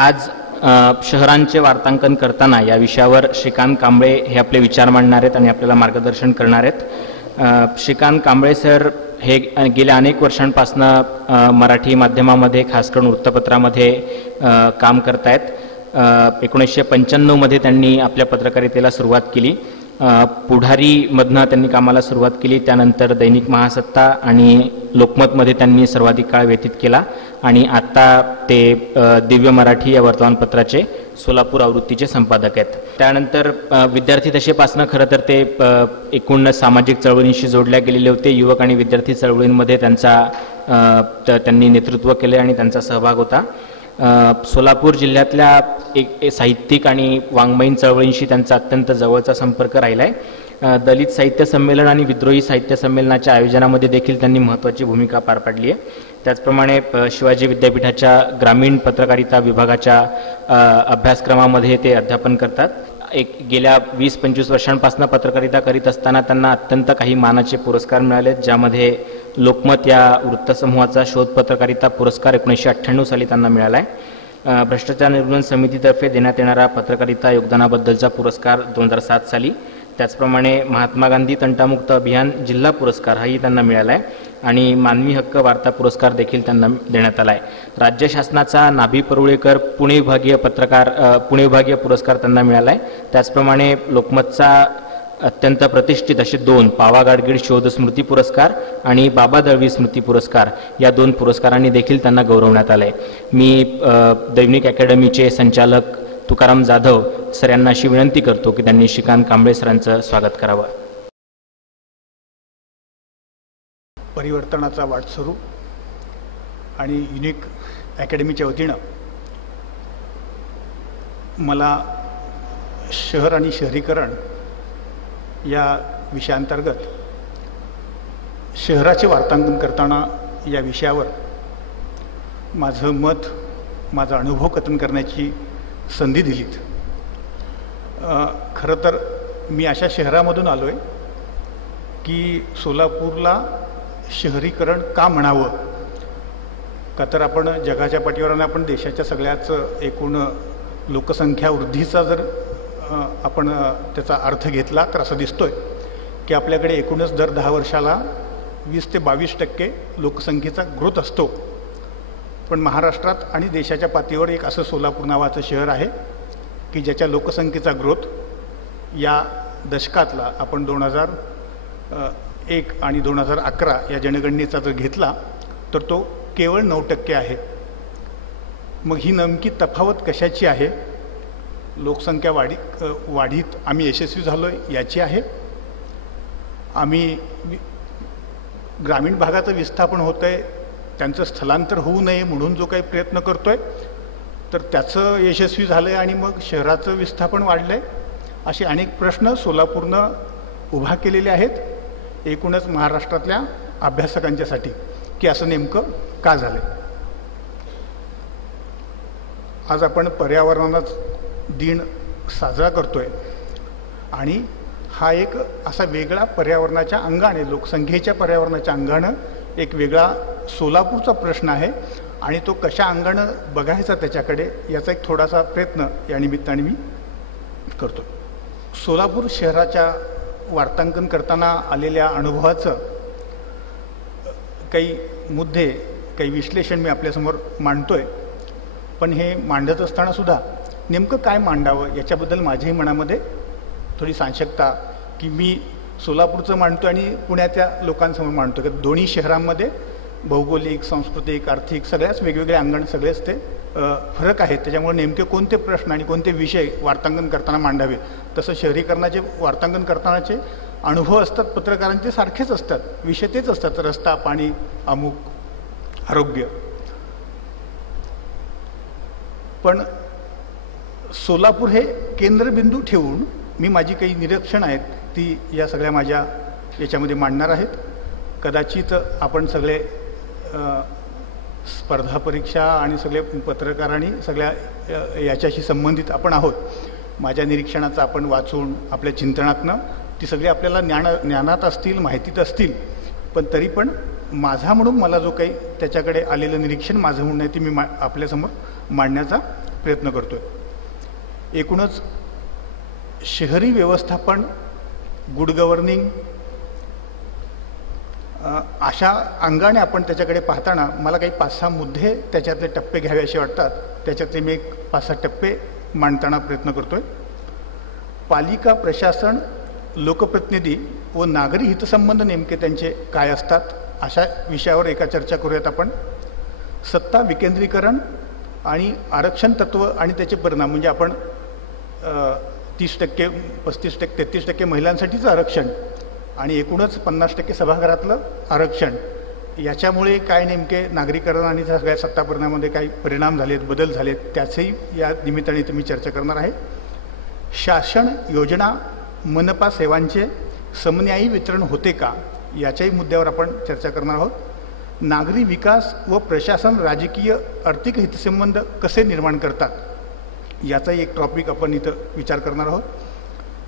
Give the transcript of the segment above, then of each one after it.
आज शहरांचे वार्तांकन करताना या विषयावर श्रीकांत कांबळे हे आपले विचार मांडणार आहेत आणि आपल्याला मार्गदर्शन करणार आहेत। श्रीकांत कांबळे सर हे गेल्या अनेक वर्षांपासून मराठी माध्यमामध्ये खास करून वृत्तपत्रामध्ये काम करत आहेत। 1995 मध्ये त्यांनी आपल्या पत्रकारितेला सुरुवात केली। पुढारीमधनं त्यांनी कामाला सुरुवात केली। त्यानंतर दैनिक महासत्ता आणि लोकमतमध्ये त्यांनी सर्वाधिक काळ व्यतीत केला आणि आता ते दिव्य मराठी या वर्तमानपत्राचे सोलापूर आवृत्तीचे संपादक आहेत। त्यानंतर विद्यार्थी दशेपासून खरं तर ते एकूण सामाजिक चळवळींशी जोडल्या गेलेले होते। युवक आणि विद्यार्थी चळवळींमध्ये त्यांनी नेतृत्व केले आणि त्यांचा सहभाग होता। सोलापूर जिल्ह्यातल्या एक साहित्यिक आणि वाङ्मयीन चळवळींशी त्यांचा अत्यंत जवळचा संपर्क राहिला आहे। दलित साहित्य संमेलन आणि विद्रोही साहित्य संमेलनाच्या आयोजनामध्ये देखील त्यांनी महत्त्वाची भूमिका पार पाडली आहे। त्याचप्रमाणे शिवाजी विद्यापीठाच्या ग्रामीण पत्रकारिता विभागाच्या अभ्यासक्रमामध्ये ते अध्यापन करतात। गेल्या 20-25 वर्षांपासून पत्रकारिता करीत असताना त्यांना अत्यंत काही मानाचे पुरस्कार मिळाले, ज्यामध्ये लोकमत या वृत्तसमूहाचा शोध पत्रकारिता पुरस्कार 1998 साली त्यांना मिळाला आहे। भ्रष्टाचार निर्मूलन समितीतर्फे देण्यात येणारा पत्रकारिता योगदानाबद्दलचा पुरस्कार 2007 साली, त्याचप्रमाणे महात्मा गांधी तंटामुक्त अभियान जिल्हा पुरस्कार हाही त्यांना मिळाला आहे आणि मानवी हक्क वार्ता पुरस्कार देखील त्यांना देण्यात आला आहे। राज्य शासनाचा नाभी परुळेकर पुणे विभागीय पुरस्कार त्यांना मिळाला आहे। त्याचप्रमाणे लोकमतचा अत्यंत प्रतिष्ठित असे 2 पावा गाडगीळ शोध स्मृती पुरस्कार आणि बाबा दळवी स्मृती पुरस्कार या 2 पुरस्कारांनी देखील त्यांना गौरवण्यात आले आहे। मी दैनिक अकॅडमीचे संचालक तुकाराम जाधव सर यांना अशी विनंती करतो की त्यांनी श्रीकांत कांबळे सरांचं स्वागत करावं। परिवर्तनाचा वाटसरू आणि युनिक अकॅडमीच्या वतीनं मला शहर आणि शहरीकरण या विषयाअंतर्गत शहराचे वार्तांकन करताना या विषयावर माझं मत, माझा अनुभव कथन करण्याची संधी दिलीत। खरं तर मी अशा शहरामधून आलो आहे की सोलापूरला शहरीकरण का म्हणावं, का तर आपण जगाच्या पाठीवर आणि आपण देशाच्या सगळ्याच एकूण लोकसंख्या वृद्धीचा जर आपण त्याचा अर्थ घेतला तर असं दिसतोय की आपल्याकडे एकूणच दर 10 वर्षाला 20 ते 22% लोकसंख्येचा ग्रोथ असतो। पण महाराष्ट्रात आणि देशाच्या पातळीवर एक असं सोलापूर नावाचं शहर आहे की ज्याच्या लोकसंख्येचा ग्रोथ या दशकातला आपण 2001 आणि 2011 या जनगणनेचा जर घेतला तर तो केवळ 9% आहे। मग ही नेमकी तफावत कशाची आहे? लोकसंख्या वाढीत आम्ही यशस्वी झालो आहे याची आहे? आम्ही ग्रामीण भागाचं विस्थापन होतं आहे, त्यांचं स्थलांतर होऊ नये म्हणून जो काही प्रयत्न करतो आहे तर त्याचं यशस्वी झालं आहे आणि मग शहराचं विस्थापन वाढलं आहे? असे अनेक प्रश्न सोलापूरनं उभा केलेले आहेत एकूणच महाराष्ट्रातल्या अभ्यासकांच्यासाठी की असं नेमकं का झालं आहे। आज आपण पर्यावरणाचा दिन साजरा करतोय आणि हा एक असा वेगळा पर्यावरणाच्या अंगाने, लोकसंख्येच्या पर्यावरणाच्या अंगानं एक वेगळा सोलापूरचा प्रश्न आहे आणि तो कशा अंगानं बघायचा त्याच्याकडे याचा एक थोडासा प्रयत्न या निमित्ताने मी करतो। सोलापूर शहराच्या वार्तांकन करताना आलेल्या अनुभवाचं काही मुद्दे, काही विश्लेषण मी आपल्यासमोर मांडतोय। पण हे मांडत असताना सुद्धा नेमकं काय मांडावं याच्याबद्दल माझ्याही मनामध्ये थोडी साशंकता की मी सोलापूरचं मांडतो आणि पुण्याच्या लोकांसमोर मांडतो की दोन्ही शहरांमध्ये भौगोलिक, सांस्कृतिक, आर्थिक सगळ्याच वेगवेगळे अंगण, सगळेच ते फरक आहेत। त्याच्यामुळे नेमके कोणते प्रश्न आणि कोणते विषय वार्तांकन करताना मांडावे, तसं शहरीकरणाचे वार्तांकन करतानाचे अनुभव असतात पत्रकारांचे सारखेच असतात, विषय तेच असतात, रस्ता, पाणी, अमुक, आरोग्य। पण सोलापूर हे केंद्रबिंदू ठेवून मी माझी काही निरीक्षणं आहेत ती या सगळ्या माझ्या याच्यामध्ये मांडणार आहेत। कदाचित आपण सगळे स्पर्धा परीक्षा आणि सगळे पत्रकारांनी सगळ्या याच्याशी संबंधित आपण आहोत। माझ्या निरीक्षणाचं आपण वाचून आपल्या चिंतनातनं ती सगळी आपल्याला ज्ञानात असतील, माहितीत असतील, पण तरी पण माझा म्हणून मला जो काही त्याच्याकडे आलेलं निरीक्षण माझं म्हणणं आहे ते मी आपल्यासमोर मांडण्याचा प्रयत्न करतो आहे. एकूणच शहरी व्यवस्थापन, गुड गव्हर्निंग अशा अंगाने आपण त्याच्याकडे पाहताना मला काही 5-6 मुद्दे त्याच्यातले टप्पे घ्यावे असे वाटतात. त्याच्यातले मी एक 5-6 टप्पे मांडताना प्रयत्न करतो आहे. पालिका प्रशासन, लोकप्रतिनिधी व नागरी हितसंबंध नेमके त्यांचे काय असतात, अशा विषयावर एका चर्चा करूयात आपण. सत्ता विकेंद्रीकरण आणि आरक्षण तत्व आणि त्याचे परिणाम, म्हणजे आपण 30%, 35%, 33% महिलांसाठीचं आरक्षण आणि एकूणच 50% सभागृहातलं आरक्षण, याच्यामुळे काय नेमके नागरीकरण आणि सगळ्या सत्ता परिणामामध्ये काही परिणाम झालेत, बदल झालेत, त्याचंही या निमित्ताने मी चर्चा करणार आहे. शासन योजना, मनपा सेवांचे समन्यायी वितरण होते का, याच्याही मुद्द्यावर आपण चर्चा करणार आहोत. नागरी विकास व प्रशासन राजकीय आर्थिक हितसंबंध कसे निर्माण करतात, याचाही एक टॉपिक आपण इथं विचार करणार आहोत.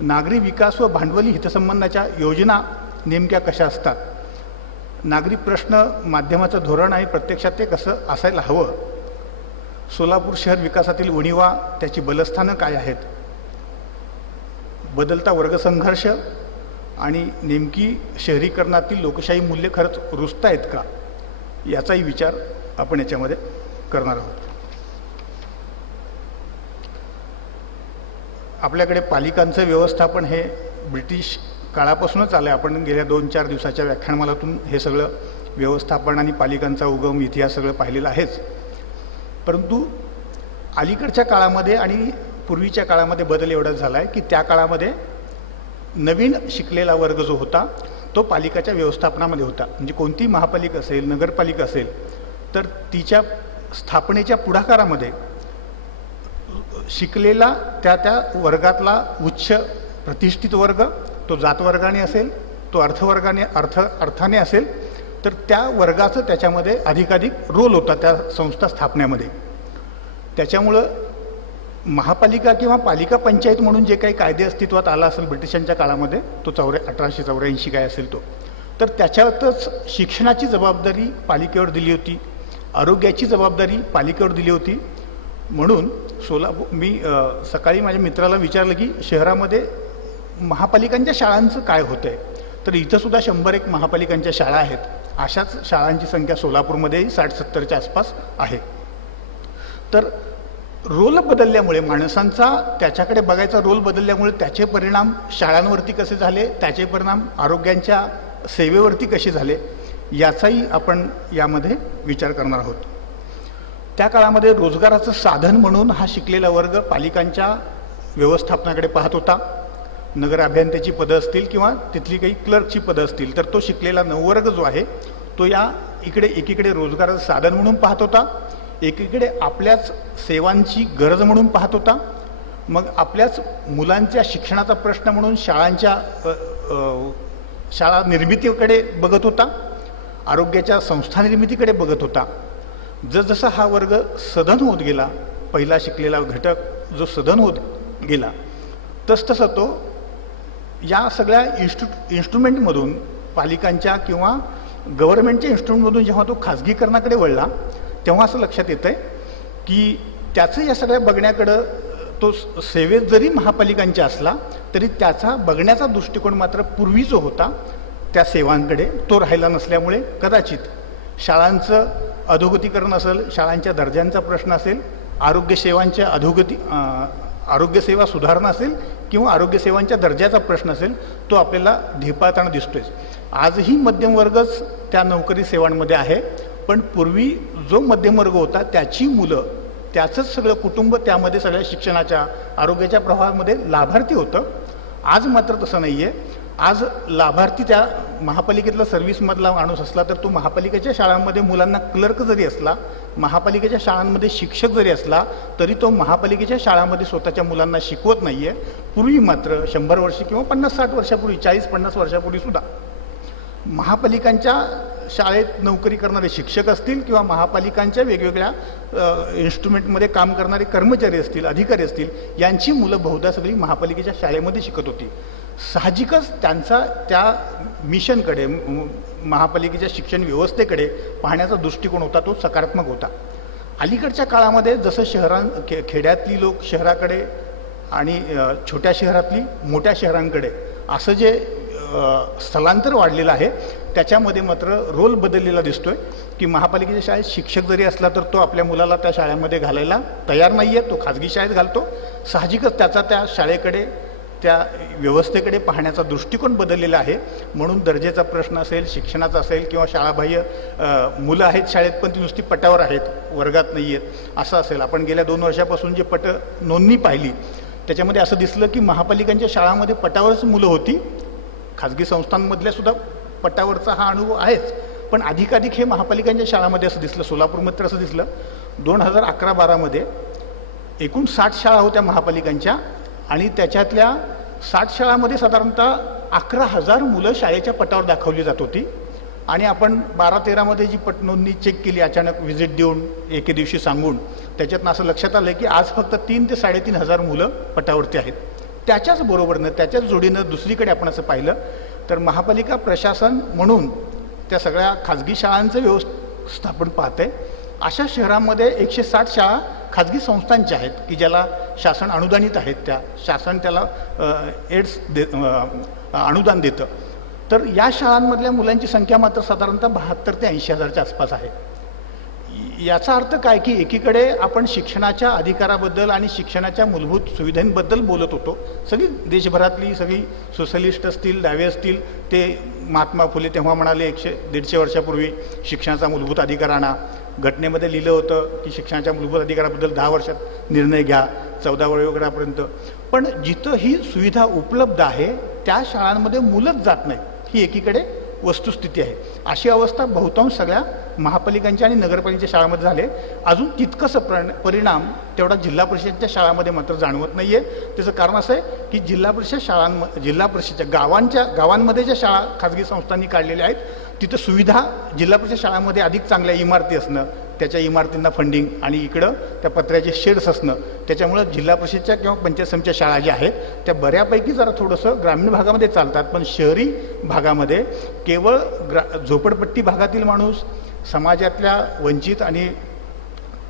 नागरी विकास व भांडवली हितसंबंधाच्या योजना नेमक्या कशा असतात, नागरी प्रश्न माध्यमाचं धोरण आणि प्रत्यक्षात ते कसं असायला हवं, सोलापूर शहर विकासातील उणिवा, त्याची बलस्थानं काय आहेत, बदलता वर्गसंघर्ष आणि नेमकी शहरीकरणातील लोकशाही मूल्य खरंच रुजत आहेत का, याचाही विचार आपण याच्यामध्ये करणार आहोत. आपल्याकडे पालिकांचं व्यवस्थापन हे ब्रिटिश काळापासूनच आलं आहे. आपण गेल्या 2-4 दिवसाच्या व्याख्यानमालातून हे सगळं व्यवस्थापन आणि पालिकांचा उगम इतिहास सगळं पाहिलेलं आहेच. परंतु अलीकडच्या काळामध्ये आणि पूर्वीच्या काळामध्ये बदल एवढाच झाला आहे की त्या काळामध्ये नवीन शिकलेला वर्ग जो होता तो पालिकाच्या व्यवस्थापनामध्ये होता. म्हणजे कोणती महापालिका असेल, नगरपालिका असेल, तर तिच्या स्थापनेच्या पुढाकारामध्ये शिकलेला त्या वर्गातला उच्च प्रतिष्ठित वर्ग, तो जातवर्गाने असेल, तो अर्थाने असेल, तर त्या वर्गाचं त्याच्यामध्ये अधिकाधिक रोल होता त्या संस्था स्थापण्यामध्ये. त्याच्यामुळं महापालिका किंवा पालिका पंचायत म्हणून जे काही कायदे अस्तित्वात आला असेल ब्रिटिशांच्या काळामध्ये, तो 1884 काय असेल तो, तर त्याच्यातच शिक्षणाची जबाबदारी पालिकेवर दिली होती, आरोग्याची जबाबदारी पालिकेवर दिली होती. म्हणून मी सकाळी माझ्या मित्राला विचारलं की शहरामध्ये महापालिकांच्या शाळांचं काय होतं आहे, तर इथंसुद्धा 101 महापालिकांच्या शाळा आहेत. अशाच शाळांची संख्या सोलापूरमध्येही 60-70च्या आसपास आहे. तर रोल बदलल्यामुळे, माणसांचा त्याच्याकडे बघायचा रोल बदलल्यामुळे त्याचे परिणाम शाळांवरती कसे झाले, त्याचे परिणाम आरोग्यांच्या सेवेवरती कसे झाले, याचाही आपण यामध्ये विचार करणार आहोत. त्या काळामध्ये रोजगाराचं साधन म्हणून हा शिकलेला वर्ग पालिकांच्या व्यवस्थापनाकडे पाहत होता. नगर अभियंत्याची पदं असतील किंवा तिथली काही क्लर्कची पदं असतील, तर तो शिकलेला नववर्ग जो आहे तो एकीकडे रोजगाराचं साधन म्हणून पाहत होता, एकीकडे आपल्याच सेवांची गरज म्हणून पाहत होता. मग आपल्याच मुलांच्या शिक्षणाचा प्रश्न म्हणून शाळा निर्मितीकडे बघत होता, आरोग्याच्या संस्था निर्मितीकडे बघत होता. जसजसा हा वर्ग सधन होत गेला, पहिला शिकलेला घटक जो सधन होत गेला, तसतसा तो या सगळ्या इन्स्ट्रुमेंटमधून, पालिकांच्या किंवा गव्हर्नमेंटच्या इन्स्ट्रुमेंटमधून जेव्हा तो खाजगीकरणाकडे वळला, तेव्हा असं लक्षात येतं आहे की त्याचं या सगळ्या बघण्याकडं, तो सेवेत जरी महापालिकांच्या असला तरी त्याचा बघण्याचा दृष्टिकोन मात्र पूर्वी जो होता त्या सेवांकडे तो राहिला नसल्यामुळे कदाचित शाळांचं अधोगतीकरण असेल, शाळांच्या दर्जांचा प्रश्न असेल, आरोग्यसेवा सुधारणा असेल किंवा आरोग्यसेवांच्या दर्जाचा प्रश्न असेल, तो आपल्याला ढेपाळताना दिसतोय. आजही मध्यमवर्गच त्या नोकरी सेवांमध्ये आहे, पण पूर्वी जो मध्यमवर्ग होता त्याची मुलं, त्याचंच सगळं कुटुंब त्यामध्ये सगळ्या शिक्षणाच्या, आरोग्याच्या प्रवाहामध्ये लाभार्थी होतं. आज मात्र तसं नाही आहे. आज लाभार्थी त्या महापालिकेतला सर्व्हिसमधला माणूस असला तर तो महापालिकेच्या शाळांमध्ये मुलांना क्लर्क जरी असला, महापालिकेच्या शाळांमध्ये शिक्षक जरी असला, तरी तो महापालिकेच्या शाळांमध्ये स्वतःच्या मुलांना शिकवत नाही आहे. पूर्वी मात्र 100 वर्ष किंवा 50-60 वर्षापूर्वी, 40-50 वर्षापूर्वीसुद्धा महापालिकांच्या शाळेत नोकरी करणारे शिक्षक असतील किंवा महापालिकांच्या वेगवेगळ्या इन्स्ट्रुमेंटमध्ये काम करणारे कर्मचारी असतील, अधिकारी असतील, यांची मुलं बहुधा सगळी महापालिकेच्या शाळेमध्ये शिकत होती. साहजिकच त्यांचा त्या मिशनकडे, महापालिकेच्या शिक्षण व्यवस्थेकडे पाहण्याचा दृष्टिकोन होता तो सकारात्मक होता. अलीकडच्या काळामध्ये जसं खेड्यातली लोक शहराकडे आणि छोट्या शहरातली मोठ्या शहरांकडे असं जे स्थलांतर वाढलेलं आहे, त्याच्यामध्ये मात्र रोल बदललेला दिसतोय की महापालिकेच्या शाळेत शिक्षक जरी असला तर तो आपल्या मुलाला त्या शाळेमध्ये घालायला तयार नाही आहे, तो खाजगी शाळेत घालतो. साहजिकच त्याचा त्या शाळेकडे, त्या व्यवस्थेकडे पाहण्याचा दृष्टिकोन बदललेला आहे. म्हणून दर्जेचा प्रश्न असेल, शिक्षणाचा असेल, किंवा शाळाबाह्य मुलं आहेत शाळेत पण ती नुसती पटावर आहेत, वर्गात नाही आहेत असं असेल. आपण गेल्या 2 वर्षापासून जे पट नोंदणी पाहिली त्याच्यामध्ये असं दिसलं की महापालिकांच्या शाळांमध्ये पटावरच मुलं होती. खाजगी संस्थांमधल्या सुद्धा पटावरचा हा अनुभव आहेच, पण अधिकाधिक हे महापालिकांच्या शाळांमध्ये असं दिसलं. सोलापूरमध्ये तर असं दिसलं 2011-12मध्ये एकूण 60 शाळा होत्या महापालिकांच्या आणि त्याच्यातल्या 60 शाळांमध्ये साधारणतः 11,000 मुलं शाळेच्या पटावर दाखवली जात होती. आणि आपण 12-13मध्ये जी पट नोंदणी चेक केली अचानक व्हिजिट देऊन एके दिवशी सांगून, त्याच्यातनं असं लक्षात आलं की आज फक्त 3,000 ते 3,500 मुलं पटावरती आहेत. त्याच्याच बरोबरनं, त्याच्याच जोडीनं दुसरीकडे आपण असं पाहिलं तर महापालिका प्रशासन म्हणून त्या सगळ्या खाजगी शाळांचं व्यवस्थापन पाहते. अशा शहरांमध्ये 160 शाळा खाजगी संस्थांच्या आहेत की ज्याला शासन अनुदानित आहेत, त्या शासन त्याला अनुदान देतं. तर या शाळांमधल्या मुलांची संख्या मात्र साधारणतः 72,000 ते 80,000च्या आसपास आहे. याचा अर्थ काय की एकीकडे आपण शिक्षणाच्या अधिकाराबद्दल आणि शिक्षणाच्या मूलभूत सुविधांबद्दल बोलत होतो. सगळी देशभरातली सगळी सोशलिस्ट असतील, डावे असतील, ते महात्मा फुले तेव्हा म्हणाले 100-150 वर्षापूर्वी शिक्षणाचा मूलभूत अधिकार आणा. घटनेमध्ये लिहिलं होतं की शिक्षणाच्या मूलभूत अधिकाराबद्दल 10 वर्षात निर्णय घ्या, 14 वयोगटापर्यंत. पण जिथं ही सुविधा उपलब्ध आहे त्या शाळांमध्ये मुलंच जात नाही, ही एकीकडे वस्तुस्थिती आहे. अशी अवस्था बहुतांश सगळ्या महापालिकांच्या आणि नगरपालिकेच्या शाळांमध्ये झाले. अजून तितकंसं परिणाम तेवढा जिल्हा परिषदेच्या शाळांमध्ये मात्र जाणवत नाही आहे. त्याचं कारण असं आहे की जिल्हा परिषदच्या गावांमध्ये ज्या शाळा खाजगी संस्थांनी काढलेल्या आहेत तिथं सुविधा जिल्हा परिषद शाळांमध्ये अधिक चांगल्या इमारती असणं, त्याच्या इमारतींना फंडिंग आणि इकडं त्या पत्र्याचे शेड्स असणं, त्याच्यामुळं जिल्हा परिषदच्या किंवा पंचायत समितीच्या शाळा ज्या आहेत त्या बऱ्यापैकी जरा थोडंसं ग्रामीण भागामध्ये चालतात. पण शहरी भागामध्ये केवळ झोपडपट्टी भागातील माणूस, समाजातल्या वंचित आणि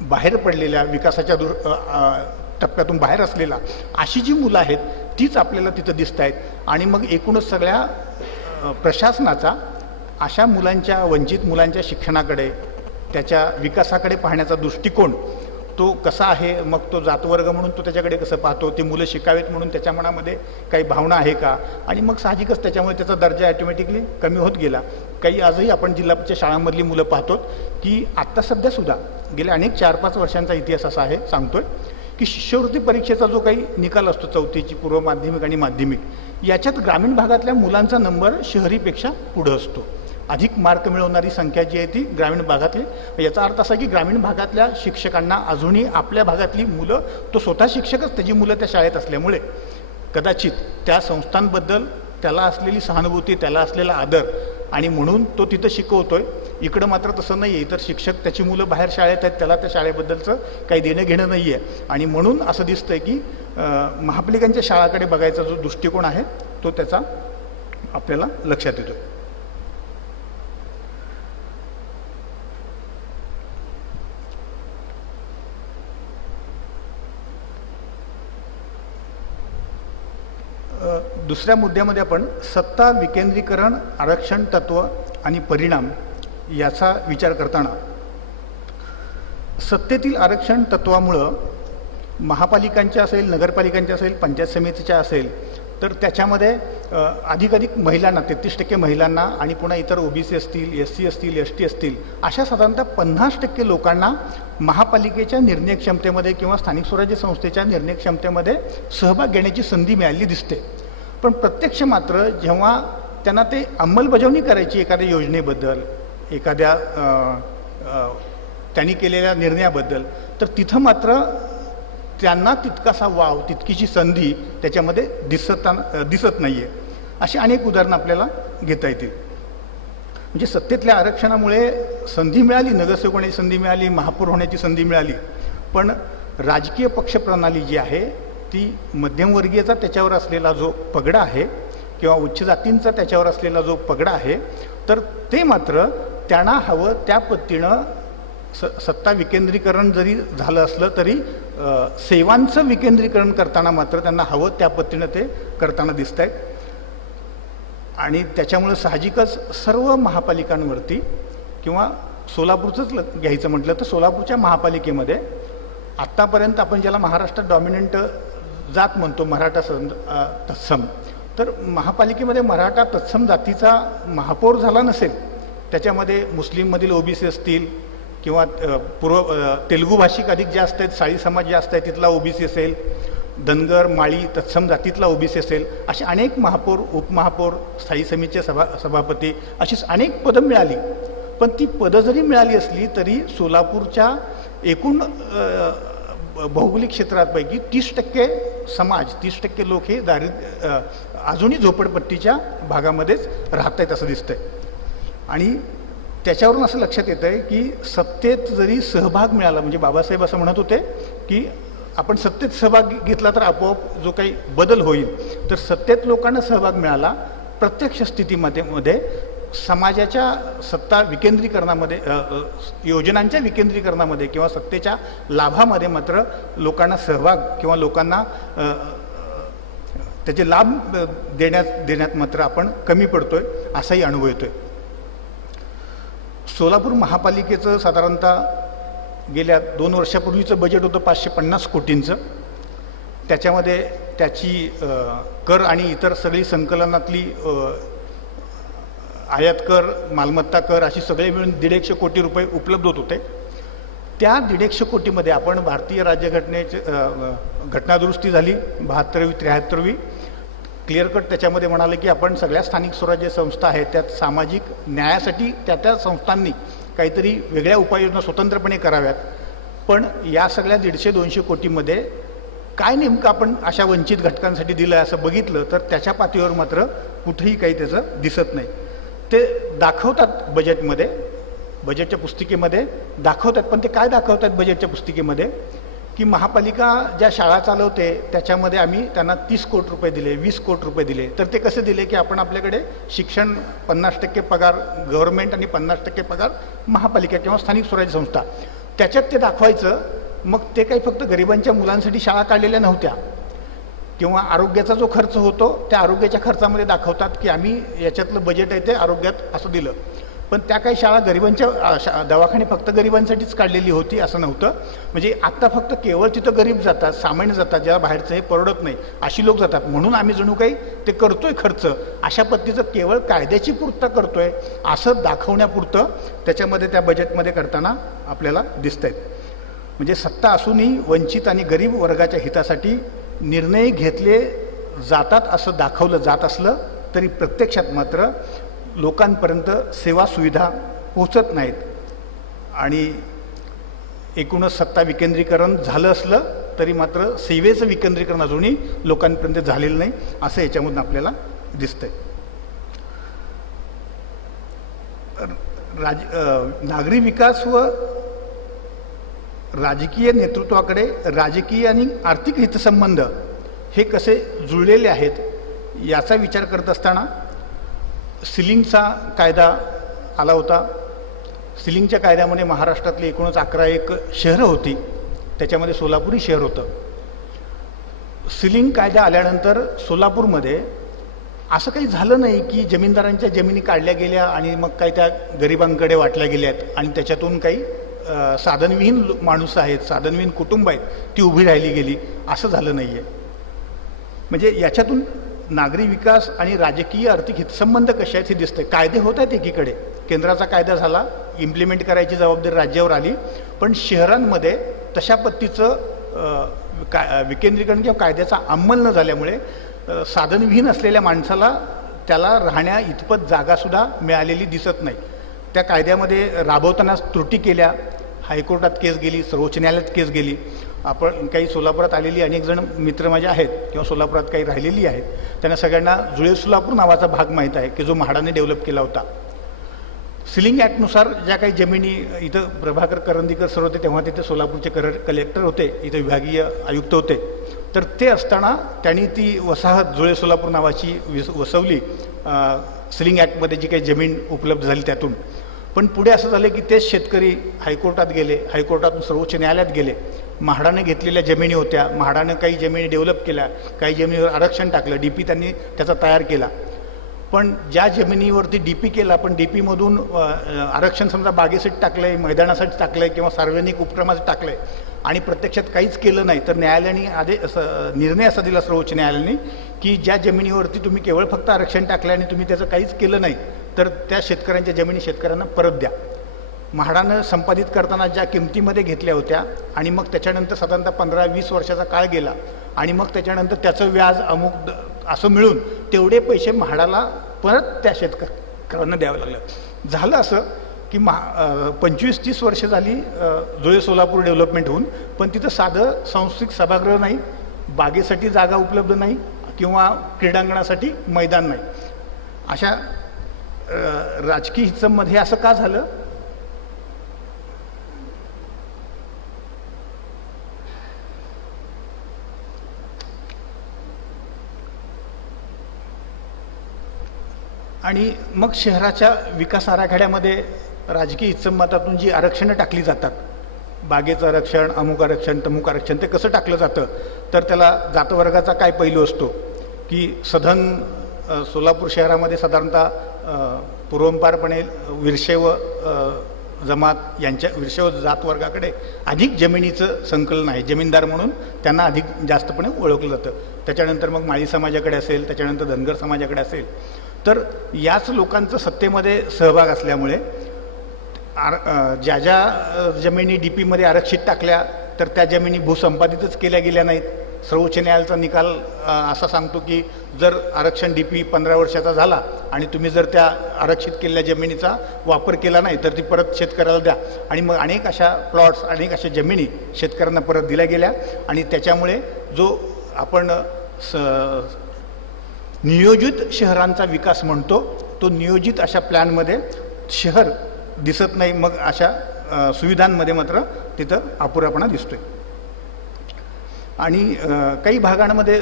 बाहेर पडलेल्या, विकासाच्या टप्प्यातून बाहेर असलेला अशी जी मुलं आहेत तीच आपल्याला तिथं दिसत आहेत. आणि मग एकूणच सगळ्या प्रशासनाचा अशा मुलांच्या, वंचित मुलांच्या शिक्षणाकडे, त्याच्या विकासाकडे पाहण्याचा दृष्टिकोन तो कसा आहे, मग तो जातवर्ग म्हणून तो त्याच्याकडे कसं पाहतो, ती मुलं शिकावेत म्हणून त्याच्या मनामध्ये काही भावना आहे का, आणि मग साहजिकच त्याच्यामुळे त्याचा दर्जा ॲटोमॅटिकली कमी होत गेला. काही आजही आपण जिल्हाच्या शाळांमधली मुलं पाहतो की आत्ता सध्यासुद्धा गेल्या अनेक 4-5 वर्षांचा इतिहास असा आहे सांगतोय की शिष्यवृत्ती परीक्षेचा जो काही निकाल असतो 4थीची पूर्व माध्यमिक आणि माध्यमिक, याच्यात ग्रामीण भागातल्या मुलांचा नंबर शहरीपेक्षा पुढं असतो. अधिक मार्क मिळवणारी संख्या जी आहे ती ग्रामीण भागातली. याचा अर्थ असा की ग्रामीण भागातल्या शिक्षकांना अजूनही आपल्या भागातली मुलं, तो स्वतः शिक्षकच त्याची मुलं त्या शाळेत असल्यामुळे कदाचित त्या संस्थांबद्दल त्याला असलेली सहानुभूती, त्याला असलेला आदर, आणि म्हणून तो तिथं शिकवतोय. इकडं मात्र तसं नाही आहे. इतर शिक्षक त्याची मुलं बाहेर शाळेत आहेत, त्याला त्या शाळेबद्दलचं काही देणं घेणं नाही आहे. आणि म्हणून असं दिसतंय की महापालिकांच्या शाळाकडे बघायचा जो दृष्टिकोन आहे तो त्याचा आपल्याला लक्षात येतो. दुसऱ्या मुद्द्यामध्ये आपण सत्ता विकेंद्रीकरण, आरक्षण तत्व आणि परिणाम याचा विचार करताना सत्तेतील आरक्षण तत्वामुळं महापालिकांच्या असेल, नगरपालिकांच्या असेल, पंचायत समितीच्या असेल तर त्याच्यामध्ये अधिकाधिक महिलांना, 33% महिलांना आणि पुन्हा इतर ओबीसी असतील, SC असतील, ST असतील, अशा साधारणतः 50% लोकांना महापालिकेच्या निर्णय क्षमतेमध्ये किंवा स्थानिक स्वराज्य संस्थेच्या निर्णय क्षमतेमध्ये सहभाग घेण्याची संधी मिळाली दिसते. पण प्रत्यक्ष मात्र जेव्हा त्यांना ते अंमलबजावणी करायची एखाद्या योजनेबद्दल, एखाद्या त्यांनी केलेल्या निर्णयाबद्दल, तर तिथं मात्र त्यांना तितकासा वाव, तितकीची संधी त्याच्यामध्ये दिसत नाही आहे. अशी अनेक उदाहरणं आपल्याला घेता येतील. म्हणजे सत्तेतल्या आरक्षणामुळे संधी मिळाली, नगरसेवक होण्याची संधी मिळाली, महापौर होण्याची संधी मिळाली, पण राजकीय पक्षप्रणाली जी आहे ती मध्यमवर्गीयचा त्याच्यावर असलेला जो पगडा आहे किंवा उच्च जातींचा त्याच्यावर असलेला जो पगडा आहे, तर ते मात्र त्यांना हवं त्या पद्धतीनं सत्ता विकेंद्रीकरण जरी झालं असलं तरी सेवांचं विकेंद्रीकरण करताना मात्र त्यांना हवं त्या पद्धतीनं ते करताना दिसत आहेत. आणि त्याच्यामुळे साहजिकच सर्व महापालिकांवरती किंवा सोलापूरचंच घ्यायचं म्हटलं तर सोलापूरच्या महापालिकेमध्ये आत्तापर्यंत आपण ज्याला महाराष्ट्रात डॉमिनंट जात म्हणतो मराठा तत्सम, तर महापालिकेमध्ये मराठा तत्सम जातीचा महापौर झाला नसेल, त्याच्यामध्ये मुस्लिममधील ओबीसी असतील किंवा तेलुगू भाषिक अधिक जास्त आहेत, साळी समाज जास्त आहे तिथला ओबीसी असेल, धनगर माळी तत्सम जातीतला ओबीसी असेल, असे अनेक महापौर उपमहापौर स्थायी समितीचे सभापती अशीच अनेक पदं मिळाली. पण ती पदं जरी मिळाली असली तरी सोलापूरच्या एकूण भौगोलिक क्षेत्रापैकी 30% समाज 30% लोक हे अजूनही झोपडपट्टीच्या भागामध्येच राहत आहेत असं दिसतंय. आणि त्याच्यावरून असं लक्षात येतं आहे की सत्तेत जरी सहभाग मिळाला, म्हणजे बाबासाहेब असं म्हणत होते की आपण सत्तेत सहभाग घेतला तर आपोआप जो काही बदल होईल, तर सत्तेत लोकांना सहभाग मिळाला. प्रत्यक्ष स्थितीमध्ये समाजाच्या सत्ता विकेंद्रीकरणामध्ये योजनांच्या विकेंद्रीकरणामध्ये किंवा सत्तेच्या लाभामध्ये मात्र लोकांना सहभाग किंवा लोकांना त्याचे लाभ देण्यात मात्र आपण कमी पडतोय असाही अनुभव येतोय. सोलापूर महापालिकेचं साधारणतः गेल्या 2 वर्षापूर्वीचं बजेट होतं 550 कोटींचं. त्याच्यामध्ये त्याची कर आणि इतर सगळी संकलनातली आयात कर मालमत्ता कर अशी सगळे मिळून 150 कोटी रुपये उपलब्ध होत होते. त्या 150 कोटीमध्ये आपण भारतीय राज्यघटनेचे घटनादुरुस्ती झाली 72वी 73वी क्लिअर कट त्याच्यामध्ये म्हणाले की आपण सगळ्या स्थानिक स्वराज्य संस्था आहेत त्यात सामाजिक न्यायासाठी त्या संस्थांनी काहीतरी वेगळ्या उपाययोजना स्वतंत्रपणे कराव्यात. पण या सगळ्या 150-200 कोटीमध्ये काय नेमकं आपण अशा वंचित घटकांसाठी दिलं आहे असं बघितलं तर त्याच्या पातळीवर मात्र कुठेही काही त्याचं दिसत नाही. ते दाखवतात बजेटमध्ये, बजेटच्या पुस्तिकेमध्ये दाखवतात, पण ते काय दाखवतात बजेटच्या पुस्तिकेमध्ये की महापालिका ज्या शाळा चालवते त्याच्यामध्ये आम्ही त्यांना 30 कोटी रुपये दिले 20 कोटी रुपये दिले. तर ते कसे दिले की आपण आपल्याकडे शिक्षण 50% पगार गव्हर्नमेंट आणि 50% पगार महापालिका किंवा स्थानिक स्वराज्य संस्था, त्याच्यात ते दाखवायचं. मग ते काही फक्त गरिबांच्या मुलांसाठी शाळा काढलेल्या नव्हत्या किंवा आरोग्याचा जो खर्च होतो त्या आरोग्याच्या खर्चामध्ये दाखवतात की आम्ही याच्यातलं बजेट आहे ते आरोग्यात असं दिलं. पण त्या काही शाळा गरिबांच्या दवाखाने फक्त गरिबांसाठीच काढलेली होती असं नव्हतं. म्हणजे आत्ता फक्त केवळ तिथं गरीब जातात, सामान्य जातात, ज्याला बाहेरचं हे परवडत नाही अशी लोक जातात, म्हणून आम्ही जणू काही ते करतोय खर्च अशा पद्धतीचं केवळ कायद्याची पूर्तता करतोय असं दाखवण्यापुरतं त्याच्यामध्ये त्या बजेटमध्ये करताना आपल्याला दिसत आहेत. म्हणजे सत्ता असूनही वंचित आणि गरीब वर्गाच्या हितासाठी निर्णय घेतले जातात असं दाखवलं जात असलं तरी प्रत्यक्षात मात्र लोकांपर्यंत सेवा सुविधा पोचत नाहीत. आणि एकूणच सत्ता विकेंद्रीकरण झालं असलं तरी मात्र सेवेचं विकेंद्रीकरण अजूनही लोकांपर्यंत झालेलं नाही असं याच्यामधून आपल्याला दिसतंय. नागरी विकास व राजकीय नेतृत्वाकडे राजकीय आणि आर्थिक हितसंबंध हे कसे जुळलेले आहेत याचा विचार करत असताना सिलिंगचा कायदा आला होता. सिलिंगच्या कायद्यामध्ये महाराष्ट्रातली एकूणच 11 शहरं होती, त्याच्यामध्ये सोलापूरही शहर होतं. सिलिंग कायदा आल्यानंतर सोलापूरमध्ये असं काही झालं नाही की जमीनदारांच्या जमिनी काढल्या गेल्या आणि मग काही त्या गरिबांकडे वाटल्या गेल्यात आणि त्याच्यातून काही साधनविहीन माणूस आहेत, साधनविहीन कुटुंब आहेत ती उभी राहिली गेली असं झालं नाही आहे. म्हणजे याच्यातून नागरी विकास आणि राजकीय आर्थिक हितसंबंध कसे आहेत हे दिसतंय. कायदे होत आहेत एकीकडे, केंद्राचा कायदा झाला, इम्प्लिमेंट करायची जबाबदारी राज्यावर आली, पण शहरांमध्ये तशा पद्धतीचं विकेंद्रीकरण किंवा कायद्याचा अंमल न झाल्यामुळे साधनविहीन असलेल्या माणसाला त्याला राहण्या इतपत जागासुद्धा मिळालेली दिसत नाही. त्या कायद्यामध्ये राबवताना त्रुटी केल्या, हायकोर्टात केस गेली, सर्वोच्च न्यायालयात केस गेली. आपण काही सोलापुरात आलेली अनेक जण मित्र माझे आहेत किंवा सोलापुरात काही राहिलेली आहेत, त्यांना सगळ्यांना जुळे सोलापूर नावाचा भाग माहीत आहे की जो म्हाडाने डेव्हलप केला होता. सिलिंग ॲक्टनुसार ज्या काही जमिनी इथं प्रभाकर करंदीकर सर होते तेव्हा तिथे सोलापूरचे कलेक्टर होते, इथं विभागीय आयुक्त होते, तर ते असताना त्यांनी ती वसाहत जुळे सोलापूर नावाची वसवली सिलिंग ॲक्टमध्ये जी काही जमीन उपलब्ध झाली त्यातून. पण पुढे असं झालं की तेच शेतकरी हायकोर्टात गेले, हायकोर्टातून सर्वोच्च न्यायालयात गेले. म्हाडाने घेतलेल्या जमिनी होत्या, म्हाडानं काही जमिनी डेव्हलप केल्या, काही जमिनीवर आरक्षण टाकलं, DP त्यांनी त्याचा तयार केला. पण ज्या जमिनीवरती DP केला, पण DPमधून आरक्षण समजा बागेसाठी टाकलं आहे, मैदानासाठी टाकलं आहे किंवा सार्वजनिक उपक्रमासाठी टाकलं आहे आणि प्रत्यक्षात काहीच केलं नाही, तर न्यायालयाने निर्णय असा दिला सर्वोच्च न्यायालयाने की ज्या जमिनीवरती तुम्ही केवळ फक्त आरक्षण टाकलं आणि तुम्ही त्याचं काहीच केलं नाही, तर त्या शेतकऱ्यांच्या जमिनी शेतकऱ्यांना परत द्या. म्हाडानं संपादित करताना ज्या किमतीमध्ये घेतल्या होत्या आणि मग त्याच्यानंतर साधारणतः 15-20 वर्षाचा काळ गेला आणि मग त्याच्यानंतर त्याचं व्याज अमुक असं मिळून तेवढे पैसे म्हाडाला परत त्या शेतकऱ्यांना द्यावं लागलं. झालं असं की 25-30 वर्ष झाली जुळे सोलापूर डेव्हलपमेंट होऊन, पण तिथं साधं सांस्कृतिक सभागृह नाही, बागेसाठी जागा उपलब्ध नाही किंवा क्रीडांगणासाठी मैदान नाही. अशा राजकीय हिस्सामध्ये असं का झालं? आणि मग शहराच्या विकास आराखड्यामध्ये राजकीय हिस्समतातून जी आरक्षणं टाकली जातात, बागेचं आरक्षण, अमुक आरक्षण, तमुक आरक्षण, ते कसं टाकलं जातं तर त्याला जातवर्गाचा काय पैलू असतो की सधन सोलापूर शहरामध्ये साधारणतः पूर्वंपारपणे विरशैव जमात यांच्या विरशैव जातवर्गाकडे अधिक जमिनीचं संकलन आहे, जमीनदार म्हणून त्यांना अधिक जास्तपणे ओळखलं जातं. त्याच्यानंतर मग माळी समाजाकडे असेल, त्याच्यानंतर धनगर समाजाकडे असेल. तर याच लोकांचं सत्तेमध्ये सहभाग असल्यामुळे ज्या ज्या जमिनी DPमध्ये आरक्षित टाकल्या तर त्या जमिनी भूसंपादितच केल्या गेल्या नाहीत. सर्वोच्च न्यायालयाचा निकाल असा सांगतो की जर आरक्षण DP 15 वर्षाचा झाला आणि तुम्ही जर त्या आरक्षित केलेल्या जमिनीचा वापर केला नाही तर ती परत शेतकऱ्याला द्या. आणि मग अनेक अशा प्लॉट्स, अनेक अशा जमिनी शेतकऱ्यांना परत दिल्या गेल्या आणि त्याच्यामुळे जो आपण नियोजित शहरांचा विकास म्हणतो, तो नियोजित अशा प्लॅनमध्ये शहर दिसत नाही. मग अशा सुविधांमध्ये मात्र तिथं अपुरापणा दिसतोय. आणि काही भागांमध्ये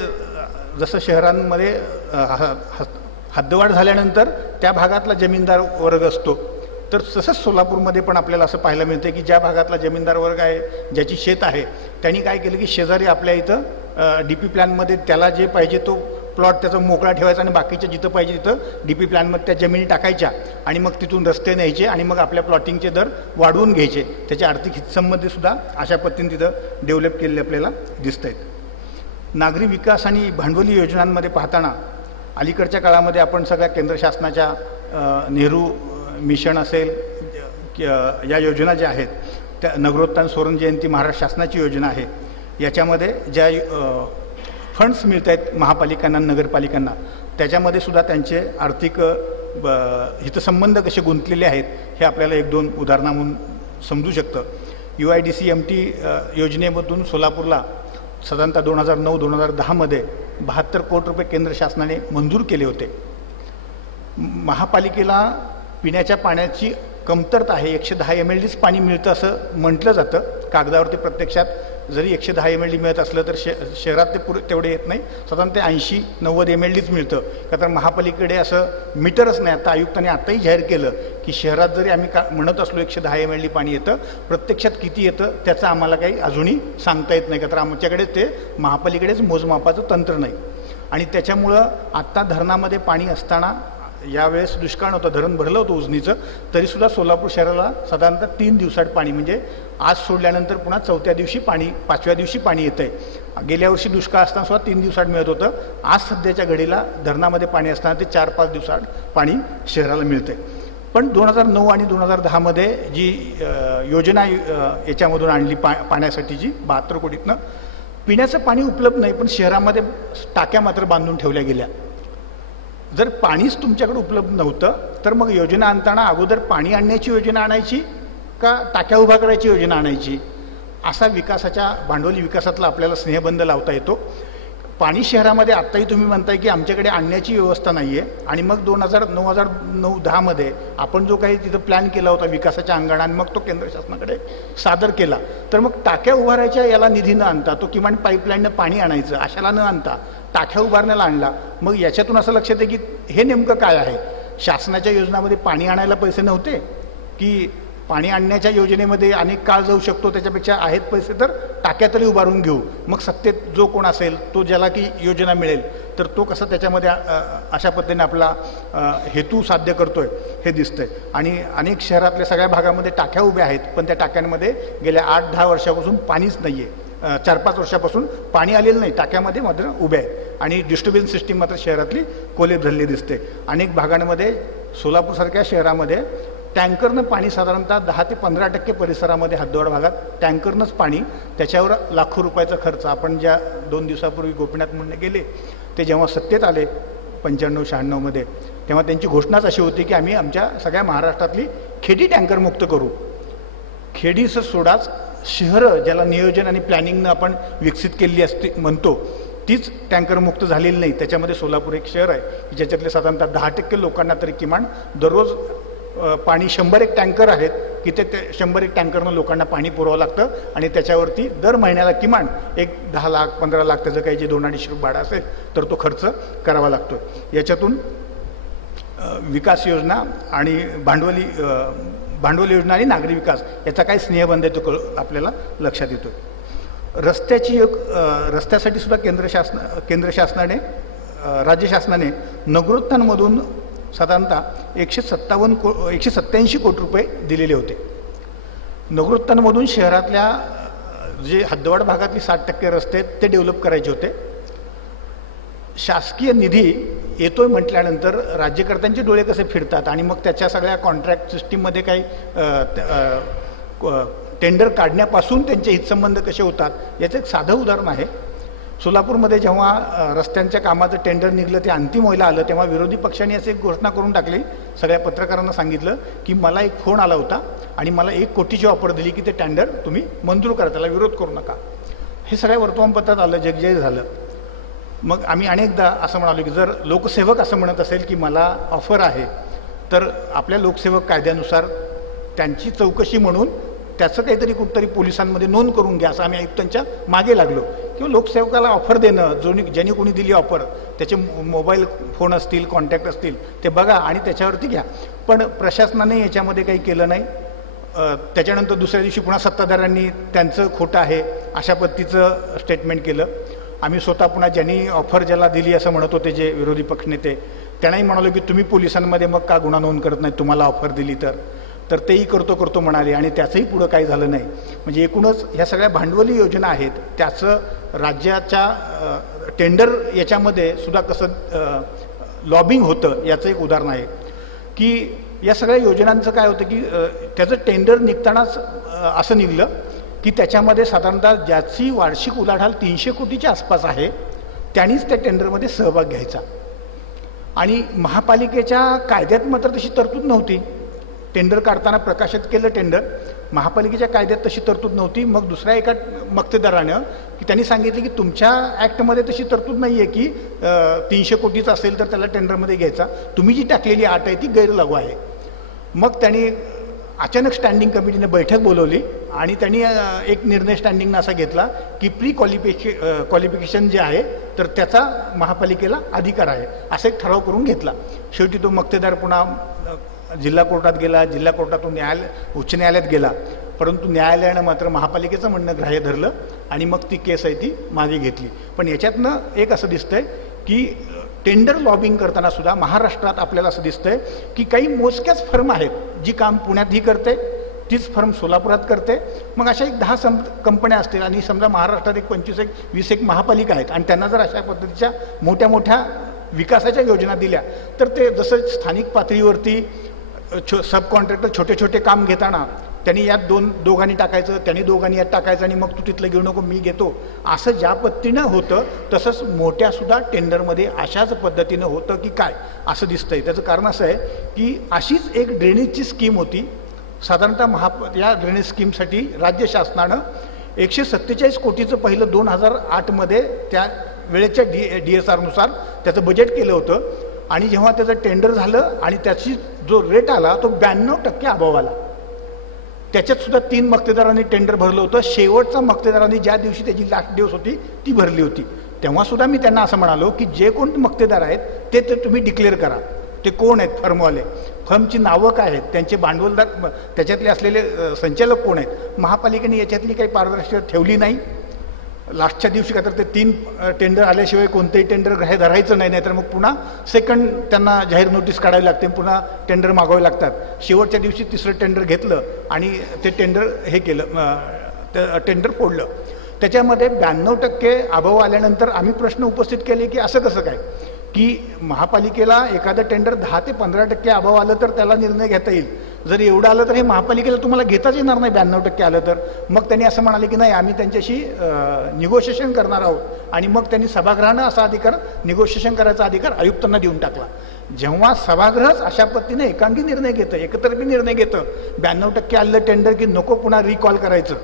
जसं शहरांमध्ये हद्दवाढ झाल्यानंतर त्या भागातला जमीनदार वर्ग असतो, तर तसंच सोलापूरमध्ये पण आपल्याला असं पाहायला मिळतं की ज्या भागातला जमीनदार वर्ग आहे, ज्याची शेत आहे, त्यांनी काय केलं की शेजारी आपल्या इथं DP प्लॅनमध्ये त्याला जे पाहिजे तो प्लॉट त्याचा मोकळा ठेवायचा आणि बाकीच्या जिथं पाहिजे तिथं DP प्लॅनमध्ये त्या जमिनी टाकायच्या आणि मग तिथून रस्ते न्यायचे आणि मग आपल्या प्लॉटिंगचे दर वाढवून घ्यायचे. त्याच्या आर्थिक हितसंबंधी सुद्धा अशा पद्धतीने तिथं डेव्हलप केलेले आपल्याला दिसत आहेत. नागरी विकास आणि भांडवली योजनांमध्ये पाहताना अलीकडच्या काळामध्ये आपण सगळ्या केंद्र शासनाच्या नेहरू मिशन असेल, या योजना ज्या आहेत त्या नगरोत्थान सुवर्ण जयंती महाराष्ट्र शासनाची योजना आहे, याच्यामध्ये ज्या फंड्स मिळत आहेत महापालिकांना, नगरपालिकांना, त्याच्यामध्ये सुद्धा त्यांचे आर्थिक हितसंबंध कसे गुंतलेले आहेत हे आपल्याला 1-2 उदाहरणांमधून समजू शकतं. UIDCMT योजनेमधून सोलापूरला साधारणतः 2009-2010मध्ये 72 कोटी रुपये केंद्र शासनाने मंजूर केले होते. महापालिकेला पिण्याच्या पाण्याची कमतरता आहे, 110 MLDच पाणी मिळतं असं म्हटलं जातं. कागदावरती प्रत्यक्षात जरी 110 MLD मिळत असलं तर शहरात ते तेवढे येत नाही, साधारण ते 80-90 MLDच मिळतं. का तर महापालिकेकडे असं मीटरच नाही. आता आयुक्तांनी आत्ताही जाहीर केलं की शहरात जरी आम्ही म्हणत असलो 110 MLD पाणी येतं, प्रत्यक्षात किती येतं त्याचं आम्हाला काही अजूनही सांगता येत नाही. का तर आमच्याकडे ते महापालिकेकडेच मोजमापाचं तंत्र नाही. आणि त्याच्यामुळं आत्ता धरणामध्ये पाणी असताना, यावेळेस दुष्काळ नव्हता, धरण भरलं होतं उजनीचं, तरीसुद्धा सोलापूर शहराला साधारणतः 3 दिवसात पाणी, म्हणजे आज सोडल्यानंतर पुन्हा 4थ्या दिवशी पाणी, 5व्या दिवशी पाणी येतं आहे. गेल्या वर्षी दुष्काळ असताना सुद्धा 3 दिवसात मिळत होतं. आज सध्याच्या घडीला धरणामध्ये पाणी असताना ते 4-5 दिवसात पाणी शहराला मिळतं आहे. पण 2009 आणि 2010मध्ये जी योजना याच्यामधून आणली पाण्यासाठीची 72 कोटीतनं, पिण्याचं पाणी उपलब्ध नाही, पण शहरामध्ये टाक्या मात्र बांधून ठेवल्या गेल्या. जर पाणीच तुमच्याकडे उपलब्ध नव्हतं तर मग योजना आणताना अगोदर पाणी आणण्याची योजना आणायची का टाक्या उभा करायची योजना आणायची? असा विकासाच्या, भांडवली विकासातला आपल्याला स्नेहबंध लावता येतो. पाणी शहरामध्ये आत्ताही तुम्ही म्हणताय की आमच्याकडे आणण्याची व्यवस्था नाही आहे, आणि मग 2009-10मध्ये आपण जो काही तिथं प्लॅन केला होता विकासाच्या अंगणाने, मग तो केंद्र शासनाकडे सादर केला, तर मग टाक्या उभारायच्या याला निधी न आणता, तो किमान पाईपलाईननं पाणी आणायचं अशाला न आणता टाक्या उभारण्याला आणला. मग याच्यातून असं लक्षात येतं की हे नेमकं काय आहे? शासनाच्या योजनामध्ये पाणी आणायला पैसे नव्हते की पाणी आणण्याच्या योजनेमध्ये अनेक काळ जाऊ शकतो, त्याच्यापेक्षा आहेत पैसे तर टाक्या तरी उभारून घेऊ. मग सत्तेत जो कोण असेल तो ज्याला की योजना मिळेल तर तो कसं त्याच्यामध्ये अशा पद्धतीने आपला हेतू साध्य करतोय हे दिसतंय. आणि अनेक शहरातल्या सगळ्या भागामध्ये टाक्या उभ्या आहेत, पण त्या टाक्यांमध्ये गेल्या 8-10 वर्षापासून पाणीच नाही आहे. 4-5 वर्षापासून पाणी आलेलं नाही, टाक्यामध्ये मात्र उभ्या आहेत. आणि डिस्ट्रिब्युशन सिस्टीम मात्र शहरातली कोलेप झालेली दिसते. अनेक भागांमध्ये सोलापूरसारख्या शहरामध्ये टँकरनं पाणी साधारणतः 10 ते 15% परिसरामध्ये हद्दवाढ भागात टँकरनंच पाणी, त्याच्यावर लाखो रुपयाचा खर्च. आपण ज्या 2 दिवसापूर्वी गोपीनाथ मुंडे गेले ते जेव्हा सत्तेत आले 95-96मध्ये, तेव्हा त्यांची घोषणाच अशी होती की आम्ही आमच्या सगळ्या महाराष्ट्रातली खेडी टँकर मुक्त करू. खेडीचं सोडाच शहरं ज्याला नियोजन आणि प्लॅनिंगनं आपण विकसित केलेली असते म्हणतो तीच टँकर मुक्त झालेली नाही. त्याच्यामध्ये सोलापूर एक शहर आहे की ज्याच्यातले साधारणतः 10% लोकांना तरी किमान दररोज पाणी 100 टँकर आहेत की ते 100 टँकरनं लोकांना पाणी पुरवावं लागतं. आणि त्याच्यावरती दर महिन्याला किमान एक 10 लाख 15 लाख त्याचं काही जे 2-250 रुपये भाडं असेल तर तो खर्च करावा लागतो. याच्यातून विकास योजना आणि भांडवल योजना आणि नागरी विकास याचा काय स्नेहबंध आहे तो आपल्याला लक्षात येतो. रस्त्यासाठी सुद्धा केंद्र शासनाने राज्य शासनाने नगरोत्थानमधून साधारणतः 187 कोटी रुपये दिलेले होते. नगरोत्थानमधून शहरातल्या जे हद्दवाढ भागातली 60% रस्ते आहेत ते डेव्हलप करायचे होते. शासकीय निधी येतोय म्हटल्यानंतर राज्यकर्त्यांचे डोळे कसे फिरतात आणि मग त्याच्या सगळ्या कॉन्ट्रॅक्ट सिस्टीममध्ये काही टेंडर काढण्यापासून त्यांचे हितसंबंध कसे होतात याचं एक साधं उदाहरण आहे. सोलापूरमध्ये जेव्हा रस्त्यांच्या कामाचं टेंडर निघलं ते अंतिम व्हायला आलं तेव्हा विरोधी पक्षांनी असे एक घोषणा करून टाकली, सगळ्या पत्रकारांना सांगितलं की मला एक फोन आला होता आणि मला 1 कोटीची ऑफर दिली की ते टेंडर तुम्ही मंजूर करा, त्याला विरोध करू नका. हे सगळ्या वर्तमानपत्रात आलं, जगजय झालं. मग आम्ही अनेकदा असं म्हणालो की जर लोकसेवक असं म्हणत असेल की मला ऑफर आहे तर आपल्या लोकसेवक कायद्यानुसार त्यांची चौकशी म्हणून त्याचं काहीतरी कुठंतरी पोलिसांमध्ये नोंद करून घ्या असं आम्ही आयुक्तांच्या मागे लागलो. किंवा लोकसेवकाला ऑफर देणं, ज्यांनी कोणी दिली ऑफर त्याचे मोबाईल फोन असतील, कॉन्टॅक्ट असतील ते बघा आणि त्याच्यावरती घ्या. पण प्रशासनाने याच्यामध्ये काही केलं नाही. त्याच्यानंतर दुसऱ्या दिवशी पुन्हा सत्ताधाऱ्यांनी त्यांचं खोटं आहे अशा पद्धतीचं स्टेटमेंट केलं. आम्ही स्वतः पुन्हा ज्यांनी ऑफर ज्याला दिली असं म्हणत होते जे विरोधी पक्षनेते त्यांनाही म्हणालो की तुम्ही पोलिसांमध्ये मग का गुन्हा नोंद करत नाही, तुम्हाला ऑफर दिली तर तेही करतो म्हणाले आणि त्याचंही पुढं काही झालं नाही. म्हणजे एकूणच ह्या सगळ्या भांडवली योजना आहेत त्याचं राज्याच्या टेंडर याच्यामध्ये सुद्धा कसं लॉबिंग होतं याचं एक उदाहरण आहे की या सगळ्या योजनांचं काय होतं की त्याचं टेंडर निघतानाच असं निघलं की त्याच्यामध्ये साधारणतः ज्याची वार्षिक उलाढाल 300 कोटीच्या आसपास आहे त्यांनीच त्या टेंडरमध्ये सहभाग घ्यायचा. आणि महापालिकेच्या कायद्यात मात्र तशी तरतूद नव्हती. टेंडर काढताना प्रकाशित केलं टेंडर, महापालिकेच्या कायद्यात तशी तरतूद नव्हती. मग दुसऱ्या एका मक्तेदारानं की त्यांनी सांगितलं की तुमच्या ॲक्टमध्ये तशी तरतूद नाही आहे की 300 कोटीचं असेल तर त्याला टेंडरमध्ये घ्यायचा, तुम्ही जी टाकलेली अट आहे ती गैरलागू आहे. मग त्यांनी अचानक स्टँडिंग कमिटीने बैठक बोलवली आणि त्यांनी एक निर्णय स्टँडिंगनं असा घेतला की क्वालिफिकेशन जे आहे तर त्याचा महापालिकेला अधिकार आहे असा एक ठराव करून घेतला. शेवटी तो मक्तेदार पुन्हा जिल्हा कोर्टात गेला, जिल्हा कोर्टातून उच्च न्यायालयात गेला, परंतु न्यायालयानं मात्र महापालिकेचं म्हणणं ग्राह्य धरलं आणि मग ती केस आहे ती मागे घेतली. पण याच्यातनं एक असं दिसतंय की टेंडर लॉबिंग करताना सुद्धा महाराष्ट्रात आपल्याला असं दिसतंय की काही मोजक्याच फर्म आहेत जी काम पुण्यातही करते, तीच फर्म सोलापुरात करते. मग अशा एक 10 कंपन्या असतील आणि समजा महाराष्ट्रात एक 25-20 महापालिका आहेत आणि त्यांना जर अशा पद्धतीच्या मोठ्या विकासाच्या योजना दिल्या तर ते जसं स्थानिक पातळीवरती सब कॉन्ट्रॅक्टर छोटे काम घेताना त्यांनी यात दोघांनी टाकायचं, त्यांनी दोघांनी यात टाकायचं आणि मग तू तिथलं घेऊ नको मी घेतो असं ज्या पद्धतीनं होतं तसंच मोठ्यासुद्धा टेंडरमध्ये अशाच पद्धतीनं होतं की काय असं दिसतंय. त्याचं कारण असं आहे की अशीच एक ड्रेनेजची स्कीम होती. साधारणतः या ड्रेनेज स्कीमसाठी राज्य शासनानं 147 कोटीचं पहिलं 2008मध्ये त्या वेळेच्या DSRनुसार त्याचं बजेट केलं होतं आणि जेव्हा त्याचं टेंडर झालं आणि त्याची जो रेट आला तो 92% अभाव आला. त्याच्यात सुद्धा 3 मक्तेदारांनी टेंडर भरलं होतं. शेवटचा मक्तेदारांनी ज्या दिवशी त्याची लास्ट दिवस होती ती भरली होती. तेव्हा सुद्धा मी त्यांना असं म्हणालो की जे कोण मक्तेदार आहेत ते तुम्ही डिक्लेअर करा. ते कोण आहेत फर्मवाले, फर्मची नावं काय आहेत, त्यांचे भांडवलदार, त्याच्यातले असलेले संचालक कोण आहेत. महापालिकेने याच्यातली काही पारदर्शकता ठेवली नाही. लास्टच्या दिवशी का तर ते 3 टेंडर आल्याशिवाय कोणतेही टेंडर हे धरायचं नाही, नाहीतर मग पुन्हा सेकंड त्यांना जाहीर नोटीस काढावी लागते, पुन्हा टेंडर मागवावे लागतात. शेवटच्या दिवशी 3रं टेंडर घेतलं आणि ते टेंडर हे केलं, टेंडर फोडलं. त्याच्यामध्ये 92% अभाव आल्यानंतर आम्ही प्रश्न उपस्थित केले की असं कसं काय की महापालिकेला एखादं टेंडर 10 ते 15% अभाव आलं तर त्याला निर्णय घेता येईल, जर एवढं आलं तर हे महापालिकेला तुम्हाला घेताच येणार नाही 92% आलं तर. मग त्यांनी असं म्हणाले की नाही आम्ही त्यांच्याशी निगोशिएशन करणार आहोत आणि मग त्यांनी सभागृहानं असा अधिकार, निगोशिएशन करायचा अधिकार आयुक्तांना देऊन टाकला. जेव्हा सभागृहच अशा पद्धतीने एकांगी निर्णय घेतं, एकतर्फी निर्णय घेतं, 92% आलेलं टेंडर की नको पुन्हा रिकॉल करायचं,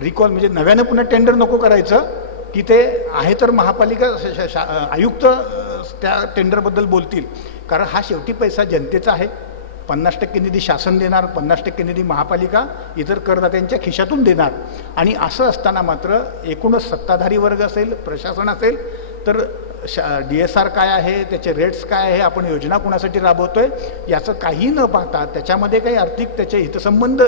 रिकॉल म्हणजे नव्यानं पुन्हा टेंडर नको करायचं की ते आहे तर महापालिका आयुक्त त्या टेंडरबद्दल बोलतील, कारण हा शेवटी पैसा जनतेचा आहे. 50% निधी शासन देणार, 50% निधी महापालिका इतर करदात्यांच्या खिशातून देणार. आणि असं असताना मात्र एकूणच सत्ताधारी वर्ग असेल, प्रशासन असेल तर DSR काय आहे, त्याचे रेट्स काय आहे, आपण योजना कुणासाठी राबवतोय याचं काही न पाहता त्याच्यामध्ये काही आर्थिक त्याचे हितसंबंध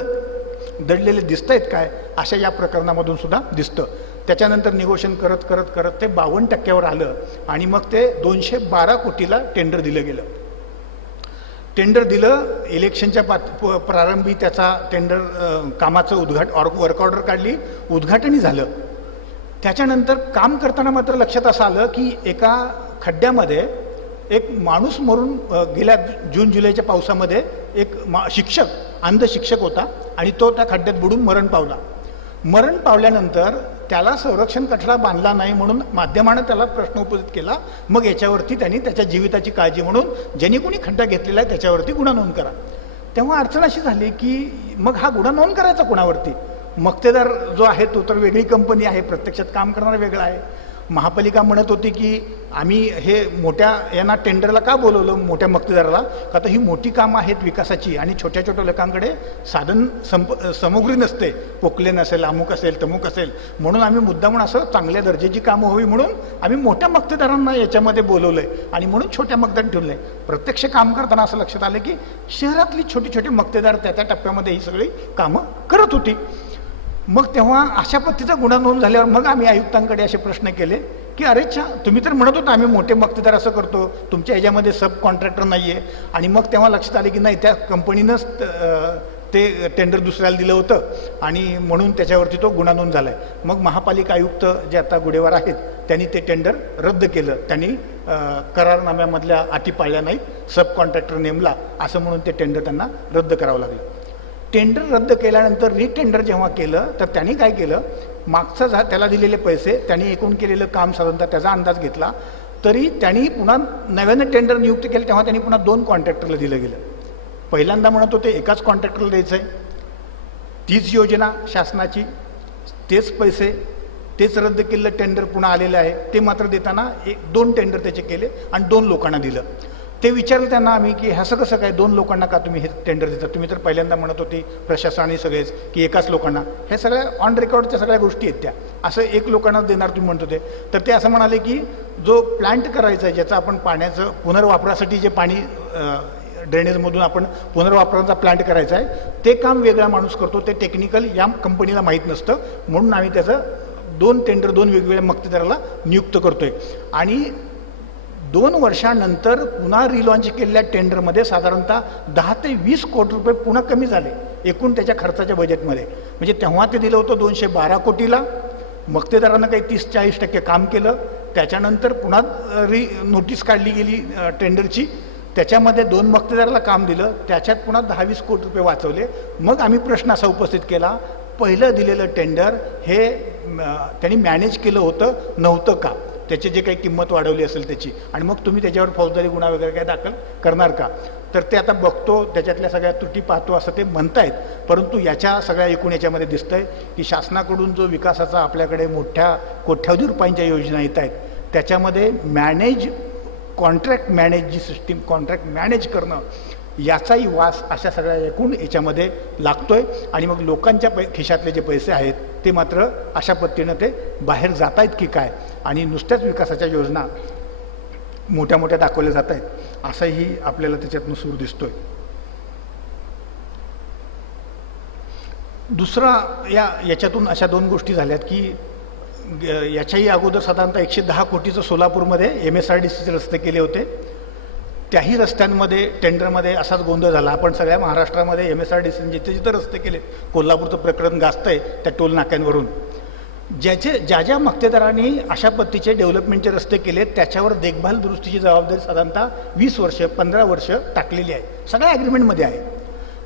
दडलेले दिसत आहेत काय, अशा या प्रकरणामधून सुद्धा दिसतं. त्याच्यानंतर निगोशिएशन करत करत करत ते 52% आलं आणि मग ते 212 कोटीला टेंडर दिलं गेलं. टेंडर दिलं, इलेक्शनच्या प्रारंभी त्याचा टेंडर कामाचं वर्क ऑर्डर काढली, उद्घाटनही झालं. त्याच्यानंतर काम करताना मात्र लक्षात असं आलं की एका खड्ड्यामध्ये एक माणूस मरून गेल्या जून-जुलैच्या पावसामध्ये एक शिक्षक, अंध शिक्षक होता आणि तो त्या खड्ड्यात बुडून मरण पावला. मरण पावल्यानंतर त्याला संरक्षण कठडा बांधला नाही म्हणून माध्यमानं त्याला प्रश्न उपस्थित केला. मग याच्यावरती त्यांनी त्याच्या जीविताची काळजी म्हणून ज्यांनी कोणी खड्डा घेतलेला आहे त्याच्यावरती गुन्हा नोंद करा. तेव्हा अडचण अशी झाली की मग हा गुन्हा नोंद करायचा कोणावरती. मक्तेदार जो आहे तो तर वेगळी कंपनी आहे, प्रत्यक्षात काम करणारा वेगळा आहे. महापालिका म्हणत होती की आम्ही हे मोठ्या यांना टेंडरला का बोलवलं, मोठ्या मक्तेदाराला, का तर ही मोठी कामं आहेत विकासाची आणि छोट्या छोट्या लोकांकडे साधन सामुग्री नसते, पोकलेन असेल, अमुक असेल, तमुक असेल, म्हणून आम्ही मुद्दामून असं चांगल्या दर्जाची कामं व्हावी म्हणून आम्ही मोठ्या मक्तेदारांना याच्यामध्ये बोलवलंय आणि म्हणून छोट्या मक्तेदार ठेवलंय. प्रत्यक्ष काम करताना असं लक्षात आलं की शहरातली छोटी छोटी मक्तेदार त्या त्या टप्प्यामध्ये ही सगळी कामं करत होती. मग तेव्हा अशा पद्धतीचा गुन्हा नोंद झाल्यावर मग आम्ही आयुक्तांकडे असे प्रश्न केले की अरे तुम्ही तर म्हणत होता आम्ही मोठे मक्तेदार असं करतो, तुमच्या ह्याच्यामध्ये सब कॉन्ट्रॅक्टर नाही आहे. आणि मग तेव्हा लक्षात आले की नाही, त्या कंपनीनंच ते टेंडर दुसऱ्याला दिलं होतं आणि म्हणून त्याच्यावरती तो गुन्हा नोंद झाला आहे. मग महापालिका आयुक्त जे आता गुडेवार आहेत त्यांनी ते टेंडर रद्द केलं. त्यांनी करारनाम्यामधल्या अटी पाळल्या नाहीत, सब कॉन्ट्रॅक्टर नेमला असं म्हणून ते टेंडर त्यांना रद्द करावं लागलं. टेंडर रद्द केल्यानंतर रिटेंडर जेव्हा केलं तर त्यांनी काय केलं, मागचा त्याला दिलेले पैसे, त्यांनी एकूण केलेलं काम साधारणतः त्याचा अंदाज घेतला, तरी त्यांनी पुन्हा नव्यानं टेंडर नियुक्त केलं. तेव्हा त्यांनी पुन्हा 2 कॉन्ट्रॅक्टरला दिलं गेलं. पहिल्यांदा म्हणत होते एकाच कॉन्ट्रॅक्टरला द्यायचं आहे, तीच योजना शासनाची, तेच पैसे, तेच रद्द केलेलं टेंडर पुन्हा आलेलं आहे. ते मात्र देताना 2 टेंडर त्याचे केले आणि 2 लोकांना दिलं. ते विचारलं त्यांना आम्ही की असं कसं काय 2 लोकांना का तुम्ही हे टेंडर देता, तुम्ही तर पहिल्यांदा म्हणत होती प्रशासनाने सगळेच की एकाच लोकांना. हे सगळ्या ऑन रेकॉर्डच्या सगळ्या गोष्टी आहेत त्या, असं 1 लोकांना देणार तुम्ही म्हणत होते. तर ते असं म्हणाले की जो प्लांट करायचा आहे, ज्याचं आपण पाण्याचं पुनर्वापरासाठी जे पाणी ड्रेनेजमधून आपण पुनर्वापराचा प्लांट करायचा आहे, ते काम वेगळा माणूस करतो, ते टेक्निकल या कंपनीला माहीत नसतं, म्हणून आम्ही त्याचं 2 टेंडर 2 वेगवेगळ्या मक्तेदाराला नियुक्त करतोय. आणि 2 वर्षानंतर पुन्हा रिलॉन्च केलेल्या टेंडरमध्ये साधारणतः 10 ते 20 कोटी रुपये पुन्हा कमी झाले एकूण त्याच्या खर्चाच्या बजेटमध्ये. म्हणजे तेव्हा ते दिलं होतं 212 कोटीला, मक्तेदारानं काही 30-40% काम केलं. त्याच्यानंतर पुन्हा नोटीस काढली गेली टेंडरची, त्याच्यामध्ये 2 मक्तेदाराला काम दिलं, त्याच्यात पुन्हा 10-20 कोटी रुपये वाचवले. मग आम्ही प्रश्न असा उपस्थित केला, पहिलं दिलेलं टेंडर हे त्यांनी मॅनेज केलं होतं नव्हतं का, त्याची जे काही किंमत वाढवली असेल त्याची, आणि मग तुम्ही त्याच्यावर फौजदारी गुन्हा वगैरे काय दाखल करणार का. तर ते आता बघतो, त्याच्यातल्या सगळ्या त्रुटी पाहतो असं ते म्हणतायत. परंतु याच्या सगळ्या एकूण याच्यामध्ये दिसतंय की शासनाकडून जो विकासाचा आपल्याकडे मोठ्या कोट्यावधी रुपयांच्या योजना येत आहेत, त्याच्यामध्ये कॉन्ट्रॅक्ट मॅनेज जी सिस्टीम, कॉन्ट्रॅक्ट मॅनेज करणं, याचाही वास अशा सगळ्या एकूण याच्यामध्ये लागतोय. आणि मग लोकांच्या खिशातले जे पैसे आहेत ते मात्र अशा पद्धतीनं ते बाहेर जात आहेत की काय. आणि नुसत्याच विकासाच्या योजना मोठ्या मोठ्या दाखवल्या जात आहेत, असाही आपल्याला त्याच्यातनं सूर दिसतोय. दुसरा याच्यातून अशा दोन गोष्टी झाल्यात की याच्याही अगोदर साधारणतः 110 कोटीचं सोलापूरमध्ये MSRDCचे रस्ते केले होते. त्याही रस्त्यांमध्ये टेंडरमध्ये असाच गोंधळ झाला. आपण सगळ्या महाराष्ट्रामध्ये MSRDCने जिथे जिथं रस्ते केले, कोल्हापूरचं प्रकरण गाजतंय त्या टोल नाक्यांवरून, ज्या ज्या मक्तेदारांनी अशा पद्धतीचे डेव्हलपमेंटचे रस्ते केले त्याच्यावर देखभाल दुरुस्तीची जबाबदारी साधारणतः 20 वर्ष 15 वर्ष टाकलेली आहे. सगळ्या ॲग्रीमेंटमध्ये आहे.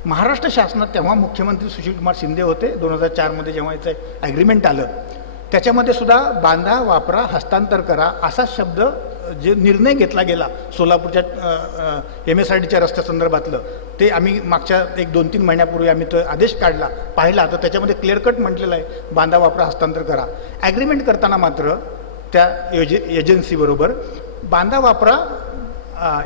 महाराष्ट्र शासनात तेव्हा मुख्यमंत्री सुशीलकुमार शिंदे होते. 2004मध्ये जेव्हा याचं ॲग्रीमेंट आलं त्याच्यामध्ये सुद्धा बांधा, वापरा, हस्तांतर करा असा शब्द जे निर्णय घेतला गेला सोलापूरच्या MSRDच्या रस्त्यासंदर्भातलं, ते आम्ही मागच्या 1-2-3 महिन्यापूर्वी आम्ही तो आदेश काढला, पाहिला, तर त्याच्यामध्ये क्लिअर कट म्हटलेलं आहे बांधा, वापरा, हस्तांतर करा. ॲग्रीमेंट करताना मात्र त्या एजन्सीबरोबर बांधा, वापरा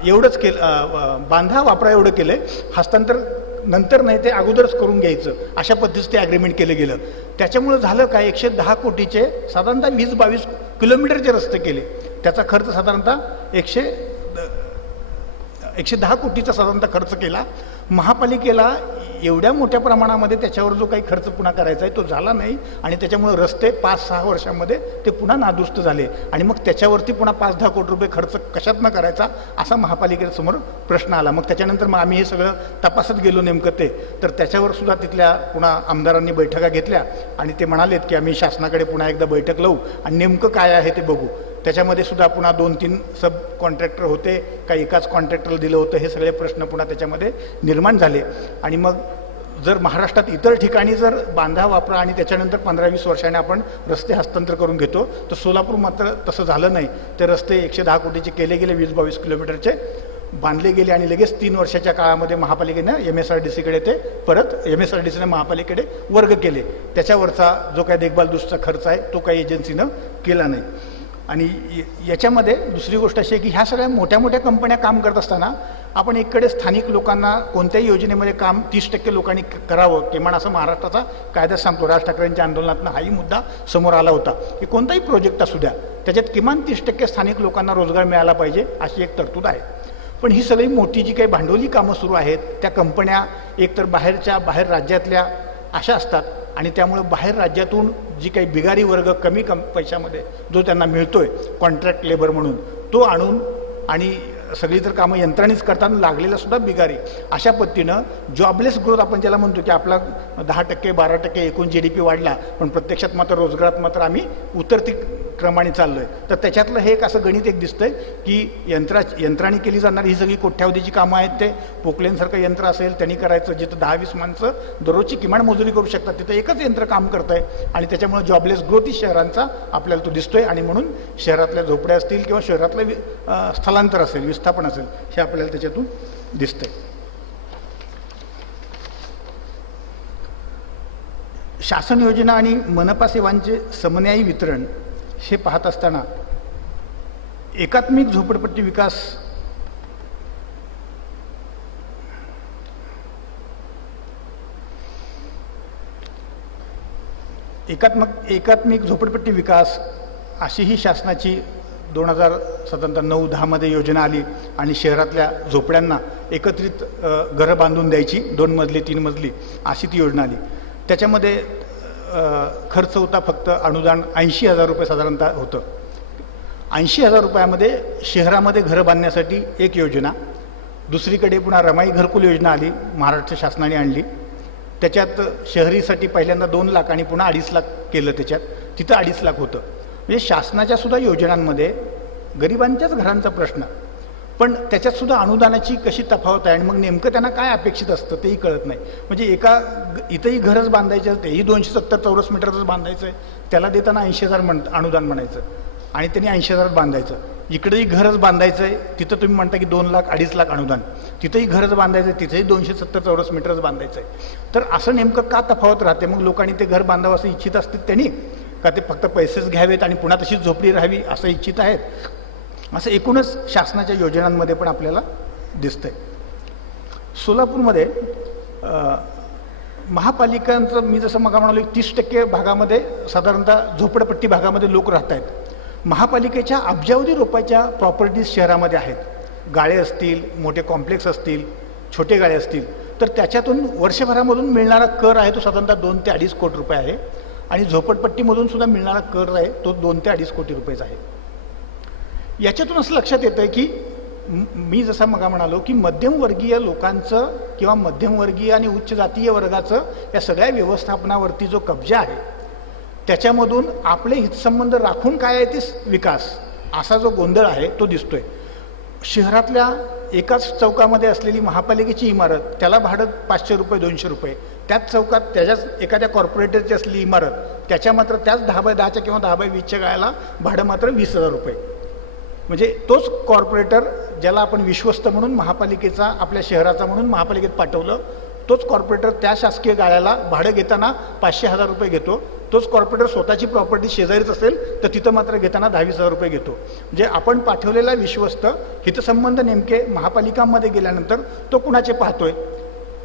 एवढंच केलं, बांधा, वापरा एवढं केलं आहे, हस्तांतर नंतर नाही ते अगोदरच करून घ्यायचं अशा पद्धतीचं ते ॲग्रीमेंट केलं गेलं. त्याच्यामुळं झालं काय, 110 कोटीचे साधारणतः 20-22 किलोमीटरचे रस्ते केले. त्याचा खर्च साधारणतः 110 कोटीचा साधारणतः खर्च केला. महापालिकेला एवढ्या मोठ्या प्रमाणामध्ये त्याच्यावर जो काही खर्च पुन्हा करायचा आहे तो झाला नाही आणि त्याच्यामुळे रस्ते 5-6 वर्षांमध्ये ते पुन्हा नादुरुस्त झाले आणि मग त्याच्यावरती पुन्हा 5-10 कोटी रुपये खर्च कशातनं करायचा असा महापालिकेसमोर प्रश्न आला. मग त्याच्यानंतर मग आम्ही हे सगळं तपासत गेलो नेमकं ते, तर त्याच्यावर सुद्धा तिथल्या पुन्हा आमदारांनी बैठका घेतल्या आणि ते म्हणालेत की आम्ही शासनाकडे पुन्हा एकदा बैठक लावू आणि नेमकं काय आहे ते बघू. त्याच्यामध्ये सुद्धा पुन्हा 2-3 सब कॉन्ट्रॅक्टर होते, काही एकाच कॉन्ट्रॅक्टरला दिलं होतं, हे सगळे प्रश्न पुन्हा त्याच्यामध्ये निर्माण झाले. आणि मग जर महाराष्ट्रात इतर ठिकाणी जर बांधा, वापरा आणि त्याच्यानंतर 15-20 वर्षाने आपण रस्ते हस्तांतर करून घेतो, तर सोलापूर मात्र तसं झालं नाही. ते रस्ते 110 कोटीचे केले गेले, 20-22 किलोमीटरचे बांधले गेले आणि लगेच 3 वर्षाच्या काळामध्ये महापालिकेनं MSRDCकडे ते परत MSRDCने महापालिकेकडे वर्ग केले. त्याच्यावरचा जो काही देखभाल दुरुस्तीचा खर्च आहे तो काही एजन्सीनं केला नाही. आणि याच्यामध्ये दुसरी गोष्ट अशी आहे की ह्या सगळ्या मोठ्या मोठ्या कंपन्या काम करत असताना आपण एककडे स्थानिक लोकांना कोणत्याही योजनेमध्ये काम 30% लोकांनी करावं, किमान असं महाराष्ट्राचा कायदा सांगतो. राज ठाकरेंच्या आंदोलनातनं हाही मुद्दा समोर आला होता की कोणताही प्रोजेक्ट असू द्या त्याच्यात किमान 30% स्थानिक लोकांना रोजगार मिळाला पाहिजे अशी एक तरतूद आहे. पण ही सगळी मोठी जी काही भांडवली कामं सुरू आहेत त्या कंपन्या एकतर बाहेर राज्यातल्या अशा असतात आणि त्यामुळे बाहेर राज्यातून जी काही बिगारी वर्ग कमी पैशामध्ये जो त्यांना मिळतोय कॉन्ट्रॅक्ट लेबर म्हणून तो आणून आणि सगळी तर कामं यंत्रांनीच करताना लागलेलं सुद्धा बिगारी, अशा पद्धतीनं जॉबलेस ग्रोथ आपण ज्याला म्हणतो की आपला 10% 12% एकूण GDP वाढला पण प्रत्यक्षात मात्र रोजगारात मात्र आम्ही उतरती क्रमाने चाललो आहे. तर त्याच्यातलं हे एक असं गणित एक दिसतंय की यंत्राने केली जाणारी ही सगळी कोट्यावधीची कामं आहेत. ते पोकलेनसारखं यंत्र असेल त्यांनी करायचं, जिथं 10-20 माणसं दररोजची किमान मजुरी करू शकतात तिथं एकच यंत्र काम करतं आहे आणि त्याच्यामुळे जॉबलेस ग्रोथ ही शहरांचा आपल्याला तो दिसतोय. आणि म्हणून शहरातल्या झोपड्या असतील किंवा शहरातलं स्थलांतर असेल, विस्थापन असेल, हे आपल्याला त्याच्यातून दिसतंय. शासन योजना आणि मनपा सेवांचे समन्यायी वितरण हे पाहत असताना एकात्मिक झोपडपट्टी विकास एकात्मिक झोपडपट्टी विकास अशी ही शासनाची 2009-10 मध्ये योजना आली आणि शहरातल्या झोपड्यांना एकत्रित घरं बांधून द्यायची, 2 मजली 3 मजली अशी ती योजना आली. त्याच्यामध्ये खर्च होता फक्त अनुदान 80,000 रुपये साधारणतः होतं. 80,000 रुपयामध्ये शहरामध्ये घरं बांधण्यासाठी एक योजना, दुसरीकडे पुन्हा रमाई घरकुल योजना आली, महाराष्ट्र शासनाने आणली. त्याच्यात शहरीसाठी पहिल्यांदा 2 लाख आणि पुन्हा 2.5 लाख केलं, त्याच्यात तिथं 2.5 लाख होतं. म्हणजे शासनाच्या सुद्धा योजनांमध्ये गरिबांच्याच घरांचा प्रश्न, पण त्याच्यात सुद्धा अनुदानाची कशी तफावत आहे आणि मग नेमकं त्यांना काय अपेक्षित असतं तेही कळत नाही. म्हणजे इथंही घरच बांधायचं, तेही 270 चौरस मीटरच बांधायचं आहे, त्याला देताना 80,000 अनुदान म्हणायचं आणि त्यांनी 80,000 बांधायचं. इकडेही घरच बांधायचं आहे, तिथं तुम्ही म्हणता की 2 लाख 2.5 लाख अनुदान, तिथंही घरच बांधायचं आहे, तिथेही 270 चौरस मीटरच बांधायचं आहे. तर असं नेमकं का तफावत राहते? मग लोकांनी ते घर बांधावं असं इच्छित असतील त्यांनी, का ते फक्त पैसेच घ्यावेत आणि पुन्हा तशीच झोपडी राहावी असं इच्छित आहेत? असं एकूणच शासनाच्या योजनांमध्ये पण आपल्याला दिसतंय. सोलापूरमध्ये महापालिकांचं मी जसं मग म्हणालो 30% भागामध्ये साधारणतः झोपडपट्टी भागामध्ये लोक राहत आहेत. महापालिकेच्या अब्जावधी रुपयाच्या प्रॉपर्टीज शहरामध्ये आहेत. गाळे असतील, मोठे कॉम्प्लेक्स असतील, छोटे गाळे असतील, तर त्याच्यातून वर्षभरामधून मिळणारा कर आहे तो साधारणतः 2 ते 2.5 कोटी रुपये आहे. आणि झोपडपट्टीमधून सुद्धा मिळणारा कर आहे तो 2 ते 2.5 कोटी रुपयेचा आहे. याच्यातून असं लक्षात येतं की मी जसा मग म्हणालो की मध्यमवर्गीय लोकांचं किंवा मध्यमवर्गीय आणि उच्च जातीय वर्गाचं या सगळ्या व्यवस्थापनावरती जो कब्जा आहे त्याच्यामधून आपले हितसंबंध राखून काय आहे ते विकास असा जो गोंधळ आहे तो दिसतोय. शहरातल्या एकाच चौकामध्ये असलेली महापालिकेची इमारत त्याला भाडं 500 रुपये 200 रुपये, त्याच चौकात त्याच्याच एखाद्या कॉर्पोरेटरची असलेली इमारत त्याच्या मात्र त्याच 10x10च्या किंवा 10x20च्या गाळ्याला भाडं मात्र 20,000 रुपये. म्हणजे तोच कॉर्पोरेटर ज्याला आपण विश्वस्त म्हणून महापालिकेचा आपल्या शहराचा म्हणून महापालिकेत पाठवलं, तोच कॉर्पोरेटर त्या शासकीय गाळ्याला भाडं घेताना 500,000 रुपये घेतो. तोच कॉर्पोरेटर स्वतःची प्रॉपर्टी शेजारीच असेल तर तिथं मात्र घेताना 10-20,000 रुपये घेतो. म्हणजे आपण पाठवलेला विश्वस्त हितसंबंध नेमके महापालिकांमध्ये गेल्यानंतर तो कुणाचे पाहतोय.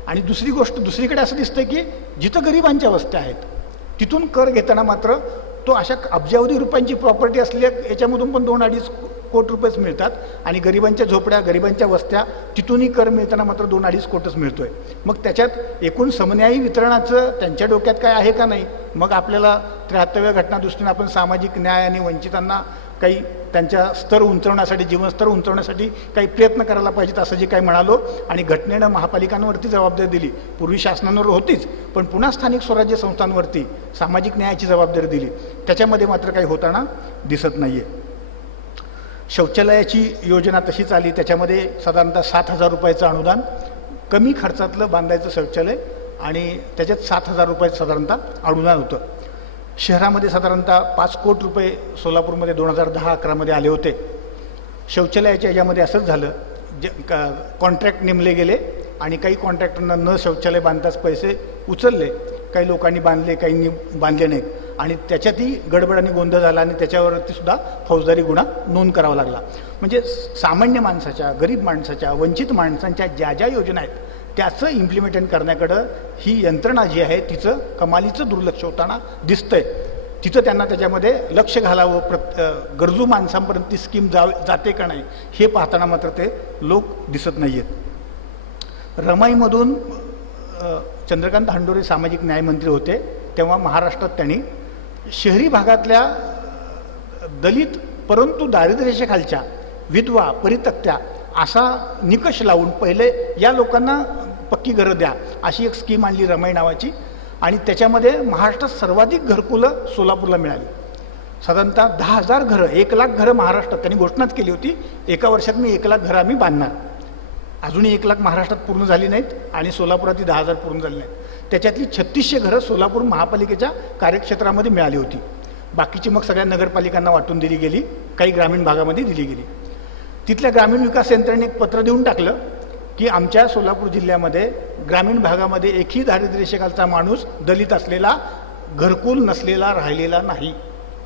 आणि दुसरी गोष्ट दुसरीकडे असं दिसतंय की जिथं गरिबांच्या वस्त्या आहेत तिथून कर घेताना मात्र तो अशा अब्जावधी रुपयांची प्रॉपर्टी असलेल्या याच्यामधून पण 2-2.5 कोटी रुपयेच मिळतात आणि गरिबांच्या झोपड्या गरिबांच्या वस्त्या तिथूनही कर मिळताना मात्र 2-2.5 कोटीच मिळतोय. मग त्याच्यात एकूण समन्यायी वितरणाचं त्यांच्या डोक्यात काय आहे का नाही. मग आपल्याला 73व्या घटना दृष्टीने आपण सामाजिक न्याय आणि वंचितांना काही त्यांच्या स्तर उंचावण्यासाठी जीवनस्तर उंचावण्यासाठी काही प्रयत्न करायला पाहिजेत असं जे काही म्हणालो. आणि घटनेनं महापालिकांवरती जबाबदारी दिली, पूर्वी शासनांवर होतीच पण पुन्हा स्थानिक स्वराज्य संस्थांवरती सामाजिक न्यायाची जबाबदारी दिली. त्याच्यामध्ये मात्र काही होताना दिसत नाही आहे. शौचालयाची योजना तशीच आली, त्याच्यामध्ये साधारणतः 7,000 रुपयाचं अनुदान, कमी खर्चातलं बांधायचं शौचालय आणि त्याच्यात 7,000 रुपयाचं साधारणतः अनुदान होतं. शहरामध्ये साधारणतः 5 कोटी रुपये सोलापूरमध्ये 2010-11मध्ये आले होते. शौचालयाच्या याच्यामध्ये असंच झालं, कॉन्ट्रॅक्ट नेमले गेले आणि काही कॉन्ट्रॅक्टरना न शौचालय बांधताच पैसे उचलले, काही लोकांनी बांधले काहींनी बांधले नाहीत आणि त्याच्यातही गडबड आणि गोंधळ झाला आणि त्याच्यावरती सुद्धा फौजदारी गुन्हा नोंद करावा लागला. म्हणजे सामान्य माणसाच्या, गरीब माणसाच्या, वंचित माणसांच्या ज्या ज्या योजना आहेत त्याचं इम्प्लिमेंटेशन करण्याकडं ही यंत्रणा जी आहे तिचं कमालीचं दुर्लक्ष होताना दिसतंय. तिथं त्यांना त्याच्यामध्ये लक्ष घालावं, गरजू माणसांपर्यंत ती स्कीम जाते का नाही हे पाहताना मात्र ते लोक दिसत नाही आहेत. रमाईमधून चंद्रकांत हंडोरे सामाजिक न्यायमंत्री होते तेव्हा महाराष्ट्रात त्यांनी शहरी भागातल्या दलित परंतु दारिद्र्यरेषेखालच्या विधवा परित्यक्त्या असा निकष लावून पहिले या लोकांना पक्की घरं द्या अशी एक स्कीम आणली रमाई नावाची. आणि त्याच्यामध्ये महाराष्ट्रात सर्वाधिक घरकुलं सोलापूरला मिळाली. साधारणतः 10,000 घरं, 1,00,000 घरं महाराष्ट्रात त्यांनी घोषणाच केली होती, एका वर्षात मी 1,00,000 घरं आम्ही बांधणार. अजूनही 1,00,000 महाराष्ट्रात पूर्ण झाली नाहीत आणि सोलापुरातही 10,000 पूर्ण झाली नाहीत. त्याच्यातली 3600 घरं सोलापूर महापालिकेच्या कार्यक्षेत्रामध्ये मिळाली होती. बाकीची मग सगळ्या नगरपालिकांना वाटून दिली गेली, काही ग्रामीण भागामध्ये दिली गेली. तिथल्या ग्रामीण विकास यंत्रणेने एक पत्र देऊन टाकलं की आमच्या सोलापूर जिल्ह्यामध्ये ग्रामीण भागामध्ये एकही दारिद्र्यरेषेखालचा माणूस दलित असलेला, घरकुल नसलेला राहिलेला नाही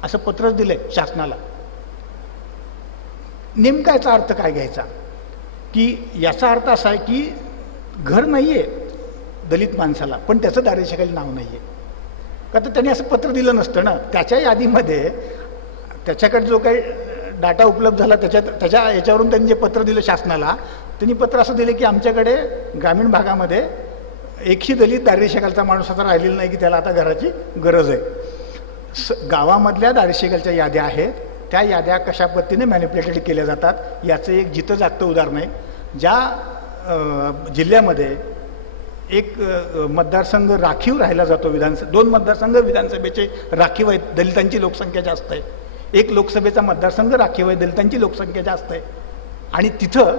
असं पत्रच दिलंय शासनाला. नेमका याचा अर्थ काय घ्यायचा की याचा अर्थ असा आहे की घर नाही आहे दलित माणसाला पण त्याचं दारिद्र्यरेषेखाली नाव नाही आहे का. तर त्यांनी असं पत्र दिलं नसतं ना. त्याच्या यादीमध्ये त्याच्याकडे जो काही डाटा उपलब्ध झाला त्याच्या याच्यावरून त्यांनी जे पत्र दिलं शासनाला, त्यांनी पत्र असं दिलं की आमच्याकडे ग्रामीण भागामध्ये एकही दलित दारिद्र्यरेषेखालचा माणूस आता राहिलेला नाही की त्याला आता घराची गरज आहे. गावामधल्या दारिद्र्यरेषेखालच्या याद्या आहेत, त्या याद्या कशा पद्धतीने मॅनिप्युलेटेड केल्या जातात याचं एक जिथं जागतं उदाहरण आहे. ज्या जिल्ह्यामध्ये एक मतदारसंघ राखीव राहिला जातो, 2 मतदारसंघ विधानसभेचे राखीव आहेत, दलितांची लोकसंख्या जास्त आहे. एक लोकसभेचा मतदारसंघ राखीव आहे, दलितांची लोकसंख्या जास्त आहे आणि तिथं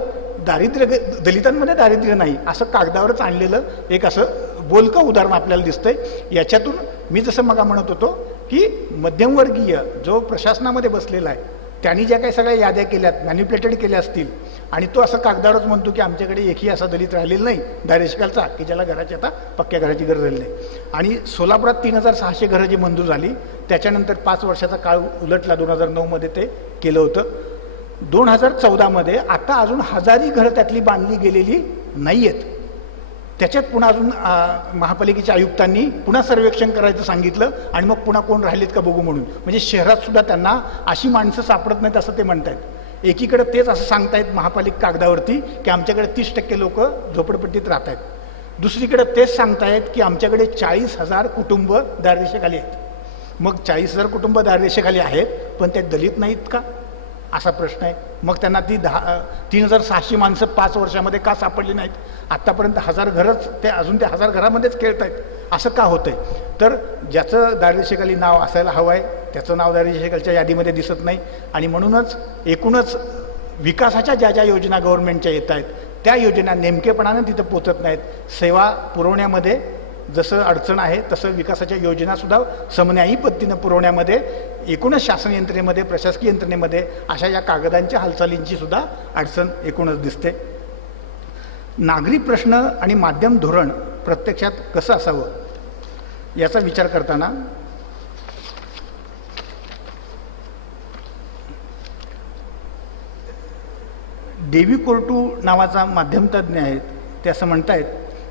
दलितांमध्ये दारिद्र्य नाही असं कागदावरच आणलेलं एक असं बोलकं उदाहरण आपल्याला दिसतंय. याच्यातून मी जसं मग म्हणत होतो की मध्यमवर्गीय जो प्रशासनामध्ये बसलेला आहे त्यांनी ज्या काही सगळ्या याद्या केल्यात, मॅनिप्युलेटेड केल्या असतील आणि तो असं कागदावरच म्हणतो की आमच्याकडे एकही असा दलित राहिलेला नाही दारिद्र्यरेषेखालचा की ज्याला घराची आता पक्क्या घराची गरज झाली नाही. आणि सोलापुरात 3,600 घरं जी मंजूर झाली त्याच्यानंतर 5 वर्षाचा काळ उलटला, 2009मध्ये ते केलं होतं. 2014मध्ये आता अजून 1,000 घरं त्यातली बांधली गेलेली नाही आहेत. त्याच्यात पुन्हा अजून महापालिकेच्या आयुक्तांनी पुन्हा सर्वेक्षण करायचं सांगितलं आणि मग पुन्हा कोण राहिलेत का बघू म्हणून. म्हणजे शहरात सुद्धा त्यांना अशी माणसं सापडत नाहीत असं ते म्हणतायत. एकीकडे तेच असं सांगतायत महापालिका कागदावरती की आमच्याकडे 30% लोक झोपडपट्टीत राहत आहेत, दुसरीकडे तेच सांगतायत की आमच्याकडे 40,000 कुटुंब दारिद्र्यरेषेखाली आहेत. मग 40,000 कुटुंब दारिद्र्यरेषेखाली आहेत पण ते दलित नाहीत का असा प्रश्न आहे. मग त्यांना ती 3,600 माणसं 5 वर्षामध्ये का सापडली नाहीत? आत्तापर्यंत 1000 घरच ते अजून ते 1000 घरामध्येच खेळत आहेत. असं का होतंय? तर ज्याचं दारिद्र्यरेषेखाली नाव असायला हवं आहे त्याचं नाव दारिद्र्यरेषेखालच्या यादीमध्ये दिसत नाही. आणि म्हणूनच एकूणच विकासाच्या ज्या ज्या योजना गव्हर्नमेंटच्या येत आहेत त्या योजना नेमकेपणानं तिथं पोचत नाहीत. सेवा पुरवण्यामध्ये जसं अडचण आहे तसं विकासाच्या योजनासुद्धा समन्यायी पद्धतीनं पुरवण्यामध्ये एकूणच शासन यंत्रणेमध्ये प्रशासकीय यंत्रणेमध्ये अशा या कागदांच्या हालचालींची सुद्धा अडचण एकूणच दिसते. नागरी प्रश्न आणि माध्यम धोरण प्रत्यक्षात कसं असावं याचा विचार करताना डेव्ही कोर्टू नावाचा माध्यमतज्ञ आहेत ते असं म्हणतायत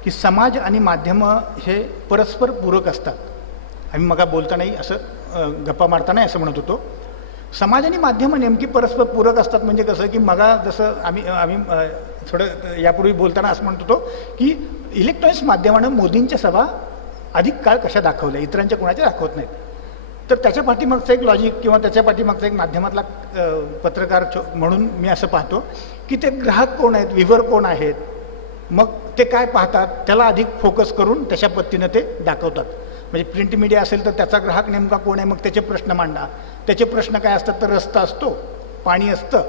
की समाज आणि माध्यमं हे परस्पर पूरक असतात. आम्ही मग बोलतानाही असं गप्पा मारतानाही असं म्हणत होतो. समाज आणि माध्यमं नेमकी परस्पर पूरक असतात म्हणजे कसं की मगा जसं आम्ही थोडं यापूर्वी बोलताना असं म्हणत होतो की इलेक्ट्रॉनिक्स माध्यमानं मोदींच्या सभा अधिक काळ कशा दाखवल्या, इतरांच्या कोणाच्या दाखवत नाहीत. तर त्याच्या पाठीमागचं एक लॉजिक किंवा त्याच्या पाठीमागचा एक माध्यमातला पत्रकार म्हणून मी असं पाहतो की ते ग्राहक कोण आहेत, व्ह्यूवर कोण आहेत, मग ते काय पाहतात त्याला अधिक फोकस करून तशा पद्धतीनं ते दाखवतात. म्हणजे प्रिंट मीडिया असेल तर त्याचा ग्राहक नेमका कोण आहे, मग त्याचे प्रश्न मांडा. त्याचे प्रश्न काय असतात तर रस्ता असतो, पाणी असतं,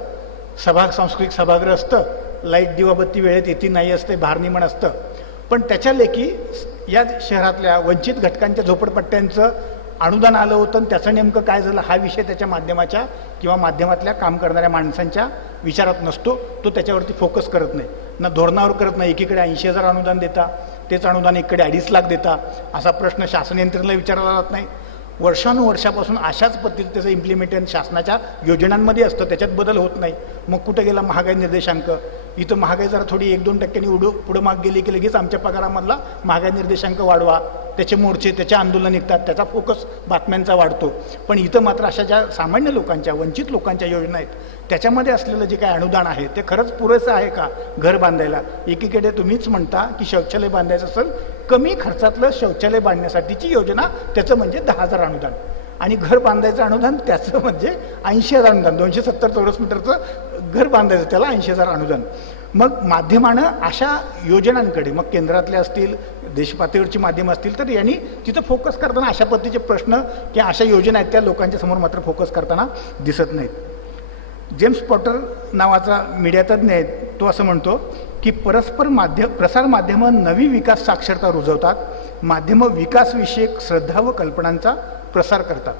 सांस्कृतिक सभागृह असतं, लाईट दिवाबत्ती वेळेत येती नाही असते, भारनियमन असतं. पण त्याच्या लेखी या शहरातल्या वंचित घटकांच्या झोपडपट्ट्यांचं अनुदान आलं होतं आणि त्याचं नेमकं काय झालं हा विषय त्याच्या माध्यमाच्या किंवा माध्यमातल्या काम करणाऱ्या माणसांच्या विचारात नसतो. तो त्याच्यावरती फोकस करत नाही, ना धोरणावर करत नाही. एकीकडे 80,000 अनुदान देता, तेच अनुदान एकीकडे 2.5 लाख देता, असा प्रश्न शासन यंत्रणेला विचारला जात नाही. वर्षानुवर्षापासून अशाच पद्धतीचं त्याचं इम्प्लिमेंटेशन शासनाच्या योजनांमध्ये असतं, त्याच्यात बदल होत नाही. मग कुठं गेला महागाई निर्देशांक? इथं महागाई जरा थोडी 1-2 टक्क्यांनी पुढं माग गेली की लगेच आमच्या पगारामधला महागाई निर्देशांक वाढवा, त्याचे मोर्चे, त्याचे आंदोलन निघतात, त्याचा फोकस बातम्यांचा वाढतो. पण इथं मात्र अशा ज्या सामान्य लोकांच्या वंचित लोकांच्या योजना आहेत त्याच्यामध्ये असलेलं जे काही अनुदान आहे ते खरंच पुरेसं आहे का घर बांधायला? एकीकडे तुम्हीच म्हणता की शौचालय बांधायचं असेल, कमी खर्चातलं शौचालय बांधण्यासाठीची योजना त्याचं म्हणजे 10,000 अनुदान, आणि घर बांधायचं अनुदान त्याचं म्हणजे 80,000 अनुदान. 270 चौरस मीटरचं घर बांधायचं त्याला 80,000 अनुदान. मग माध्यमानं अशा योजनांकडे, मग केंद्रातले असतील, देशपातळीवरची माध्यमं असतील, तर यांनी तिथं फोकस करताना अशा पद्धतीचे प्रश्न किंवा अशा योजना आहेत त्या लोकांच्या समोर मात्र फोकस करताना दिसत नाहीत. जेम्स पॉटर नावाचा मीडियातज्ञ आहे, तो असं म्हणतो की प्रसार माध्यमं नवी विकास साक्षरता रुजवतात, माध्यमं विकासविषयक श्रद्धा व कल्पनांचा प्रसार करतात.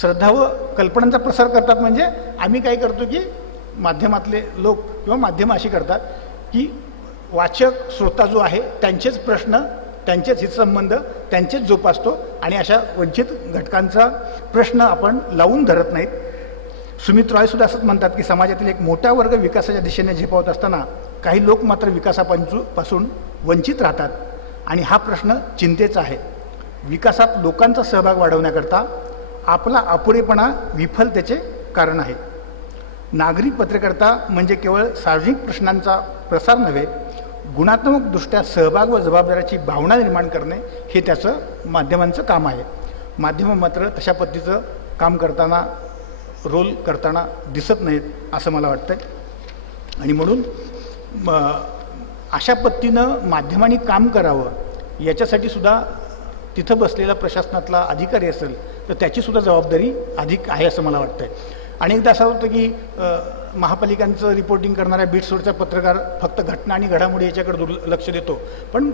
श्रद्धा व कल्पनांचा प्रसार करतात म्हणजे आम्ही काय करतो की माध्यमातले लोक किंवा माध्यमं अशी करतात की वाचक श्रोता जो आहे त्यांचेच प्रश्न, त्यांचेच हितसंबंध, त्यांचेच जोपासतो आणि अशा वंचित घटकांचा प्रश्न आपण लावून धरत नाहीत. सुमित रॉय सुद्धा असंच म्हणतात की समाजातील एक मोठा वर्ग विकासाच्या दिशेने झेपावत असताना काही लोक मात्र विकासापासून वंचित राहतात आणि हा प्रश्न चिंतेचा आहे. विकासात लोकांचा सहभाग वाढवण्याकरता आपला अपुरेपणा विफलतेचे कारण आहे. नागरी पत्रकारिता म्हणजे केवळ सार्वजनिक प्रश्नांचा प्रसार नव्हे, गुणात्मकदृष्ट्या सहभाग व जबाबदारीची भावना निर्माण करणे हे त्याचं माध्यमांचं काम आहे. माध्यमं मात्र तशा पद्धतीचं काम करताना, रोल करताना दिसत नाहीत असं मला वाटतं. आणि म्हणून अशा पद्धतीनं माध्यमांनी काम करावं याच्यासाठी सुद्धा तिथं बसलेला प्रशासनातला अधिकारी असेल तर त्याचीसुद्धा जबाबदारी अधिक आहे असं मला वाटतं. अनेकदा असं होतं की महापालिकांचं रिपोर्टिंग करणाऱ्या बीट्सवरचा पत्रकार फक्त घटना आणि घडामोडी याच्याकडे लक्ष देतो, पण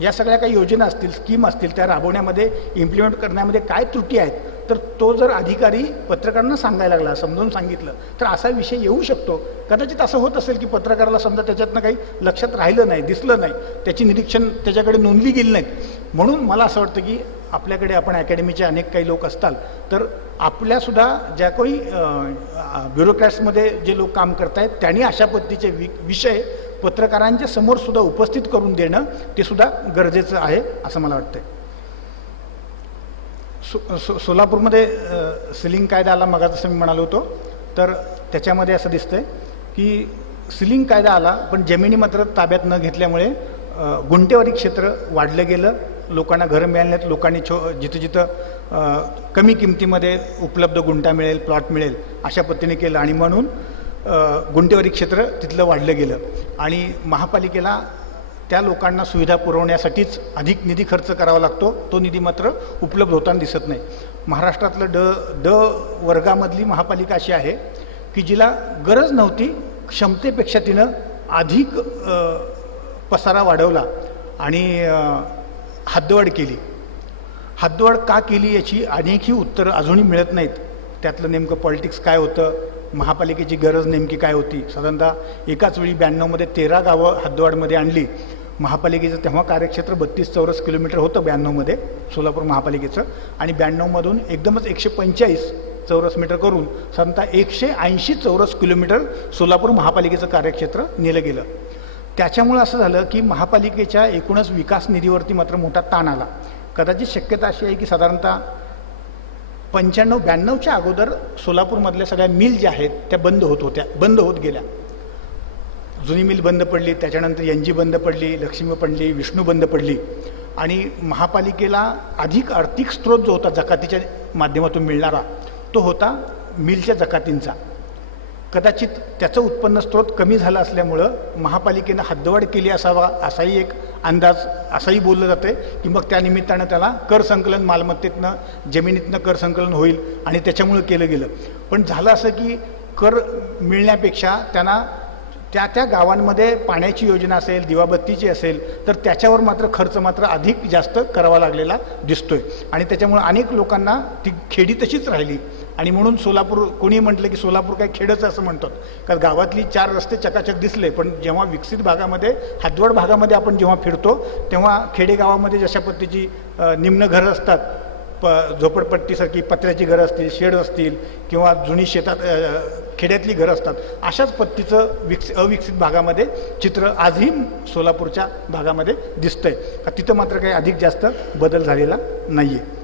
या सगळ्या काही योजना असतील, स्कीम असतील, त्या राबवण्यामध्ये, इम्प्लिमेंट करण्यामध्ये काय त्रुटी आहेत तर तो जर अधिकारी पत्रकारांना सांगायला लागला, समजून सांगितलं तर असा विषय येऊ शकतो. कदाचित असं होत असेल की पत्रकाराला समजा त्याच्यातनं काही लक्षात राहिलं नाही, दिसलं नाही, त्याची निरीक्षण त्याच्याकडे नोंदली गेली नाहीत. म्हणून मला असं वाटतं की आपल्याकडे आपण अकॅडमीचे अनेक काही लोक असताल तर आपल्यासुद्धा ज्या काही ब्युरोक्रॅट्समध्ये जे लोक काम करत आहेत त्यांनी अशा पद्धतीचे विषय पत्रकारांच्या समोर सुद्धा उपस्थित करून देणं ते सुद्धा गरजेचं आहे असं मला वाटतं. सोलापूरमध्ये सिलिंग कायदा आला मग जसं मी म्हणालो होतो, तर त्याच्यामध्ये असं दिसतंय की सिलिंग कायदा आला पण जमिनी मात्र ताब्यात न घेतल्यामुळे गुंठेवारी क्षेत्र वाढलं गेलं, लोकांना घरं मिळाली नाहीत, लोकांनी जिथं जिथं कमी किमतीमध्ये उपलब्ध गुंठा मिळेल, प्लॉट मिळेल अशा पद्धतीने केलं आणि म्हणून गुंठेवारी क्षेत्र तिथलं वाढलं गेलं आणि महापालिकेला त्या लोकांना सुविधा पुरवण्यासाठीच अधिक निधी खर्च करावा लागतो. तो निधी मात्र उपलब्ध होताना दिसत नाही. महाराष्ट्रातलं ड वर्गामधली महापालिका अशी आहे की जिला गरज नव्हती, क्षमतेपेक्षा तिनं अधिक पसारा वाढवला आणि हद्दवाढ केली. हद्दवाढ का केली याची अनेकही उत्तरं अजूनही मिळत नाहीत. त्यातलं नेमकं पॉलिटिक्स काय होतं, महापालिकेची गरज नेमकी काय होती. साधारणतः एकाच वेळी 92मध्ये 13 गावं हद्दवाढमध्ये आणली. महापालिकेचं तेव्हा कार्यक्षेत्र 32 चौरस किलोमीटर होतं 92मध्ये सोलापूर महापालिकेचं आणि 92मधून एकदमच 145 चौरस मीटर करून साधारणतः 180 चौरस किलोमीटर सोलापूर महापालिकेचं कार्यक्षेत्र नेलं गेलं. त्याच्यामुळं असं झालं की महापालिकेच्या एकूणच विकास निधीवरती मात्र मोठा ताण आला. कदाचित शक्यता अशी आहे की साधारणतः 95-92च्या अगोदर सोलापूरमधल्या सगळ्या मिल ज्या आहेत त्या बंद होत गेल्या. जुनी मिल बंद पडली, त्याच्यानंतर NG बंद पडली, लक्ष्मी पडली, विष्णू बंद पडली आणि महापालिकेला अधिक आर्थिक स्रोत जो होता जकातीच्या माध्यमातून मिळणारा तो होता मिलच्या जकातींचा. कदाचित त्याचं उत्पन्न स्रोत कमी झाला असल्यामुळं महापालिकेनं हद्दवाढ केली असावा असाही एक अंदाज असंही बोललं जातं आहे की मग त्या निमित्तानं त्याला कर संकलन मालमत्तेतनं जमिनीतनं कर संकलन होईल आणि त्याच्यामुळं केलं गेलं. पण झालं असं की कर मिळण्यापेक्षा त्यांना त्या गावांमध्ये पाण्याची योजना असेल, दिवाबत्तीची असेल तर त्याच्यावर मात्र खर्च मात्र अधिक जास्त करावा लागलेला दिसतोय आणि त्याच्यामुळे अनेक लोकांना ती खेडी तशीच राहिली आणि म्हणून सोलापूर कोणी म्हटलं की सोलापूर काय खेडच असं म्हणतात. कारण गावातली 4 रस्ते चकाचक दिसले पण जेव्हा विकसित भागामध्ये हद्दवाढ भागामध्ये आपण जेव्हा फिरतो तेव्हा खेडेगावामध्ये जशा पद्धतीची निम्न घरं असतात, झोपडपट्टीसारखी पत्र्याची घरं असतील, शेड असतील किंवा जुनी शेतात खेड्यातली घरं असतात, अशाच पद्धतीचं अविकसित भागामध्ये चित्र आजही सोलापूरच्या भागामध्ये दिसतंय. तिथं मात्र काही अधिक जास्त बदल झालेला नाही आहे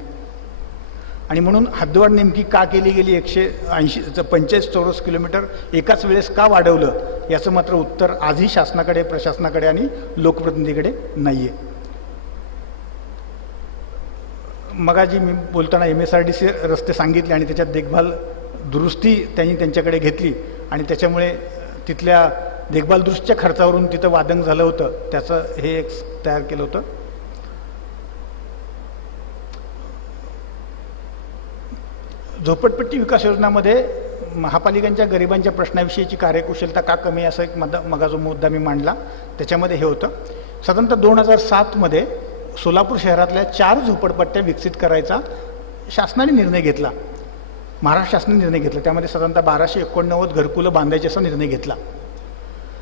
आणि म्हणून हद्दवाढ नेमकी का केली गेली, 145 चौरस किलोमीटर एकाच वेळेस का वाढवलं याचं मात्र उत्तर आजही शासनाकडे, प्रशासनाकडे आणि लोकप्रतिनिधीकडे नाही आहे. मगाजी मी बोलताना MSRDC रस्ते सांगितले आणि त्याच्यात देखभाल दुरुस्ती त्यांनी त्यांच्याकडे घेतली आणि त्याच्यामुळे तिथल्या देखभाल दुरुस्तीच्या खर्चावरून तिथं वादंग झालं होतं. त्याचं हे एक तयार केलं होतं. झोपडपट्टी विकास योजनामध्ये महापालिकांच्या गरिबांच्या प्रश्नाविषयीची कार्यकुशलता का कमी असा एक मगा जो मुद्दा मी मांडला त्याच्यामध्ये हे होतं. साधारणतः 2007मध्ये सोलापूर शहरातल्या 4 झोपडपट्ट्या विकसित करायचा शासनाने निर्णय घेतला, महाराष्ट्र शासनाने निर्णय घेतला. त्यामध्ये साधारणतः 1289 घरकुलं बांधायचे असा निर्णय घेतला.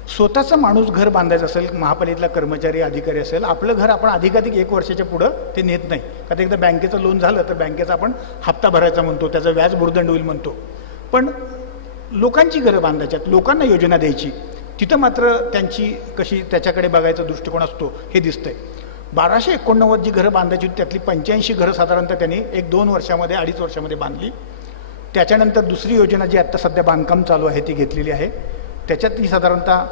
स्वतःचा माणूस घर बांधायचं असेल, महापालिकेतला कर्मचारी अधिकारी असेल, आपलं घर आपण अधिकाधिक 1 वर्षाच्या पुढं ते नेत नाही. कारण एकदा बँकेचं लोन झालं तर बँकेचा आपण हप्ता भरायचा म्हणतो, त्याचं व्याज भुर्दंड होईल म्हणतो. पण लोकांची घरं बांधायच्यात, लोकांना योजना द्यायची, तिथं मात्र त्यांची कशी त्याच्याकडे बघायचा दृष्टिकोन असतो हे दिसतंय. 1289 जी घरं बांधायची होती त्यातली 85 घरं साधारणतः त्यांनी 1-2 वर्षामध्ये 2.5 वर्षामध्ये बांधली. त्याच्यानंतर दुसरी योजना जी आत्ता सध्या बांधकाम चालू आहे ती घेतलेली आहे. त्याच्यातली साधारणतः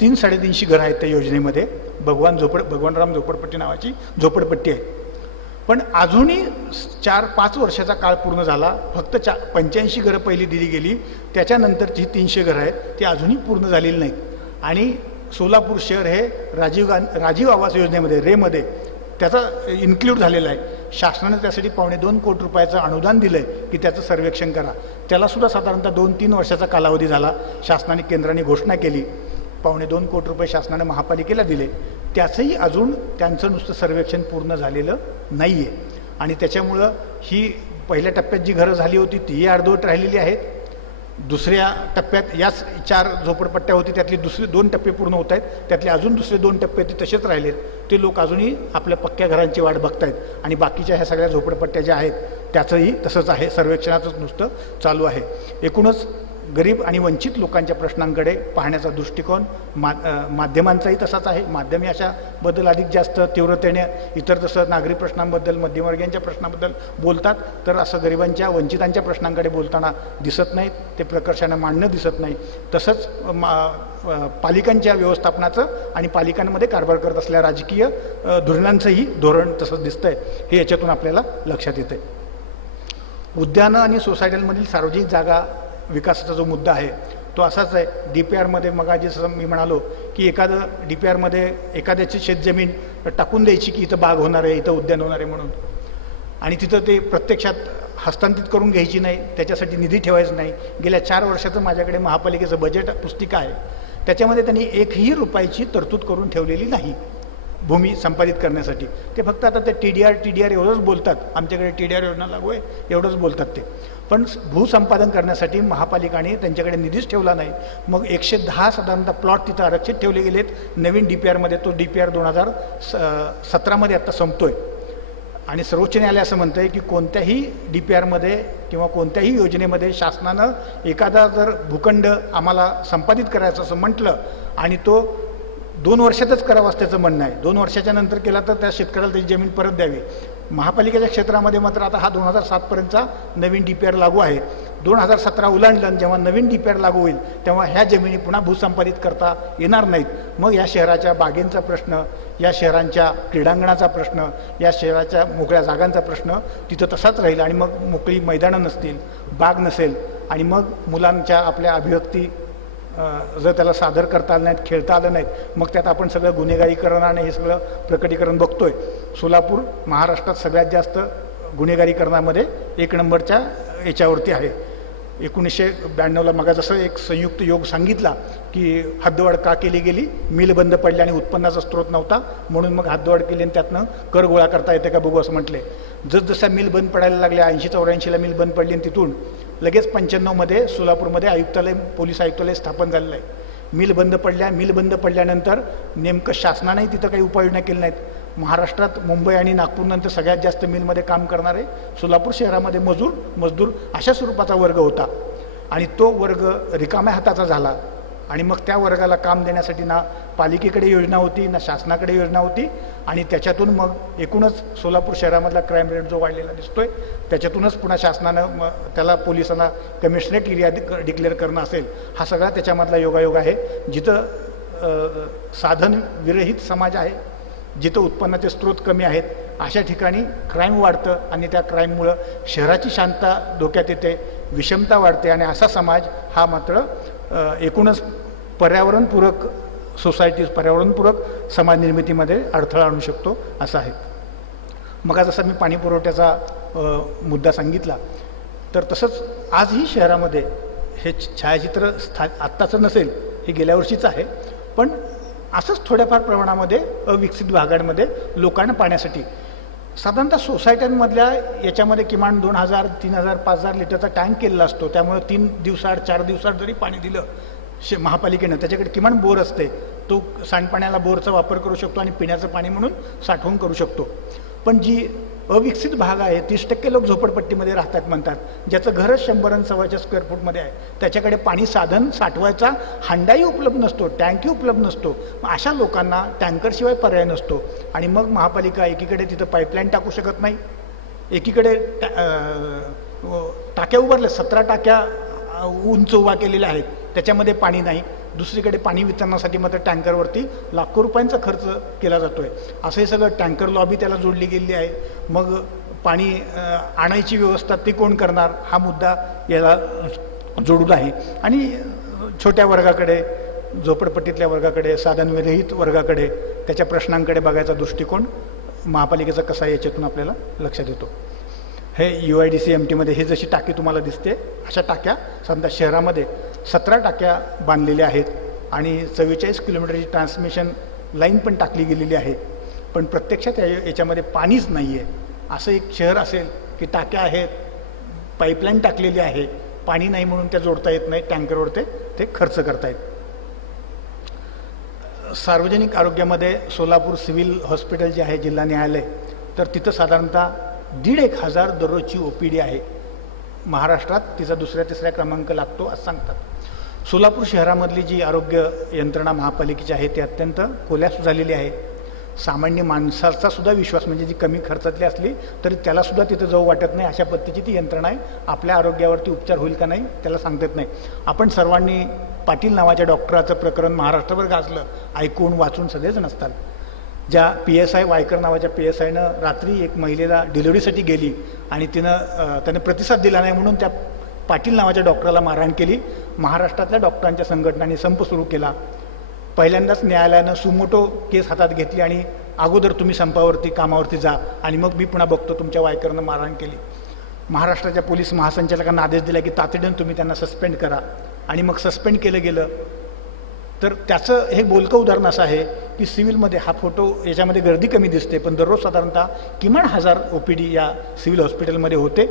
300-350 घरं आहेत त्या योजनेमध्ये. भगवानराम झोपडपट्टी नावाची झोपडपट्टी आहे. पण अजूनही 4-5 वर्षाचा काळ पूर्ण झाला, फक्त 85 घरं पहिली दिली गेली, त्याच्यानंतरची 300 घरं आहेत ती अजूनही पूर्ण झालेली नाहीत आणि सोलापूर शहर हे राजीव आवास योजनेमध्ये रेमध्ये त्याचा इन्क्ल्यूड झालेला आहे. शासनाने त्यासाठी 2.25 कोटी रुपयाचं अनुदान दिलं आहे की त्याचं सर्वेक्षण करा. त्यालासुद्धा साधारणतः 2-3 वर्षाचा कालावधी झाला. शासनाने केंद्राने घोषणा केली, 2.25 कोटी रुपये शासनाने महापालिकेला दिले, त्याचंही अजून त्यांचं नुसतं सर्वेक्षण पूर्ण झालेलं नाही आहे आणि त्याच्यामुळं ही पहिल्या टप्प्यात जी घरं झाली होती तीही अर्धवट राहिलेली आहेत. दुसऱ्या टप्प्यात याच 4 झोपडपट्ट्या होती त्यातली दुसरे 2 टप्पे पूर्ण होत आहेत, त्यातले अजून दुसरे 2 टप्पे ते तसेच राहिलेत. ते लोक अजूनही आपल्या पक्क्या घरांची वाट बघतायत आणि बाकीच्या ह्या सगळ्या झोपडपट्ट्या ज्या आहेत त्याचंही तसंच आहे, सर्वेक्षणाचंच नुसतं चालू आहे. एकूणच गरीब आणि वंचित लोकांच्या प्रश्नांकडे पाहण्याचा दृष्टिकोन माध्यमांचाही तसाच आहे. माध्यमे अशाबद्दल अधिक जास्त तीव्रतेने इतर जसं नागरी प्रश्नांबद्दल, मध्यमवर्गीयांच्या प्रश्नाबद्दल बोलतात, तर असं गरिबांच्या, वंचितांच्या प्रश्नांकडे बोलताना दिसत नाहीत, ते प्रकर्षानं मांडणं दिसत नाही. तसंच पालिकांच्या व्यवस्थापनाचं आणि पालिकांमध्ये कारभार करत असलेल्या राजकीय धोरणांचंही धोरण तसंच दिसतंय, हे याच्यातून आपल्याला लक्षात येतंय. उद्यानं आणि सोसायट्यांमधील सार्वजनिक जागा विकासाचा जो मुद्दा आहे तो असाच आहे. DPRमध्ये मग जसं मी म्हणालो की एखादं DPRमध्ये एखाद्याची शेतजमीन टाकून द्यायची की इथं बाग होणार आहे, इथं उद्यान होणार आहे म्हणून, आणि तिथं ते प्रत्यक्षात हस्तांतरित करून घ्यायची नाही, त्याच्यासाठी निधी ठेवायचा नाही. गेल्या 4 वर्षाचं माझ्याकडे महापालिकेचं बजेट पुस्तिका आहे, त्याच्यामध्ये त्यांनी 1ही रुपयाची तरतूद करून ठेवलेली नाही भूमी संपादित करण्यासाठी. ते फक्त आता ते TDR एवढंच बोलतात, आमच्याकडे TDR योजना लागू आहे एवढंच बोलतात ते, पण भूसंपादन करण्यासाठी महापालिकाने त्यांच्याकडे निधीच ठेवला नाही. मग 110 साधारणतः प्लॉट तिथं आरक्षित ठेवले गेलेत नवीन DPRमध्ये. तो DPR 2017मध्ये आत्ता संपतोय आणि सर्वोच्च न्यायालय असं म्हणतं आहे की कोणत्याही DPRमध्ये किंवा कोणत्याही योजनेमध्ये शासनानं एखादा जर भूखंड आम्हाला संपादित करायचं असं म्हटलं आणि तो 2 वर्षातच करावं असं त्याचं म्हणणं आहे, 2 वर्षाच्या नंतर केला तर त्या शेतकऱ्याला त्याची जमीन परत द्यावी. महापालिकेच्या क्षेत्रामध्ये मात्र आता हा 2007पर्यंतचा नवीन DPR लागू आहे. 2017 ओलांडलं आणि जेव्हा नवीन DPR लागू होईल तेव्हा ह्या जमिनी पुन्हा भूसंपादित करता येणार नाहीत. मग या शहराच्या बागेंचा प्रश्न, या शहरांच्या क्रीडांगणाचा प्रश्न, या शहराच्या मोकळ्या जागांचा प्रश्न तिथं तसाच राहील आणि मग मोकळी मैदानं नसतील, बाग नसेल आणि मग मुलांच्या आपल्या अभिव्यक्ती जर त्याला सादर करता आलं नाहीत, खेळता आलं नाहीत, मग त्यात आपण सगळं गुन्हेगारीकरण आणि हे सगळं प्रकटीकरण बघतोय. सोलापूर महाराष्ट्रात सगळ्यात जास्त गुन्हेगारीकरणामध्ये 1 नंबरच्या याच्यावरती आहे. 1992ला मग जसं एक संयुक्त योग सांगितला की हद्दवाढ का केली गेली, मिल बंद पडली आणि उत्पन्नाचा स्रोत नव्हता म्हणून मग हद्दवाढ केली आणि त्यातनं कर गोळा करता येते का बघू असं म्हटले. जसजशा मिल बंद पडायला लागल्या, 80-84ला मिल बंद पडली आणि तिथून लगेच 95मध्ये सोलापूरमध्ये आयुक्तालय, पोलीस आयुक्तालय स्थापन झालेलं आहे. मिल बंद पडल्यानंतर नेमकं शासनानेही तिथं काही उपाययोजना केल्या नाहीत. महाराष्ट्रात मुंबई आणि नागपूरनंतर सगळ्यात जास्त मिलमध्ये काम करणारे सोलापूर शहरामध्ये मजदूर अशा स्वरूपाचा वर्ग होता आणि तो वर्ग रिकाम्या हाताचा झाला आणि मग त्या वर्गाला काम देण्यासाठी ना पालिकेकडे योजना होती ना शासनाकडे योजना होती आणि त्याच्यातून मग एकूणच सोलापूर शहरामधला क्राईम रेट जो वाढलेला दिसतोय त्याच्यातूनच पुन्हा शासनानं त्याला पोलिसांना कमिशनरेट एरिया डिक्लेअर करणं असेल, हा सगळा त्याच्यामधला योगायोग आहे. जिथं साधन विरहित समाज आहे, जिथं उत्पन्नाचे स्रोत कमी आहेत, अशा ठिकाणी क्राईम वाढतं आणि त्या क्राईममुळं शहराची शांतता धोक्यात येते, विषमता वाढते आणि असा समाज हा मात्र एकूणच पर्यावरणपूरक सोसायटीज, पर्यावरणपूरक समाज निर्मितीमध्ये अडथळा आणू शकतो असं आहे. मग जसा मी पाणी पुरवठ्याचा मुद्दा सांगितला तर तसंच आजही शहरामध्ये हे छायाचित्र आत्ताचं नसेल, हे गेल्या वर्षीच आहे, पण असंच थोड्याफार प्रमाणामध्ये अविकसित भागांमध्ये लोकांना पाण्यासाठी साधारणतः सोसायट्यांमधल्या याच्यामध्ये किमान 2000, 3000, 5000 लिटरचा टँक केलेला असतो. त्यामुळे 3 दिवसाआड 4 दिवसाआड जरी पाणी दिलं महापालिकेनं, त्याच्याकडे किमान बोर असते, तो सांडपाण्याला बोरचा वापर करू शकतो आणि पिण्याचं पाणी म्हणून साठवून करू शकतो. पण जी अविकसित भाग आहे, 30% लोक झोपडपट्टीमध्ये राहतात म्हणतात, ज्याचं घरच 100 आणि 125 स्क्वेअर फूटमध्ये आहे, त्याच्याकडे पाणी साधन साठवायचा हांडाही उपलब्ध नसतो, टँकही उपलब्ध नसतो. मग अशा लोकांना टँकरशिवाय पर्याय नसतो आणि मग महापालिका एकीकडे तिथं पाईपलाईन टाकू शकत नाही, एकीकडे टाक्या उभारल्या, 17 टाक्या उंच उभा केलेल्या आहेत, त्याच्यामध्ये पाणी नाही. दुसरीकडे पाणी वितरणासाठी मात्र टँकरवरती लाखो रुपयांचा खर्च केला जातो आहे. असं हे सगळं टँकर लॉबी त्याला जोडली गेलेली आहे. मग पाणी आणायची व्यवस्था ती कोण करणार, हा मुद्दा याला जोडून आहे. आणि छोट्या वर्गाकडे, झोपडपट्टीतल्या वर्गाकडे, साधनविरहित वर्गाकडे, त्याच्या प्रश्नांकडे बघायचा दृष्टिकोन महापालिकेचा कसा आहे याच्यातून आपल्याला लक्षात येतो. हे UIDCMTमध्ये हे जशी टाकी तुम्हाला दिसते अशा टाक्या समजा शहरामध्ये 17 टाक्या बांधलेल्या आहेत आणि 44 किलोमीटरची ट्रान्समिशन लाईन पण टाकली गेलेली आहे. पण प्रत्यक्षात याच्यामध्ये पाणीच नाही आहे. असं एक शहर असेल की टाक्या आहेत, पाईपलाईन टाकलेली आहे, पाणी नाही म्हणून त्या जोडता येत नाही, टँकरवर ते खर्च करतायत. सार्वजनिक आरोग्यामध्ये सोलापूर सिव्हिल हॉस्पिटल जे आहे जिल्हा न्यायालय, तर तिथं साधारणतः 1,500 दररोजची OPD आहे. महाराष्ट्रात तिचा दुसऱ्या तिसऱ्या क्रमांक लागतो असं सांगतात. सोलापूर शहरामधली जी आरोग्य यंत्रणा महापालिकेची आहे ती अत्यंत कोलॅप्स झालेली आहे. सामान्य माणसाचा सुद्धा विश्वास, म्हणजे जी कमी खर्चातली असली तरी त्यालासुद्धा तिथं जाऊ वाटत नाही, अशा पद्धतीची ती यंत्रणा आहे. आपल्या आरोग्यावरती उपचार होईल का नाही त्याला सांगता येत नाही. आपण सर्वांनी पाटील नावाच्या डॉक्टराचं प्रकरण महाराष्ट्रभर गाजलं, ऐकून वाचून सगळेच नसतात. ज्या PSI वायकर नावाच्या PSIनं रात्री एक महिलेला डिलिव्हरीसाठी गेली आणि त्याने प्रतिसाद दिला नाही म्हणून त्या पाटील नावाच्या डॉक्टरला मारहाण केली. महाराष्ट्रातल्या डॉक्टरांच्या संघटनांनी संप सुरू केला. पहिल्यांदाच न्यायालयानं सुमोटो केस हातात घेतली आणि अगोदर तुम्ही संपावरती कामावरती जा आणि मग मी पुन्हा बघतो तुमच्या वायकरनं मारहाण केली. महाराष्ट्राच्या पोलीस महासंचालकांना आदेश दिला की तातडीनं तुम्ही त्यांना सस्पेंड करा आणि मग सस्पेंड केलं गेलं. तर त्याचं हे बोलकं उदाहरण असं आहे की सिव्हिलमध्ये हा फोटो, याच्यामध्ये गर्दी कमी दिसते पण दररोज साधारणतः किमान 1000 OPD या सिव्हिल हॉस्पिटलमध्ये होते.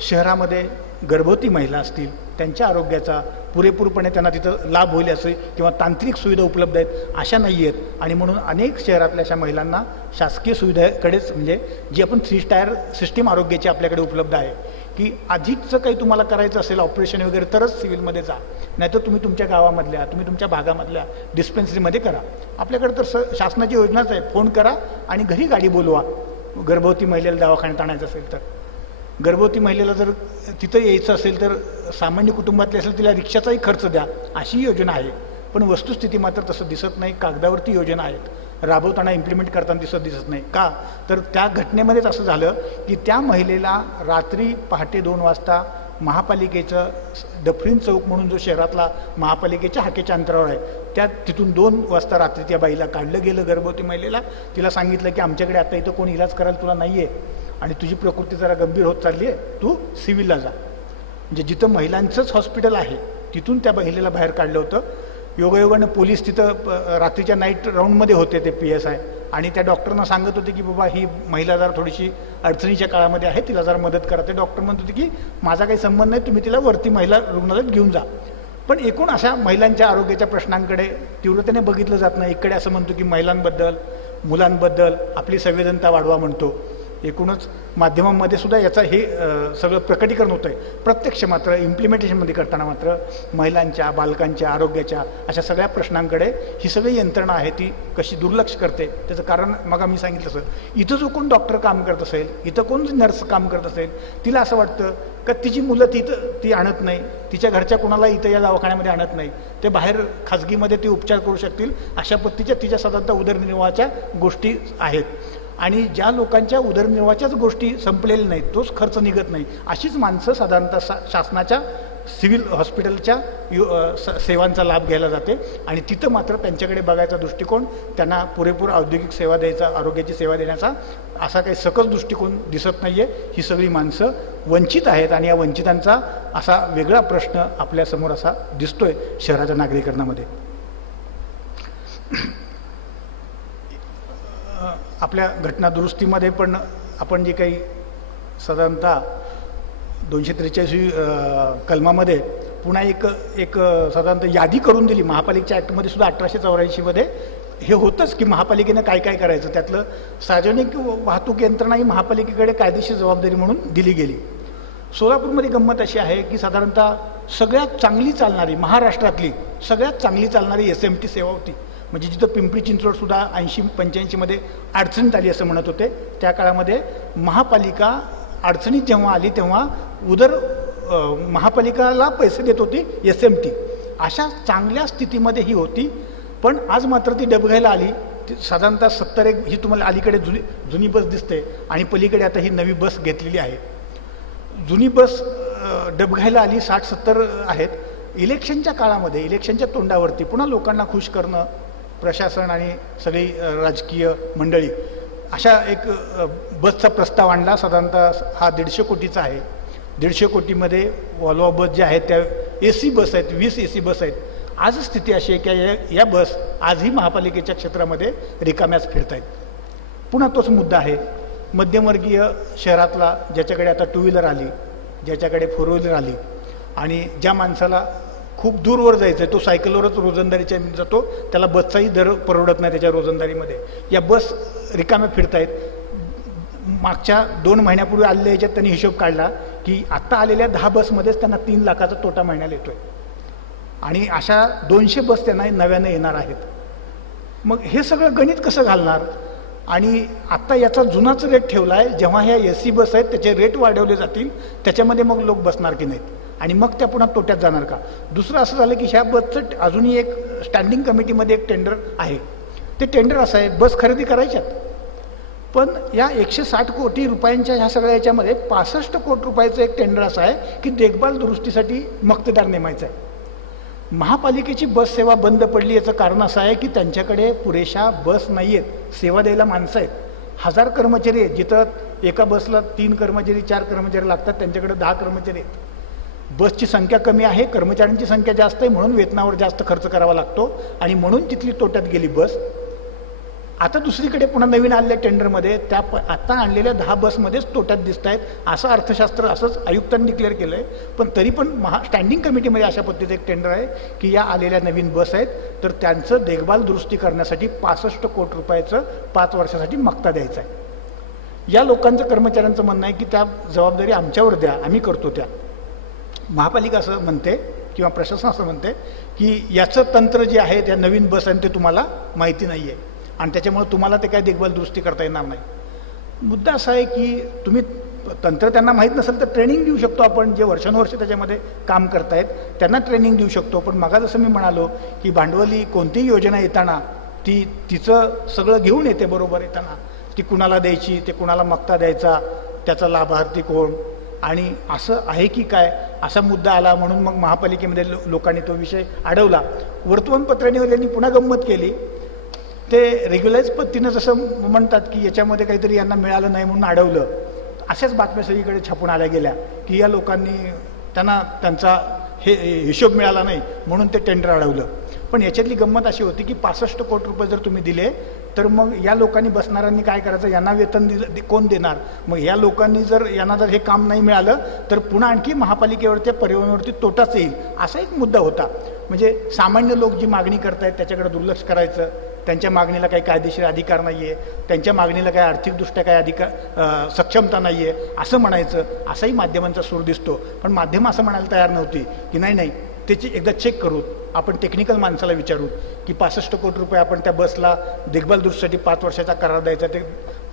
शहरामध्ये गर्भवती महिला असतील त्यांच्या आरोग्याचा पुरेपूरपणे त्यांना तिथं लाभ होईल असे किंवा तांत्रिक सुविधा उपलब्ध आहेत अशा नाही आहेत. आणि म्हणून अनेक शहरातल्या अशा महिलांना शासकीय सुविधेकडेच, म्हणजे जी आपण 3 टायर सिस्टीम आरोग्याची आपल्याकडे उपलब्ध आहे की अधिकचं काही तुम्हाला करायचं असेल ऑपरेशन वगैरे तरच सिव्हिलमध्ये जा, नाहीतर तुम्ही तुमच्या गावामधल्या, तुम्ही तुमच्या भागामधल्या डिस्पेन्सरीमध्ये करा. आपल्याकडे तर शासनाची योजनाच आहे, फोन करा आणि घरी गाडी बोलवा गर्भवती महिलेला दवाखान्यात आणायचं असेल तर. गर्भवती महिलेला जर तिथं यायचं असेल तर सामान्य कुटुंबातली असेल तिला रिक्षाचाही खर्च द्या, अशी योजना आहे. पण वस्तुस्थिती मात्र तसं दिसत नाही. कागदावरती योजना आहेत, राबवताना इम्प्लिमेंट करताना दिसत नाही. का तर त्या घटनेमध्येच असं झालं की त्या महिलेला रात्री पहाटे 2 वाजता महापालिकेचं डफरीन चौक म्हणून जो शहरातला महापालिकेच्या हाकेच्या अंतरावर आहे तिथून 2 वाजता रात्री त्या बाईला काढलं गेलं. गर्भवती महिलेला तिला सांगितलं की आमच्याकडे आता इथं कोण इलाज करायला तुला नाही आहे आणि तुझी प्रकृती जरा गंभीर होत चालली आहे, तू सिव्हिलला जा. म्हणजे जिथं महिलांचंच हॉस्पिटल आहे तिथून त्या महिलेला बाहेर काढलं होतं. योगायोगानं पोलीस तिथं रात्रीच्या नाईट राऊंडमध्ये होते ते PSI आणि त्या डॉक्टरना सांगत होते की बाबा ही महिला जरा थोडीशी अडचणीच्या काळामध्ये आहे, तिला जरा मदत करा. ते डॉक्टर म्हणत होते की माझा काही संबंध नाही, तुम्ही तिला वरती महिला रुग्णालयात घेऊन जा. पण एकूण अशा महिलांच्या आरोग्याच्या प्रश्नांकडे तीव्रतेने बघितलं जात नाही. इकडे असं म्हणतो की महिलांबद्दल, मुलांबद्दल आपली संवेदनता वाढवा म्हणतो. एकूणच माध्यमांमध्ये सुद्धा याचा हे सगळं प्रकटीकरण होतं आहे. प्रत्यक्ष मात्र इम्प्लिमेंटेशनमध्ये करताना मात्र महिलांच्या, बालकांच्या आरोग्याच्या अशा सगळ्या प्रश्नांकडे ही सगळी यंत्रणा आहे ती कशी दुर्लक्ष करते. त्याचं कारण मग मी सांगितलं असं, इथं जो कोण डॉक्टर काम करत असेल, इथं कोण नर्स काम करत असेल, तिला असं वाटतं का तिची मुलं ती आणत नाही, तिच्या घरच्या कोणाला इथं या दवाखान्यामध्ये आणत नाही, ते बाहेर खाजगीमध्ये ते उपचार करू शकतील अशा पद्धतीच्या तिच्या साधारणतः उदरनिर्वाहाच्या गोष्टी आहेत. आणि ज्या लोकांच्या उदरनिर्वाहाच्याच गोष्टी संपलेल्या नाहीत, तोच खर्च निघत नाही, अशीच माणसं साधारणतः शासनाच्या सिव्हिल हॉस्पिटलच्या सेवांचा लाभ घ्यायला जाते. आणि तिथं मात्र त्यांच्याकडे बघायचा दृष्टिकोन, त्यांना पुरेपूर औद्योगिक सेवा द्यायचा, आरोग्याची सेवा देण्याचा असा काही सकस दृष्टिकोन दिसत नाही आहे. ही सगळी माणसं वंचित आहेत आणि या वंचितांचा असा वेगळा प्रश्न आपल्यासमोर असा दिसतोय शहराच्या नागरीकरणामध्ये. आपल्या घटना दुरुस्तीमध्ये पण आपण जे काही साधारणतः 243 कलमामध्ये पुन्हा एक साधारणतः यादी करून दिली. महापालिकेच्या ॲक्टमध्ये सुद्धा 1884 हे होतंच की महापालिकेनं काय काय करायचं. त्यातलं सार्वजनिक वाहतूक यंत्रणा ही महापालिकेकडे कायदेशीर जबाबदारी म्हणून दिली गेली. सोलापूरमध्ये गंमत अशी आहे की साधारणतः सगळ्यात चांगली चालणारी, महाराष्ट्रातली सगळ्यात चांगली चालणारी SMT सेवा होती. म्हणजे जिथं पिंपरी चिंचवडसुद्धा 80-85 अडचणीत आली असं म्हणत होते, त्या काळामध्ये महापालिका अडचणीत जेव्हा आली तेव्हा महापालिकाला पैसे देत होती SMT. अशा चांगल्या स्थितीमध्ये ही होती. पण आज मात्र ती डबघायला आली. साधारणतः 70 ही तुम्हाला अलीकडे जुनी बस दिसते आणि पलीकडे आता ही नवी बस घेतलेली आहे. जुनी बस डबघायला आली, 60-70 आहेत. इलेक्शनच्या काळामध्ये, इलेक्शनच्या तोंडावरती पुन्हा लोकांना खुश करणं, प्रशासन आणि सगळी राजकीय मंडळी अशा एक बसचा प्रस्ताव आणला. साधारणतः हा 150 कोटीचा आहे. 150 कोटीमध्ये वॉल्वो बस ज्या आहेत त्या AC बस आहेत, 20 AC बस आहेत. आज स्थिती अशी आहे की या बस आजही महापालिकेच्या क्षेत्रामध्ये रिकाम्याच फिरत आहेत. पुन्हा तोच मुद्दा आहे, मध्यमवर्गीय शहरातला ज्याच्याकडे आता 2 व्हीलर आली, ज्याच्याकडे 4 व्हीलर आली आणि ज्या माणसाला खूप दूरवर जायचं आहे तो सायकलवरच रोजंदारीच्या जातो, त्याला बसचाही दर परवडत नाही त्याच्या रोजंदारीमध्ये. या बस रिकाम्या फिरत आहेत. मागच्या 2 महिन्यापूर्वी आलेल्या याच्यात त्यांनी हिशोब काढला की आत्ता आलेल्या 10 बसमध्येच त्यांना 3 लाखाचा तोटा महिन्याला येतो आहे आणि अशा 200 बस त्यांना नव्यानं येणार आहेत. मग हे सगळं गणित कसं घालणार? आणि आत्ता याचा जुनाच रेट ठेवला आहे. जेव्हा ह्या AC बस आहेत त्याचे रेट वाढवले जातील त्याच्यामध्ये मग लोक बसणार की नाहीत आणि मग त्या पुन्हा तोट्यात जाणार का? दुसरं असं झालं की ह्या बसचं अजूनही एक स्टँडिंग कमिटीमध्ये एक टेंडर आहे. ते टेंडर असं आहे, बस खरेदी करायच्यात, पण या 160 कोटी रुपयांच्या ह्या सगळ्या याच्यामध्ये 65 कोटी रुपयाचं एक टेंडर असं आहे की देखभाल दुरुस्तीसाठी मक्तेदार नेमायचा आहे. महापालिकेची बस सेवा बंद पडली याचं कारण असं आहे की त्यांच्याकडे पुरेशा बस नाही आहेत, सेवा द्यायला माणसं आहेत. 1000 कर्मचारी आहेत, जिथं एका बसला 3 कर्मचारी 4 कर्मचारी लागतात त्यांच्याकडे 10 कर्मचारी आहेत. बसची संख्या कमी आहे, कर्मचाऱ्यांची संख्या जास्त आहे, म्हणून वेतनावर जास्त खर्च करावा लागतो आणि म्हणून तिथली तोट्यात गेली बस. आता दुसरीकडे पुन्हा नवीन आलेल्या टेंडरमध्ये त्या आता आणलेल्या 10 बसमध्येच तोट्यात दिसत आहेत असं अर्थशास्त्र असंच आयुक्तांनी डिक्लेअर केलं आहे. पण तरी पण स्टँडिंग कमिटीमध्ये अशा पद्धतीचं एक टेंडर आहे की या आलेल्या नवीन बस आहेत तर त्यांचं देखभाल दुरुस्ती करण्यासाठी 65 कोटी रुपयाचं 5 वर्षासाठी मक्ता द्यायचा आहे. या लोकांचं कर्मचाऱ्यांचं म्हणणं आहे की त्या जबाबदारी आमच्यावर द्या, आम्ही करतो. त्या महापालिका असं म्हणते किंवा प्रशासन असं म्हणते की याचं तंत्र जे आहे त्या नवीन बस आहे ते तुम्हाला माहिती नाही आहे आणि त्याच्यामुळे तुम्हाला ते काय देखभाल दुरुस्ती करता येणार नाही. मुद्दा असा आहे की तुम्ही तंत्र त्यांना माहीत नसेल तर ट्रेनिंग देऊ शकतो आपण, जे वर्षानुवर्षे त्याच्यामध्ये काम करतायत त्यांना ट्रेनिंग देऊ शकतो. पण मग जसं मी म्हणालो की भांडवली कोणतीही योजना येताना तिचं सगळं घेऊन येते बरोबर येताना, ती कुणाला द्यायची, ते कुणाला मक्ता द्यायचा, त्याचा लाभार्थी कोण आणि असं आहे की काय असा मुद्दा आला. म्हणून मग महापालिकेमध्ये लोकांनी तो विषय अडवला. वर्तमानपत्रांनी पुन्हा गंमत केली. ते रेग्युलाइज पद्धतीनं जसं म्हणतात की याच्यामध्ये काहीतरी यांना मिळालं नाही म्हणून अडवलं, अशाच बातम्या सगळीकडे छापून आल्या गेल्या की या लोकांनी त्यांचा हिशोब मिळाला नाही म्हणून ते टेंडर अडवलं. पण याच्यातली गंमत अशी होती की 65 कोटी रुपये जर तुम्ही दिले तर मग या लोकांनी बसणाऱ्यांनी काय करायचं, यांना वेतन कोण देणार? मग या लोकांनी यांना जर हे काम नाही मिळालं तर पुन्हा आणखी महापालिकेवरती पर्यावरणावरती तोटाच येईल असा एक मुद्दा होता. म्हणजे सामान्य लोक जी मागणी करतायत त्याच्याकडे दुर्लक्ष करायचं, त्यांच्या मागणीला काही कायदेशीर अधिकार नाही आहे, त्यांच्या मागणीला काही आर्थिकदृष्ट्या काही सक्षमता नाही आहे असं म्हणायचं, असाही माध्यमांचा सूर दिसतो. पण माध्यमं असं म्हणायला तयार नव्हती की नाही त्याची एकदा चेक करू, आपण टेक्निकल माणसाला विचारू की 65 कोटी रुपये आपण त्या बसला देखभाल दुरुस्तीसाठी 5 वर्षाचा करार द्यायचा ते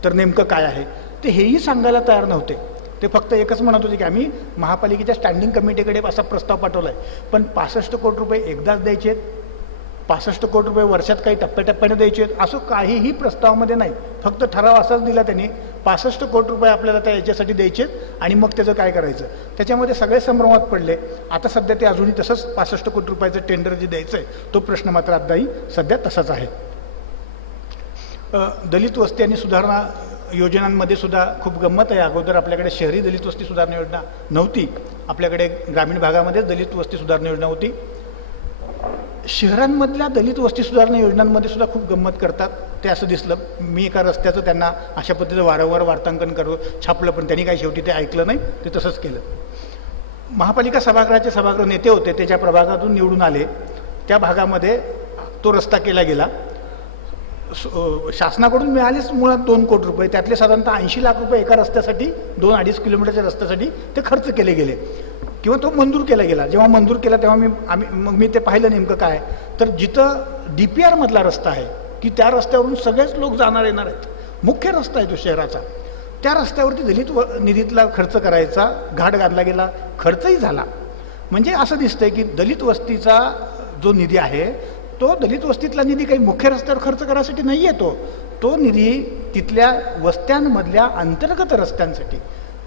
तर नेमकं काय आहे ते हेही सांगायला तयार नव्हते. ते फक्त एकच म्हणत होते की आम्ही महापालिकेच्या स्टँडिंग कमिटीकडे असा प्रस्ताव पाठवला आहे, पण 65 कोटी रुपये एकदाच द्यायचे आहेत, 65 कोटी रुपये वर्षात काही टप्प्याटप्प्याने द्यायचे आहेत असं काहीही प्रस्तावामध्ये नाही. फक्त ठराव असाच दिला त्यांनी, 65 कोटी रुपये आपल्याला त्या याच्यासाठी द्यायचे आणि मग त्याचं काय करायचं. त्याच्यामध्ये सगळे संभ्रमात पडले. आता सध्या ते अजूनही तसंच 65 कोटी रुपयाचं टेंडर जे द्यायचं आहे तो प्रश्न मात्र आताही सध्या तसाच आहे. दलित वस्ती आणि सुधारणा योजनांमध्ये सुद्धा खूप गंमत आहे. अगोदर आपल्याकडे शहरी दलित वस्ती सुधारणा योजना नव्हती, आपल्याकडे ग्रामीण भागामध्ये दलित वस्ती सुधारणा योजना होती. शहरांमधल्या दलित वस्ती सुधारणा योजनांमध्ये सुद्धा खूप गंमत करतात. ते असं दिसलं, मी एका रस्त्याचं त्यांना अशा पद्धतीचं वारंवार वार्तांकन छापलं, पण त्यांनी काही शेवटी ते ऐकलं नाही, ते तसंच केलं. महापालिका सभागृहाचे सभागृह नेते होते, ते ज्या प्रभागातून निवडून आले त्या भागामध्ये तो रस्ता केला गेला. शासनाकडून मिळालेच मुळात 2 कोटी रुपये, त्यातले साधारणतः 80 लाख रुपये एका रस्त्यासाठी 2-2.5 किलोमीटरच्या रस्त्यासाठी ते खर्च केले गेले किंवा तो मंजूर केला गेला. जेव्हा मंजूर केला तेव्हा मी ते पाहिलं नेमकं काय, तर जिथं DPR मधला रस्ता आहे की त्या रस्त्यावरून सगळेच लोक जाणार येणार आहेत, मुख्य रस्ता आहे तो शहराचा, त्या रस्त्यावरती दलित निधीतला खर्च करायचा घाट घातला गेला, खर्चही झाला. म्हणजे असं दिसतंय की दलित वस्तीचा जो निधी आहे तो दलित वस्तीतला निधी काही मुख्य रस्त्यावर खर्च करायसाठी नाही आहे, तो निधी तिथल्या वस्त्यांमधल्या अंतर्गत रस्त्यांसाठी,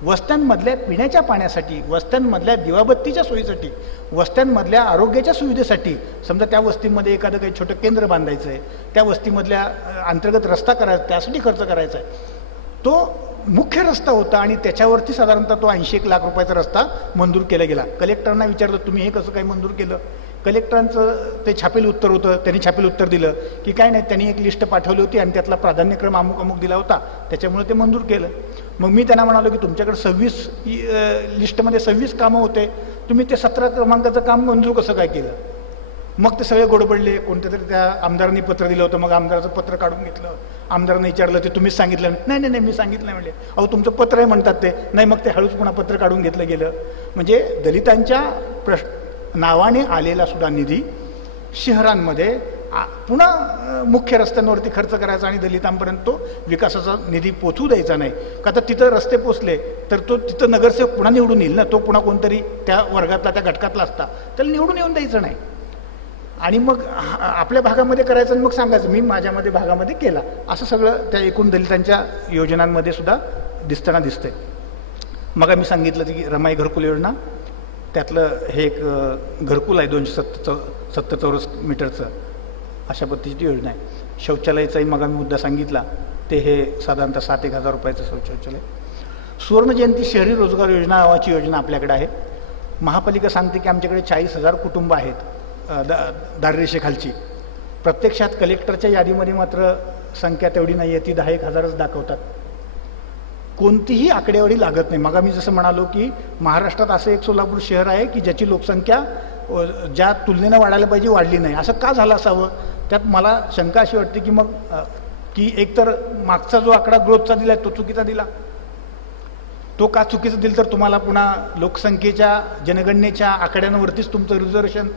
वस्त्यांमधल्या पिण्याच्या पाण्यासाठी, वस्त्यांमधल्या दिवाबत्तीच्या सोयीसाठी, वस्त्यांमधल्या आरोग्याच्या सुविधेसाठी, समजा त्या वस्तीमध्ये एखादं काही छोटं केंद्र बांधायचं आहे, त्या वस्तीमधल्या अंतर्गत रस्ता करायचा त्यासाठी खर्च करायचा आहे, तो मुख्य रस्ता होता आणि त्याच्यावरती साधारणतः तो 81 लाख रुपयाचा रस्ता मंजूर केला गेला. कलेक्टरांना विचारलं तुम्ही हे कसं काय मंजूर केलं? कलेक्टरांचं ते छापील उत्तर होतं, त्यांनी छापील उत्तर दिलं की काय नाही, त्यांनी एक लिस्ट पाठवली होती आणि त्यातला प्राधान्यक्रम अमुक अमुक दिला होता, त्याच्यामुळे ते मंजूर केलं. मग मी त्यांना म्हणालो की तुमच्याकडे 26 लिस्टमध्ये 26 कामं होते, तुम्ही ते 17 क्रमांकाचं काम मंजूर कसं काय केलं? मग ते सगळे गोडबडले. कोणत्या तरी त्या आमदारांनी पत्र दिलं होतं, मग आमदाराचं पत्र काढून घेतलं. आमदारांनी विचारलं, ते तुम्हीच सांगितलं? नाही नाही नाही, मी सांगितलं नाही. म्हणले, अहो तुमचं पत्र आहे म्हणतात ते. नाही, मग ते हळूच पुन्हा पत्र काढून घेतलं गेलं. म्हणजे दलितांच्या नावाने आलेला सुद्धा निधी शहरांमध्ये पुन्हा मुख्य रस्त्यांवरती खर्च करायचा आणि दलितांपर्यंत तो विकासाचा निधी पोचू द्यायचा नाही. का तर तिथं रस्ते पोचले तर तो तिथं नगरसेवक पुन्हा निवडून येईल ना, तो पुन्हा कोणतरी त्या वर्गातला त्या घटकातला असता, त्याला निवडून येऊन द्यायचं नाही. आणि मग आपल्या भागामध्ये करायचं आणि मग सांगायचं मी माझ्यामध्ये भागामध्ये केला. असं सगळं त्या एकूण दलितांच्या योजनांमध्ये सुद्धा दिसताना दिसतंय. मग आम्ही सांगितलं की रमाई घरकुल योजना, त्यातलं हे एक घरकुल आहे 270 चौरस मीटरचं, अशा पद्धतीची योजना आहे. शौचालयाचाही मग आम्ही मुद्दा सांगितला, ते हे साधारणतः 7,000 रुपयाचं शौचालय. सुवर्णजयंती शहरी रोजगार योजना नावाची योजना आपल्याकडे आहे. महापालिका सांगते की आमच्याकडे 40,000 कुटुंब आहेत दारिद्र्यरेषेखालची. प्रत्यक्षात कलेक्टरच्या यादीमध्ये मात्र संख्या तेवढी नाही आहे, ती 10,000च दाखवतात. कोणतीही आकडेवारी लागत नाही. मग आम्ही जसं म्हणालो की महाराष्ट्रात असं एक सोलापूर शहर आहे की ज्याची लोकसंख्या ज्या तुलनेनं वाढायला पाहिजे वाढली नाही. असं का झालं असावं? त्यात मला शंका अशी वाटते की मग की एकतर मागचा जो आकडा ग्रोथचा दिला तो चुकीचा दिला. तो का चुकीचा दिला तर तुम्हाला पुन्हा लोकसंख्येच्या जनगणनेच्या आकड्यांवरतीच तुमचं रिझर्वेशन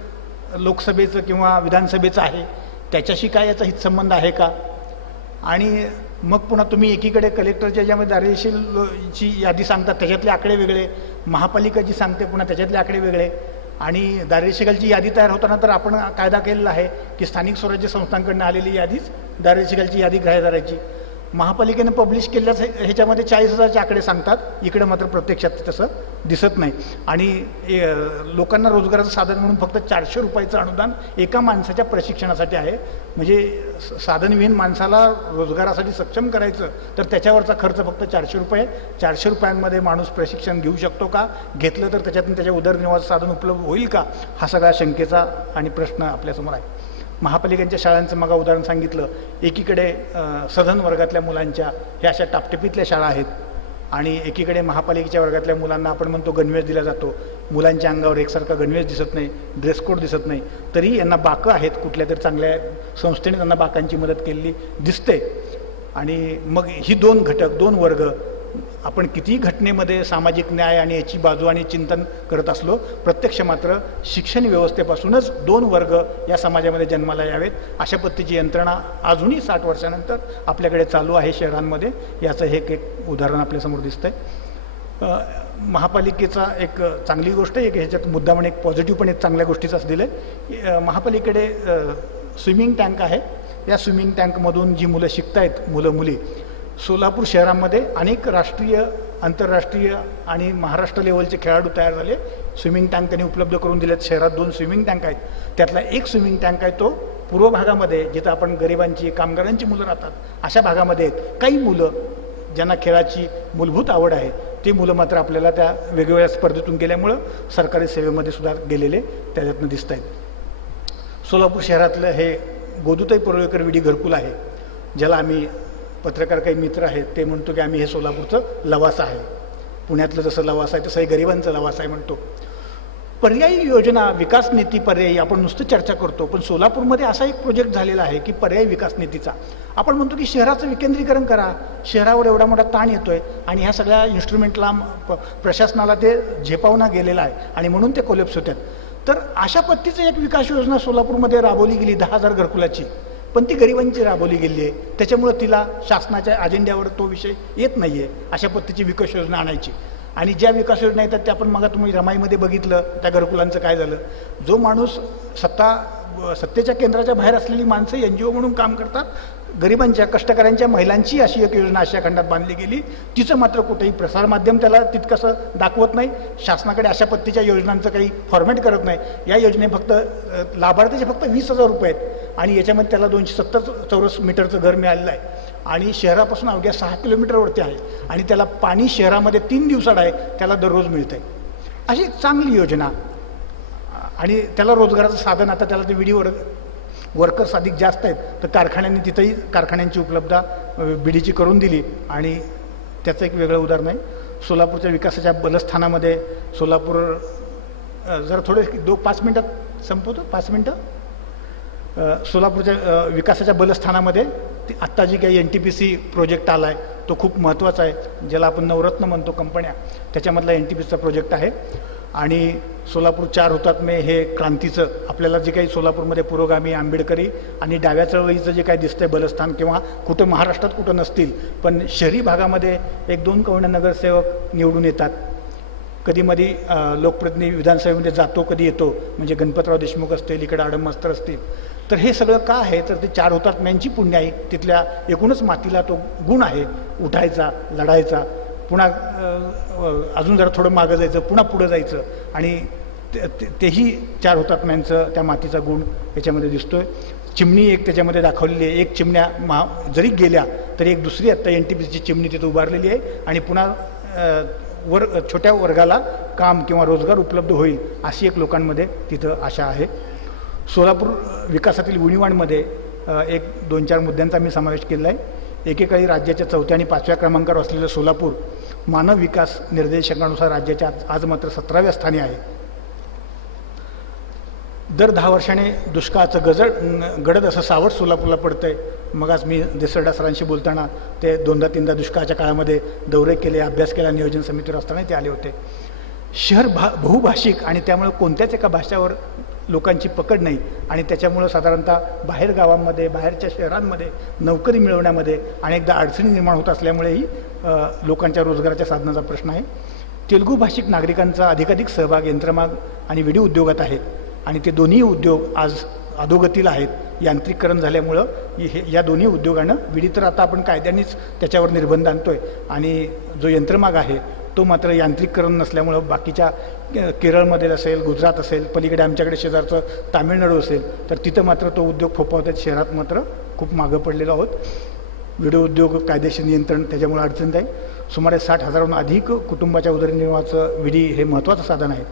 लोकसभेचं किंवा विधानसभेचं आहे, त्याच्याशी काय याचा हितसंबंध आहे का? आणि मग पुन्हा तुम्ही एकीकडे कलेक्टरच्या ज्यामध्ये दारिद्र्यरेषेची यादी सांगतात त्याच्यातले आकडे वेगळे, महापालिका जी सांगते पुन्हा त्याच्यातले आकडे वेगळे. आणि दारिद्र्यरेषेखालची यादी तयार होताना तर आपण कायदा केलेला आहे की स्थानिक स्वराज्य संस्थांकडून आलेली यादीच दारिद्र्यरेषेखालची यादी ग्राह्य धरायची. महापालिकेनं पब्लिश केल्याच ह्याच्यामध्ये 40,000चे आकडे सांगतात, इकडे मात्र प्रत्यक्षात तसं दिसत नाही. आणि लोकांना रोजगाराचं साधन म्हणून फक्त 400 रुपयाचं अनुदान एका माणसाच्या प्रशिक्षणासाठी आहे. म्हणजे साधनविहीन माणसाला रोजगारासाठी सक्षम करायचं तर त्याच्यावरचा खर्च फक्त 400 रुपये. 400 रुपयांमध्ये माणूस प्रशिक्षण घेऊ शकतो का? घेतलं तर त्याच्यातून त्याच्या उदरनिर्वाहाचं साधन उपलब्ध होईल का? हा सगळा शंकेचा आणि प्रश्न आपल्यासमोर आहे. महापालिकांच्या शाळांचं मग उदाहरण सांगितलं. एकीकडे सधन वर्गातल्या मुलांच्या ह्या अशा टापटिपीतल्या शाळा आहेत आणि एकीकडे महापालिकेच्या वर्गातल्या मुलांना आपण म्हणतो गणवेश दिला जातो. मुलांच्या अंगावर एकसारखा गणवेश दिसत नाही, ड्रेस कोड दिसत नाही, तरी यांना बाकं आहेत. कुठल्या तरी चांगल्या संस्थेने त्यांना बाकांची मदत केलेली दिसते. आणि मग ही दोन घटक, दोन वर्ग, आपण कितीही घटनेमध्ये सामाजिक न्याय आणि याची बाजू आणि चिंतन करत असलो, प्रत्यक्ष मात्र शिक्षण व्यवस्थेपासूनच दोन वर्ग या समाजामध्ये जन्माला यावेत अशा पद्धतीची यंत्रणा अजूनही 60 वर्षानंतर आपल्याकडे चालू आहे शहरांमध्ये. याचं हे एक उदाहरण आपल्यासमोर दिसतंय. महापालिकेचा एक चांगली गोष्ट आहे की ह्याच्यात मुद्दाम एक पॉझिटिव्ह पण एक चांगल्या गोष्टीचाच दिलं आहे. महापालिकेकडे स्विमिंग टँक आहे. या स्विमिंग टँकमधून जी मुलं शिकतायत, मुलं मुली, सोलापूर शहरामध्ये अनेक राष्ट्रीय, आंतरराष्ट्रीय आणि महाराष्ट्र लेवलचे खेळाडू तयार झाले. स्विमिंग टँक त्यांनी उपलब्ध करून दिलेत. शहरात 2 स्विमिंग टँक आहेत. त्यातला एक स्विमिंग टँक आहे तो पूर्व भागामध्ये, जिथं आपण गरिबांची, कामगारांची मुलं राहतात अशा भागामध्ये आहेत. काही मुलं ज्यांना खेळाची मूलभूत आवड आहे ते मुलं मात्र आपल्याला त्या वेगवेगळ्या स्पर्धेतून गेल्यामुळं सरकारी सेवेमध्ये सुद्धा गेलेले त्याच्यातनं दिसत आहेत. सोलापूर शहरातलं हे गोदूताई परुळेकर विडी घरकुल आहे, ज्याला आम्ही पत्रकार काही मित्र आहेत ते म्हणतो की आम्ही हे सोलापूरचं लवासा आहे. पुण्यातलं जसं लवासा आहे तसं हे गरिबांचं लवासा आहे म्हणतो. पर्यायी योजना, विकास नीती पर्यायी आपण नुसतं चर्चा करतो, पण सोलापूरमध्ये असा एक प्रोजेक्ट झालेला आहे की पर्यायी विकास नीतीचा. आपण म्हणतो की शहराचं विकेंद्रीकरण करा, शहरावर एवढा मोठा ताण येतोय आणि ह्या सगळ्या इन्स्ट्रुमेंटला प्रशासनाला ते झेपावणं गेलेलं आहे आणि म्हणून ते कोलॅप्स होतात. तर अशा पद्धतीचं एक विकास योजना सोलापूरमध्ये राबवली गेली 10,000 घरकुलाची, पण ती गरिबांची राबवली गेली आहे. त्याच्यामुळं तिला शासनाच्या अजेंड्यावर तो विषय येत नाही आहे. अशा पद्धतीची विकास योजना आणायची. आणि ज्या विकास योजना येतात त्या आपण मग तुम्ही रमाईमध्ये बघितलं त्या घरकुलांचं काय झालं. जो माणूस सत्तेच्या केंद्राच्या बाहेर असलेली माणसं NGO म्हणून काम करतात, गरिबांच्या, कष्टकऱ्यांच्या, महिलांची अशी एक योजना आशिया खंडात बांधली गेली. तिचं मात्र कुठेही प्रसारमाध्यम त्याला तितकंसं दाखवत नाही. शासनाकडे अशा पद्धतीच्या योजनांचं काही फॉर्मॅट करत नाही. या योजने फक्त लाभार्थीचे फक्त 20,000 रुपये आहेत आणि याच्यामध्ये त्याला 270 चौरस मीटरचं घर मिळालेलं आहे आणि शहरापासून अवघ्या 6 किलोमीटरवरती आहे आणि त्याला पाणी शहरामध्ये 3 दिवसाड आहे, त्याला दररोज मिळतं आहे. अशी एक चांगली योजना आणि त्याला रोजगाराचं साधन. आता त्याला ते विडीवर वर्कर्स अधिक जास्त आहेत तर कारखान्यांनी तिथंही कारखान्यांची उपलब्धता बिडीची करून दिली आणि त्याचं एक वेगळं उदाहरण आहे. सोलापूरच्या विकासाच्या बलस्थानामध्ये सोलापूर जरा थोडे 5 मिनटात संपवतो, 5 मिनटं सोलापूरच्या विकासाच्या बलस्थानामध्ये आत्ता जी काही NTPC प्रोजेक्ट आला आहे तो खूप महत्त्वाचा आहे, ज्याला आपण नवरत्न म्हणतो कंपन्या, त्याच्यामधला NTPCचा प्रोजेक्ट आहे. आणि सोलापूर 4 हुतात्मे हे क्रांतीचं आपल्याला जे काही सोलापूरमध्ये पुरोगामी आंबेडकरी आणि डाव्या चळवळीचं जे काही दिसतंय बलस्थान, किंवा कुठं महाराष्ट्रात कुठं नसतील पण शहरी भागामध्ये 1-2 कवडे नगरसेवक निवडून येतात. कधीमधी लोकप्रतिनिधी विधानसभेमध्ये जातो, कधी येतो, म्हणजे गणपतराव देशमुख असतील, इकडे आडम मास्तर असतील. तर हे सगळं का आहे, तर ते 4 हुतात्म्यांची पुण्य आहे. तिथल्या एकूणच मातीला तो गुण आहे, उठायचा, लढायचा, पुन्हा अजून जरा थोडं मागं जायचं, पुन्हा पुढं जायचं. आणि तेही 4 हुतात्म्यांचं त्या मातीचा गुण याच्यामध्ये दिसतोय. चिमणी एक त्याच्यामध्ये दाखवलेली आहे. एक चिमण्या जरी गेल्या तरी एक दुसरी आत्ता NTPCची चिमणी तिथं उभारलेली आहे. आणि पुन्हा छोट्या वर्गाला काम किंवा रोजगार उपलब्ध होईल अशी एक लोकांमध्ये तिथं आशा आहे. सोलापूर विकासातील उणीवांमध्ये 1-2-4 मुद्द्यांचा मी समावेश केला आहे. एकेकाळी राज्याच्या 4थ्या आणि 5व्या क्रमांकावर असलेलं सोलापूर मानव विकास निर्देशांकानुसार राज्याच्या आज मात्र 17व्या स्थानी आहे. दर 10 वर्षाने दुष्काळाचं गडद असं सावट सोलापूरला पडतंय. मग आज मी देसरडा सरांशी बोलताना ते 2दा-3दा दुष्काळाच्या काळामध्ये दौरे केले, अभ्यास केला, नियोजन समितीवर असताना ते आले होते. शहर बहुभाषिक आणि त्यामुळे कोणत्याच एका भाषेवर लोकांची पकड नाही. आणि त्याच्यामुळं साधारणतः बाहेर गावांमध्ये, बाहेरच्या शहरांमध्ये नोकरी मिळवण्यामध्ये अनेकदा अडचणी निर्माण होत असल्यामुळेही लोकांच्या रोजगाराच्या साधनाचा प्रश्न आहे. तेलुगू भाषिक नागरिकांचा अधिकाधिक सहभाग यंत्रमाग आणि विडी उद्योगात आहे. आणि ते दोन्ही उद्योग आज अधोगतीला आहेत. यांत्रिकीकरण झाल्यामुळं या दोन्ही उद्योगांना विडी तर आता आपण कायद्यानेच त्याच्यावर निर्बंध आणतोय. आणि जो यंत्रमाग आहे तो मात्र यांत्रिकीकरण नसल्यामुळं बाकीच्या केरळमध्ये असेल, गुजरात असेल, पलीकडे आमच्याकडे शेजारचं तामिळनाडू असेल तर तिथं मात्र तो उद्योग फोपावतात. शहरात मात्र खूप मागं पडलेलो आहोत. व्हिडिओ उद्योग कायदेशीर नियंत्रण त्याच्यामुळे अडचणीत आहे. सुमारे 60,000हून अधिक कुटुंबाच्या उदरनिर्वाहाचं विडी हे महत्त्वाचं साधन आहे.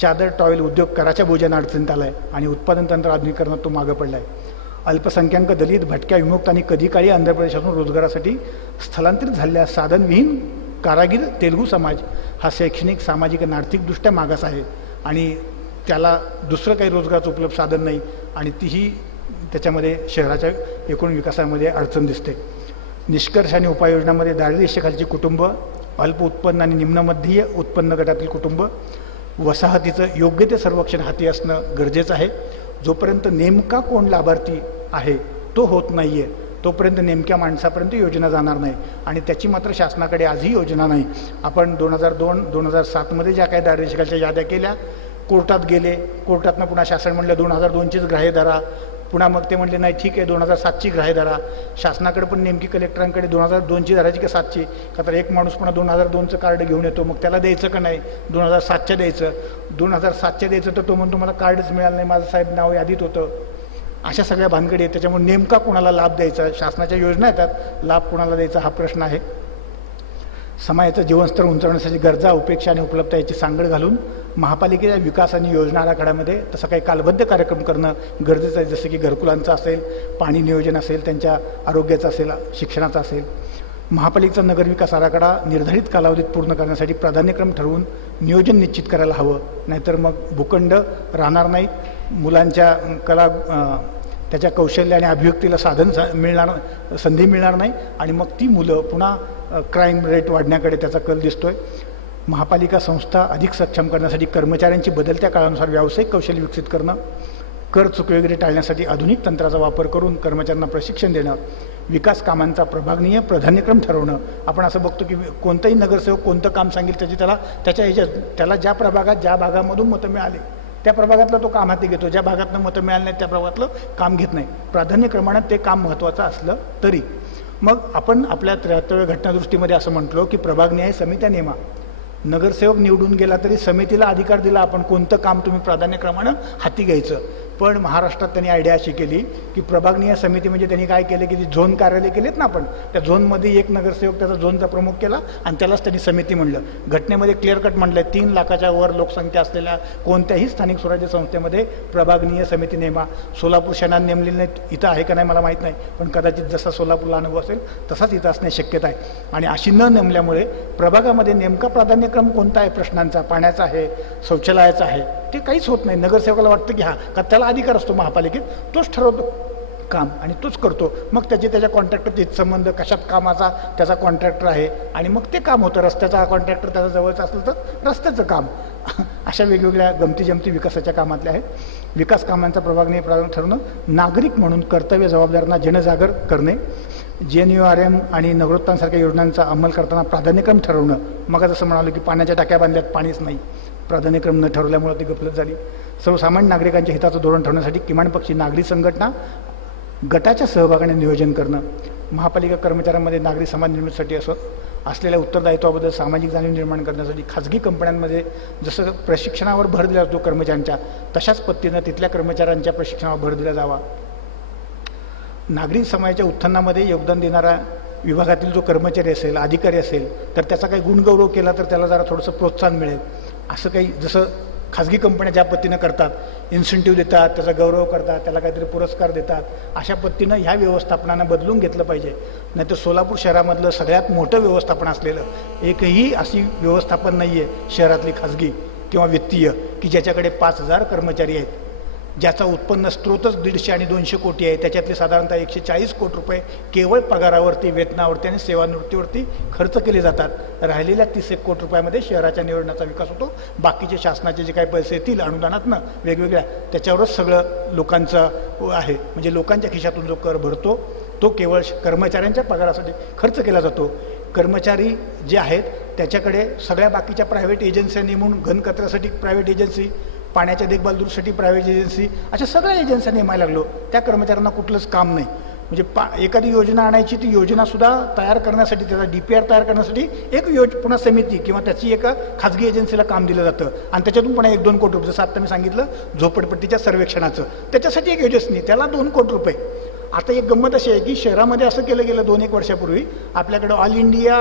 चादर टॉयल उद्योग कराच्या बोजाने अडचणीत आला आहे आणि उत्पादन तंत्र आधुनिकीकरणात तो मागं पडला आहे. अल्पसंख्याक दलित, भटक्या, विमुक्त आणि कधी काळी आंध्र प्रदेशातून रोजगारासाठी स्थलांतरित झालेल्या साधनविहीन कारागीर तेलुगू समाज हा शैक्षणिक, सामाजिक आणि आर्थिकदृष्ट्या मागास आहे. आणि त्याला दुसरं काही रोजगाराचं उपलब्ध साधन नाही. आणि तीही त्याच्यामध्ये शहराच्या एकूण विकासामध्ये अडचण दिसते. निष्कर्ष आणि उपाययोजनामध्ये दारिद्र्य रेषेखालची कुटुंब, अल्प उत्पन्न आणि निम्नमध्यीय उत्पन्न गटातील कुटुंब, वसाहतीचं योग्य ते सर्वेक्षण हाती असणं गरजेचं आहे. जोपर्यंत नेमका कोण लाभार्थी आहे तो होत नाही आहे तोपर्यंत नेमक्या माणसापर्यंत योजना जाणार नाही. आणि त्याची मात्र शासनाकडे आजही योजना नाही. आपण 2002-2007मध्ये ज्या काही दारिद्र्य रेषेखालच्या याद्या केल्या, कोर्टात गेले, कोर्टातनं पुन्हा शासन म्हणलं 2002चीच ग्राह्य धरा. पुन्हा मग ते म्हणले नाही ठीक आहे 2007ची ग्राह्य धरा. शासनाकडे पण नेमकी कलेक्टरांकडे 2002ची धरायची का 7ची, का तर एक माणूस पुन्हा 2002चं कार्ड घेऊन येतो, मग त्याला द्यायचं का नाही, 2007च्या द्यायचं. 2007च्या द्यायचं तर तो म्हणतो मला कार्डच मिळालं नाही, माझं साहेब नाव यादीत होतं. अशा सगळ्या भानगडी आहेत. त्याच्यामुळे नेमका कोणाला लाभ द्यायचा, शासनाच्या योजना येतात, लाभ कोणाला द्यायचा हा प्रश्न आहे. समाजाचं जीवनस्तर उंचावण्यासाठी गरजा, उपेक्षा आणि उपलब्धता याची सांगड घालून महापालिकेच्या विकास आणि योजना आराखड्यामध्ये तसं काही कालबद्ध कार्यक्रम करणं गरजेचं आहे. जसं की घरकुलांचं असेल, पाणी नियोजन असेल, त्यांच्या आरोग्याचं असेल, शिक्षणाचं असेल. महापालिकेचा नगरविकास आराखडा निर्धारित कालावधीत पूर्ण करण्यासाठी प्राधान्यक्रम ठरवून नियोजन निश्चित करायला हवं. नाहीतर मग भूखंड राहणार नाहीत, मुलांच्या कला त्याच्या कौशल्य आणि अभिव्यक्तीला संधी मिळणार नाही. आणि मग ती मुलं पुन्हा क्राईम रेट वाढण्याकडे त्याचा कल दिसतोय. महापालिका संस्था अधिक सक्षम करण्यासाठी कर्मचाऱ्यांची बदलत्या काळानुसार व्यावसायिक कौशल्य विकसित करणं, कर चुक वगैरे टाळण्यासाठी आधुनिक तंत्राचा वापर करून कर्मचाऱ्यांना प्रशिक्षण देणं, विकास कामांचा प्रभागनीय प्राधान्यक्रम ठरवणं. आपण असं बघतो की कोणताही नगरसेवक कोणतं काम सांगेल त्याला ज्या प्रभागात ज्या भागामधून मतं मिळाले त्या प्रभागातलं तो काम हाती घेतो, ज्या भागातनं मतं मिळाली नाही त्या प्रभागातलं काम घेत नाही. प्राधान्यक्रमानं ते काम महत्त्वाचं असलं तरी मग आपण आपल्या 73व्या घटनादुरुस्तीमध्ये असं म्हटलो की प्रभागनिहाय समित्या नेमा. नगरसेवक निवडून गेला तरी समितीला अधिकार दिला आपण कोणतं काम तुम्ही प्राधान्यक्रमानं हाती घ्यायचं. पण महाराष्ट्रात त्यांनी आयडिया अशी केली की प्रभागनीय समिती म्हणजे त्यांनी काय केलं की झोन कार्यालय केलेत ना आपण, त्या झोनमध्ये एक नगरसेवक त्याचा झोनचा प्रमुख केला आणि त्यालाच त्यांनी समिती म्हणलं. घटनेमध्ये क्लिअर कट म्हणलं 3 लाखाच्या वर लोकसंख्या असलेल्या कोणत्याही स्थानिक स्वराज्य संस्थेमध्ये प्रभागनीय समिती नेमा. सोलापूर शहरात नेमलेली नाही, इथं आहे का नाही मला माहीत नाही, पण कदाचित जसा सोलापूरला अनुभव असेल तसाच इथं असण्याची शक्यता आहे. आणि अशी न नेमल्यामुळे प्रभागामध्ये नेमका प्राधान्यक्रम कोणता आहे प्रश्नांचा, पाण्याचा आहे, शौचालयाचा आहे, ते काहीच होत नाही. नगरसेवकाला वाटतं की का त्याला अधिकार असतो महापालिकेत, तोच ठरवतो काम आणि तोच करतो. मग त्याच्या कॉन्ट्रॅक्टरचे संबंध, कशात कामाचा त्याचा कॉन्ट्रॅक्टर आहे आणि मग ते काम होतं. रस्त्याचा कॉन्ट्रॅक्टर त्याचा जवळचा असेल तर रस्त्याचं काम. अशा वेगवेगळ्या गमती जमती विकासाच्या कामातल्या आहेत. विकास कामांचा प्रभागने ठरवणं, नागरिक म्हणून कर्तव्य जबाबदारांना जनजागर करणे, JNURM आणि नगरोत्थानसारख्या योजनांचा अंमल करताना प्राधान्यक्रम ठरवणं. मग जसं म्हणालो की पाण्याच्या टाक्या बांधल्यात, पाणीच नाही, प्राधान्यक्रम न ठरवल्यामुळे ती गफलत झाली. सर्वसामान्य नागरिकांच्या हिताचं धोरण ठरवण्यासाठी किमान पक्षी नागरी संघटना गटाच्या सहभागाने नियोजन करणं. महापालिका कर्मचाऱ्यांमध्ये नागरी समाज निर्मितीसाठी असलेल्या उत्तरदायित्वाबद्दल सामाजिक जाणीव निर्माण करण्यासाठी खाजगी कंपन्यांमध्ये जसं प्रशिक्षणावर भर दिला जातो कर्मचाऱ्यांच्या, तशाच पद्धतीनं तिथल्या कर्मचाऱ्यांच्या प्रशिक्षणावर भर दिला जावा. नागरिक समाजाच्या उत्थानामध्ये योगदान देणारा विभागातील जो कर्मचारी असेल, अधिकारी असेल, तर त्याचा काही गुणगौरव केला तर त्याला जरा थोडंसं प्रोत्साहन मिळेल. असं काही जसं खाजगी कंपन्या ज्या पद्धतीनं करतात, इन्सेंटिव्ह देतात, त्याचा गौरव करतात, त्याला काहीतरी पुरस्कार देतात, अशा पद्धतीनं ह्या व्यवस्थापनानं बदलून घेतलं पाहिजे. नाहीतर सोलापूर शहरामधलं सगळ्यात मोठं व्यवस्थापन असलेलं एकही अशी व्यवस्थापन नाही आहे शहरातली खाजगी किंवा वित्तीय की ज्याच्याकडे 5,000 कर्मचारी आहेत, ज्याचा उत्पन्न स्रोतच 150 आणि 200 कोटी आहे. त्याच्यातले साधारणतः 140 कोटी रुपये केवळ पगारावरती, वेतनावरती आणि सेवानिवृत्तीवरती खर्च केले जातात. राहिलेल्या 31 कोटी रुपयामध्ये शहराच्या नियोजनाचा विकास होतो. बाकीचे शासनाचे जे काही पैसे येतील अनुदानातनं वेगवेगळ्या, त्याच्यावरच सगळं लोकांचं आहे. म्हणजे लोकांच्या खिशातून जो कर भरतो तो केवळ कर्मचाऱ्यांच्या पगारासाठी खर्च केला जातो. कर्मचारी जे आहेत त्याच्याकडे सगळ्या बाकीच्या प्रायव्हेट एजन्सी नेमून, घनकचऱ्यासाठी प्रायव्हेट एजन्सी, पाण्याच्या देखभाल दुरुस्तीसाठी प्रायव्हेट एजन्सी, अशा सगळ्या एजन्सी नेमायला लागलो. त्या कर्मचाऱ्यांना कुठलंच काम नाही. म्हणजे एखादी योजना आणायची, ती योजनासुद्धा तयार करण्यासाठी, त्याचा DPR तयार करण्यासाठी एक पुन्हा समिती किंवा त्याची एका खाजगी एजन्सीला काम दिलं जातं आणि त्याच्यातून पुन्हा 1-2 कोटी रुपये, जसं आत्ता मी सांगितलं झोपडपट्टीच्या सर्वेक्षणाचं, त्याच्यासाठी एक योजनी, त्याला 2 कोटी रुपये. आता एक गंमत अशी आहे की शहरामध्ये असं केलं गेलं 2-1 वर्षापूर्वी, आपल्याकडं ऑल इंडिया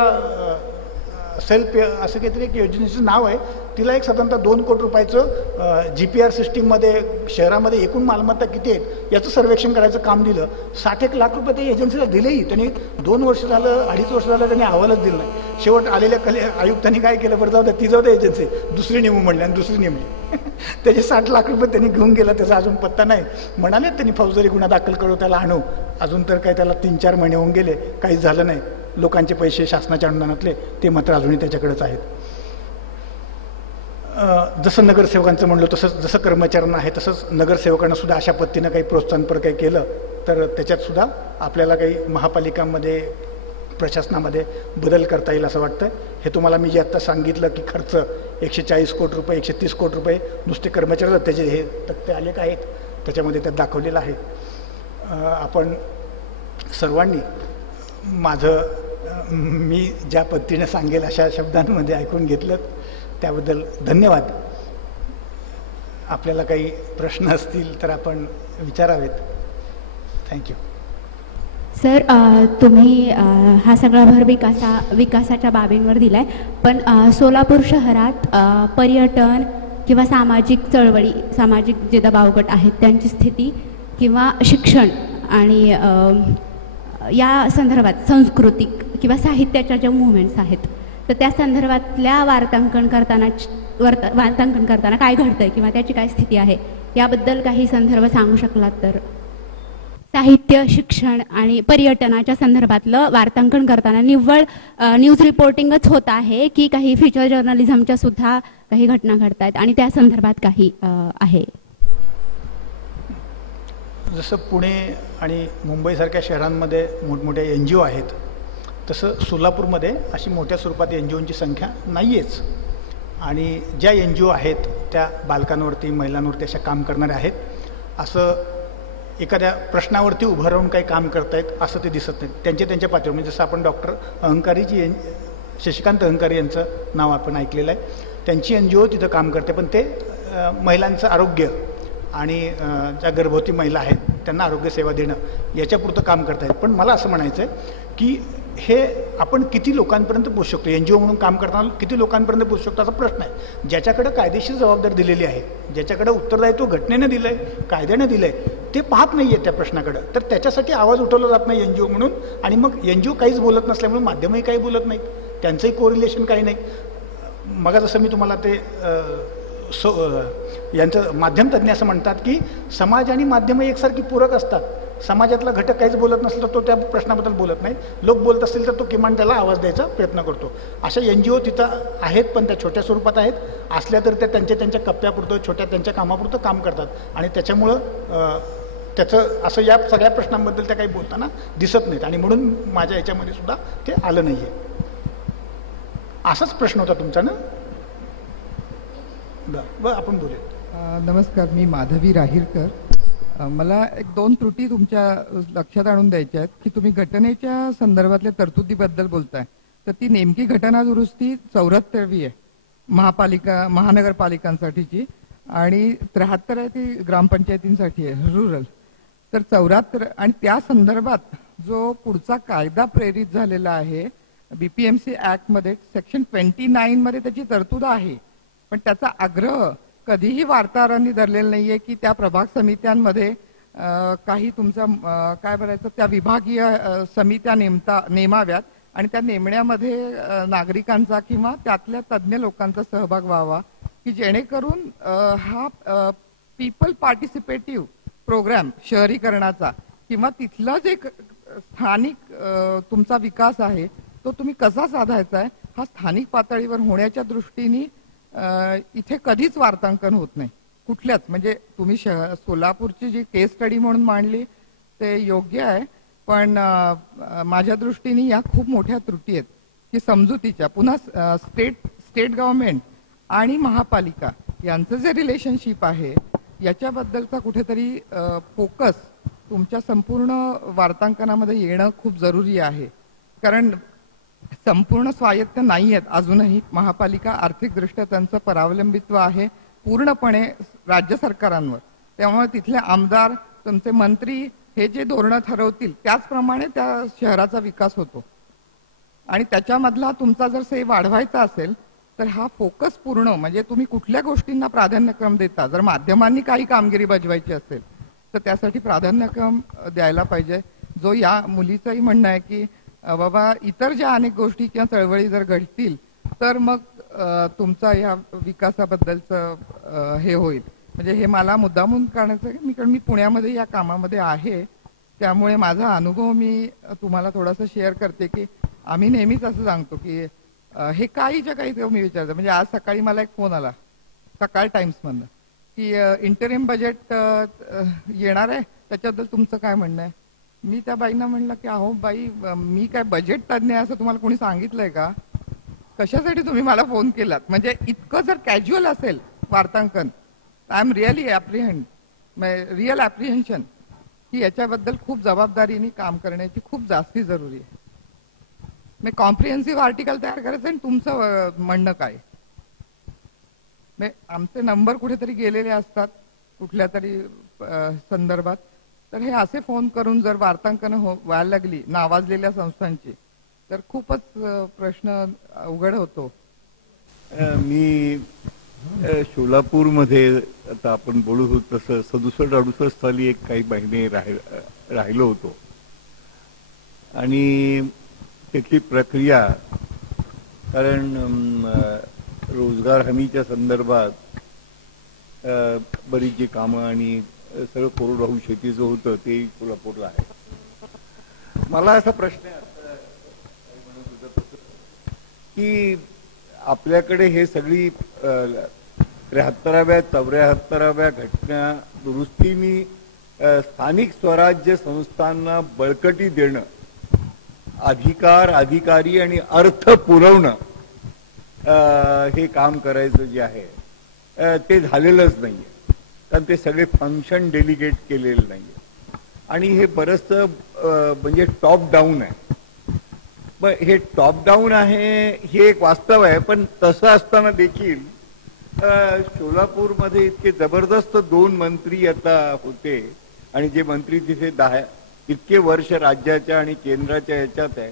सेल्फ असं काहीतरी एक योजनेचं नाव आहे, तिला एक साधारणतः 2 कोटी रुपयाचं GPR सिस्टीममध्ये शहरामध्ये एकूण मालमत्ता किती आहेत याचं सर्वेक्षण करायचं काम दिलं. 60 लाख रुपये त्या एजन्सीला दिलेही. त्यांनी 2 वर्ष झालं, 2.5 वर्ष झालं त्यांनी अहवालच दिलं नाही. शेवट आलेल्या आयुक्तांनी काय केलं, बरं जाऊ द्या, ती जाऊ द्या एजन्सी, दुसरी नेमू म्हणली आणि दुसरी नेमली. त्याचे 60 लाख रुपये त्यांनी घेऊन गेला, त्याचा अजून पत्ता नाही. म्हणाले त्यांनी फौजदारी गुन्हा दाखल करू, त्याला आणू. अजून तर काय त्याला 3-4 महिने होऊन गेले, काहीच झालं नाही. लोकांचे पैसे शासनाच्या अनुदानातले ते मात्र अजूनही त्याच्याकडेच आहेत. जसं नगरसेवकांचं म्हणलं तसंच, जसं कर्मचाऱ्यांना आहे तसंच नगरसेवकांना सुद्धा अशा पद्धतीनं काही प्रोत्साहनपर काही केलं तर त्याच्यात सुद्धा आपल्याला काही महापालिकांमध्ये, प्रशासनामध्ये बदल करता येईल असं वाटतं. हे तुम्हाला मी जे आत्ता सांगितलं की खर्च 140 कोटी रुपये, 130 कोटी रुपये नुसते कर्मचारी, त्याचे हे तक्ते आलेख आहेत, त्याच्यामध्ये त्यात दाखवलेलं आहे. आपण सर्वांनी मी ज्या पद्धतीने सांगेल अशा शब्दांमध्ये ऐकून घेतलं त्याबद्दल धन्यवाद. आपल्याला काही प्रश्न असतील तर आपण विचारावेत. थँक्यू. सर, तुम्ही हा सगळा भर विकासाच्या बाबींवर दिला आहे, पण सोलापूर शहरात पर्यटन किंवा सामाजिक चळवळी, सामाजिक जे दबावगट आहेत त्यांची स्थिती किंवा शिक्षण आणि या संदर्भात सांस्कृतिक किंवा साहित्याच्या ज्या मुवमेंट्स आहेत तर त्या संदर्भातल्या वार्तांकन करताना काय घडतंय किंवा त्याची काय स्थिती आहे याबद्दल काही संदर्भ सांगू शकलात तर. साहित्य, शिक्षण आणि पर्यटनाच्या संदर्भातलं वार्तांकन करताना निव्वळ न्यूज रिपोर्टिंगच होत आहे की काही फीचर जर्नलिझमच्या सुद्धा काही घटना घडत आहेत आणि त्या संदर्भात काही आहे? जसं पुणे आणि मुंबईसारख्या शहरांमध्ये मोठमोठ्या NGO आहेत, तसं सोलापूरमध्ये अशी मोठ्या स्वरूपात NGOंची संख्या नाही आहेच. आणि ज्या NGO आहेत त्या बालकांवरती, महिलांवरती अशा काम करणाऱ्या आहेत. असं एखाद्या प्रश्नावरती उभं राहून काही काम करतायत असं ते दिसत नाही. त्यांच्या पातळीवर, म्हणजे जसं आपण डॉक्टर अहंकारीची शशिकांत अहंकारी यांचं नाव आपण ऐकलेलं आहे, त्यांची NGO तिथं काम करते, पण ते महिलांचं आरोग्य आणि ज्या गर्भवती महिला आहेत त्यांना आरोग्यसेवा देणं याच्यापुरतं काम करतायत. पण मला असं म्हणायचं आहे की हे आपण किती लोकांपर्यंत पोहोचू शकतो, NGO म्हणून काम करताना किती लोकांपर्यंत पोहोचू शकतो असा प्रश्न आहे. ज्याच्याकडे कायदेशीर जबाबदारी दिलेली आहे, ज्याच्याकडे उत्तरदायित्व घटनेनं दिलं आहे, कायद्यानं दिलं आहे, ते पाहत नाही आहे त्या प्रश्नाकडं, तर त्याच्यासाठी आवाज उठवला जात नाही NGO म्हणून. आणि मग NGO काहीच बोलत नसल्यामुळे माध्यमही काही बोलत नाहीत, त्यांचंही कोरिलेशन काही नाही. मग जसं मी तुम्हाला ते यांचं माध्यम तज्ज्ञ असं म्हणतात की समाज आणि माध्यमं एकसारखी पूरक असतात. समाजातला घटक काहीच बोलत नसलं तर तो त्या प्रश्नाबद्दल बोलत नाही. लोक बोलत असतील तर तो किमान त्याला आवाज द्यायचा प्रयत्न करतो. अशा NGO तिथं आहेत, पण त्या छोट्या स्वरूपात आहेत. असल्या तर त्या त्यांच्या कप्प्यापुरतं, छोट्या त्यांच्या कामापुरतं काम करतात आणि त्याच्यामुळं त्याचं असं या सगळ्या प्रश्नांबद्दल त्या काही बोलताना दिसत नाहीत आणि म्हणून माझ्या याच्यामध्ये सुद्धा ते आलं नाही आहे. असाच प्रश्न होता तुमचा ना? बरं आपण बोलूया. नमस्कार, मी माधवी राहीरकर. मला एक 2 त्रुटी तुमच्या लक्षात आणून द्यायच्या आहेत की तुम्ही घटनेच्या संदर्भातल्या तरतुदीबद्दल बोलताय, तर ती नेमकी घटना दुरुस्ती 74वी आहे महानगरपालिकांसाठीची आणि 73 आहे ती ग्रामपंचायतींसाठी आहे, रुरल. तर 74 आणि त्या संदर्भात जो पुढचा कायदा प्रेरित झालेला आहे BPMC ऍक्टमध्ये सेक्शन 29 मध्ये त्याची तरतूद आहे, पण त्याचा आग्रह कधीही वार्ताहरांनी धरलेला नाहीये की त्या प्रभाग समित्यांमध्ये काही तुमचा काय बोलायचं त्या विभागीय समित्या नेमाव्यात आणि त्या नेमण्यामध्ये नागरिकांचा किंवा त्यातल्या तज्ज्ञ लोकांचा सहभाग व्हावा की जेणेकरून हा पीपल पार्टिसिपेटिव्ह प्रोग्राम शहरीकरणाचा किंवा तिथला जे स्थानिक तुमचा विकास आहे तो तुम्ही कसा साधायचा आहे हा स्थानिक पातळीवर होण्याच्या दृष्टीने इथे कधीच वार्तांकन होत नाही कुठल्याच. म्हणजे तुम्ही सोलापूरची जी केस स्टडी म्हणून मांडली ते योग्य आहे, पण माझ्या दृष्टीने या खूप मोठ्या त्रुटी आहेत की समजुतीच्या. पुन्हा स्टेट गव्हर्नमेंट आणि महापालिका यांचं जे रिलेशनशिप आहे याच्याबद्दलचा कुठेतरी फोकस तुमच्या संपूर्ण वार्तांकनामध्ये येणं खूप जरुरी आहे. कारण संपूर्ण स्वायत्त नाही आहेत अजूनही महापालिका. आर्थिकदृष्ट्या त्यांचं परावलंबित्व आहे पूर्णपणे राज्य सरकारांवर. त्यामुळे तिथले आमदार तुमचे मंत्री हे जे धोरणं ठरवतील त्याचप्रमाणे त्या शहराचा विकास होतो आणि त्याच्यामधला तुमचा जर से वाढवायचा असेल तर हा फोकस पूर्ण म्हणजे तुम्ही कुठल्या गोष्टींना प्राधान्यक्रम देता. जर माध्यमांनी काही कामगिरी बजवायची असेल तर त्यासाठी प्राधान्यक्रम द्यायला पाहिजे. जो या मुलीचंही म्हणणं आहे की बाबा इतर ज्या अनेक गोष्टी किंवा चळवळी जर घडतील तर मग तुमचा या विकासाबद्दलचं हे होईल. म्हणजे हे मला मुद्दामून करण्याचं कारण मी पुण्यामध्ये या कामामध्ये आहे त्यामुळे माझा अनुभव मी तुम्हाला थोडासा शेअर करते की आम्ही नेहमीच असं सांगतो की हे काहीच्या काही मी विचारतो. म्हणजे आज सकाळी मला एक फोन आला सकाळ टाइम्समधनं की इंटरिम बजेट येणार आहे त्याच्याबद्दल तुमचं काय म्हणणं आहे. मी त्या बाईंना म्हणलं की अहो बाई मी काय बजेट तज्ञ आहे असं तुम्हाला कोणी सांगितलंय का. कशासाठी तुम्ही मला फोन केलात. म्हणजे इतकं जर कॅज्युअल असेल वार्तांकन I am really real apprehension की याच्याबद्दल खूप जबाबदारीने काम करण्याची खूप जास्ती जरुरी आहे. मी कॉम्प्रिहेन्सिव्ह आर्टिकल तयार करायचं आणि तुमचं म्हणणं काय. आमचे नंबर कुठेतरी गेलेले असतात कुठल्या तरी संदर्भात तर हे असे फोन करून जर वार्तांकन व्हायला लागली नावाजलेल्या संस्थांची तर खूपच प्रश्न अवघड होतो. मी सोलापूरमध्ये आता आपण बोलत होतो तसं 67-68 साली एक काही महिने राहिलो होतो आणि त्याची प्रक्रिया कारण रोजगार हमीच्या संदर्भात बरीच जी कामं आणि सगळं कोरडवाहू शेतीचं होतं ते कोल्हापूरला आहे. मला असा प्रश्न आहे की आपल्याकडे हे सगळी 73व्या 74व्या घटना दुरुस्तीनी स्थानिक स्वराज्य संस्थांना बळकटी देणं अधिकार अधिकारी आणि अर्थ पुरवणं हे काम करायचं जे आहे ते झालेलंच नाहीये. कारण ते सगळे फंक्शन डेलिगेट केलेले नाहीये आणि हे बरंचसं म्हणजे टॉप डाऊन आहे. पण हे टॉप डाऊन आहे हे एक वास्तव आहे. पण तसं असताना देखील सोलापूरमध्ये इतके जबरदस्त 2 मंत्री आता होते आणि जे मंत्री तिथे इतके वर्ष राज्याच्या आणि केंद्राच्या याच्यात आहे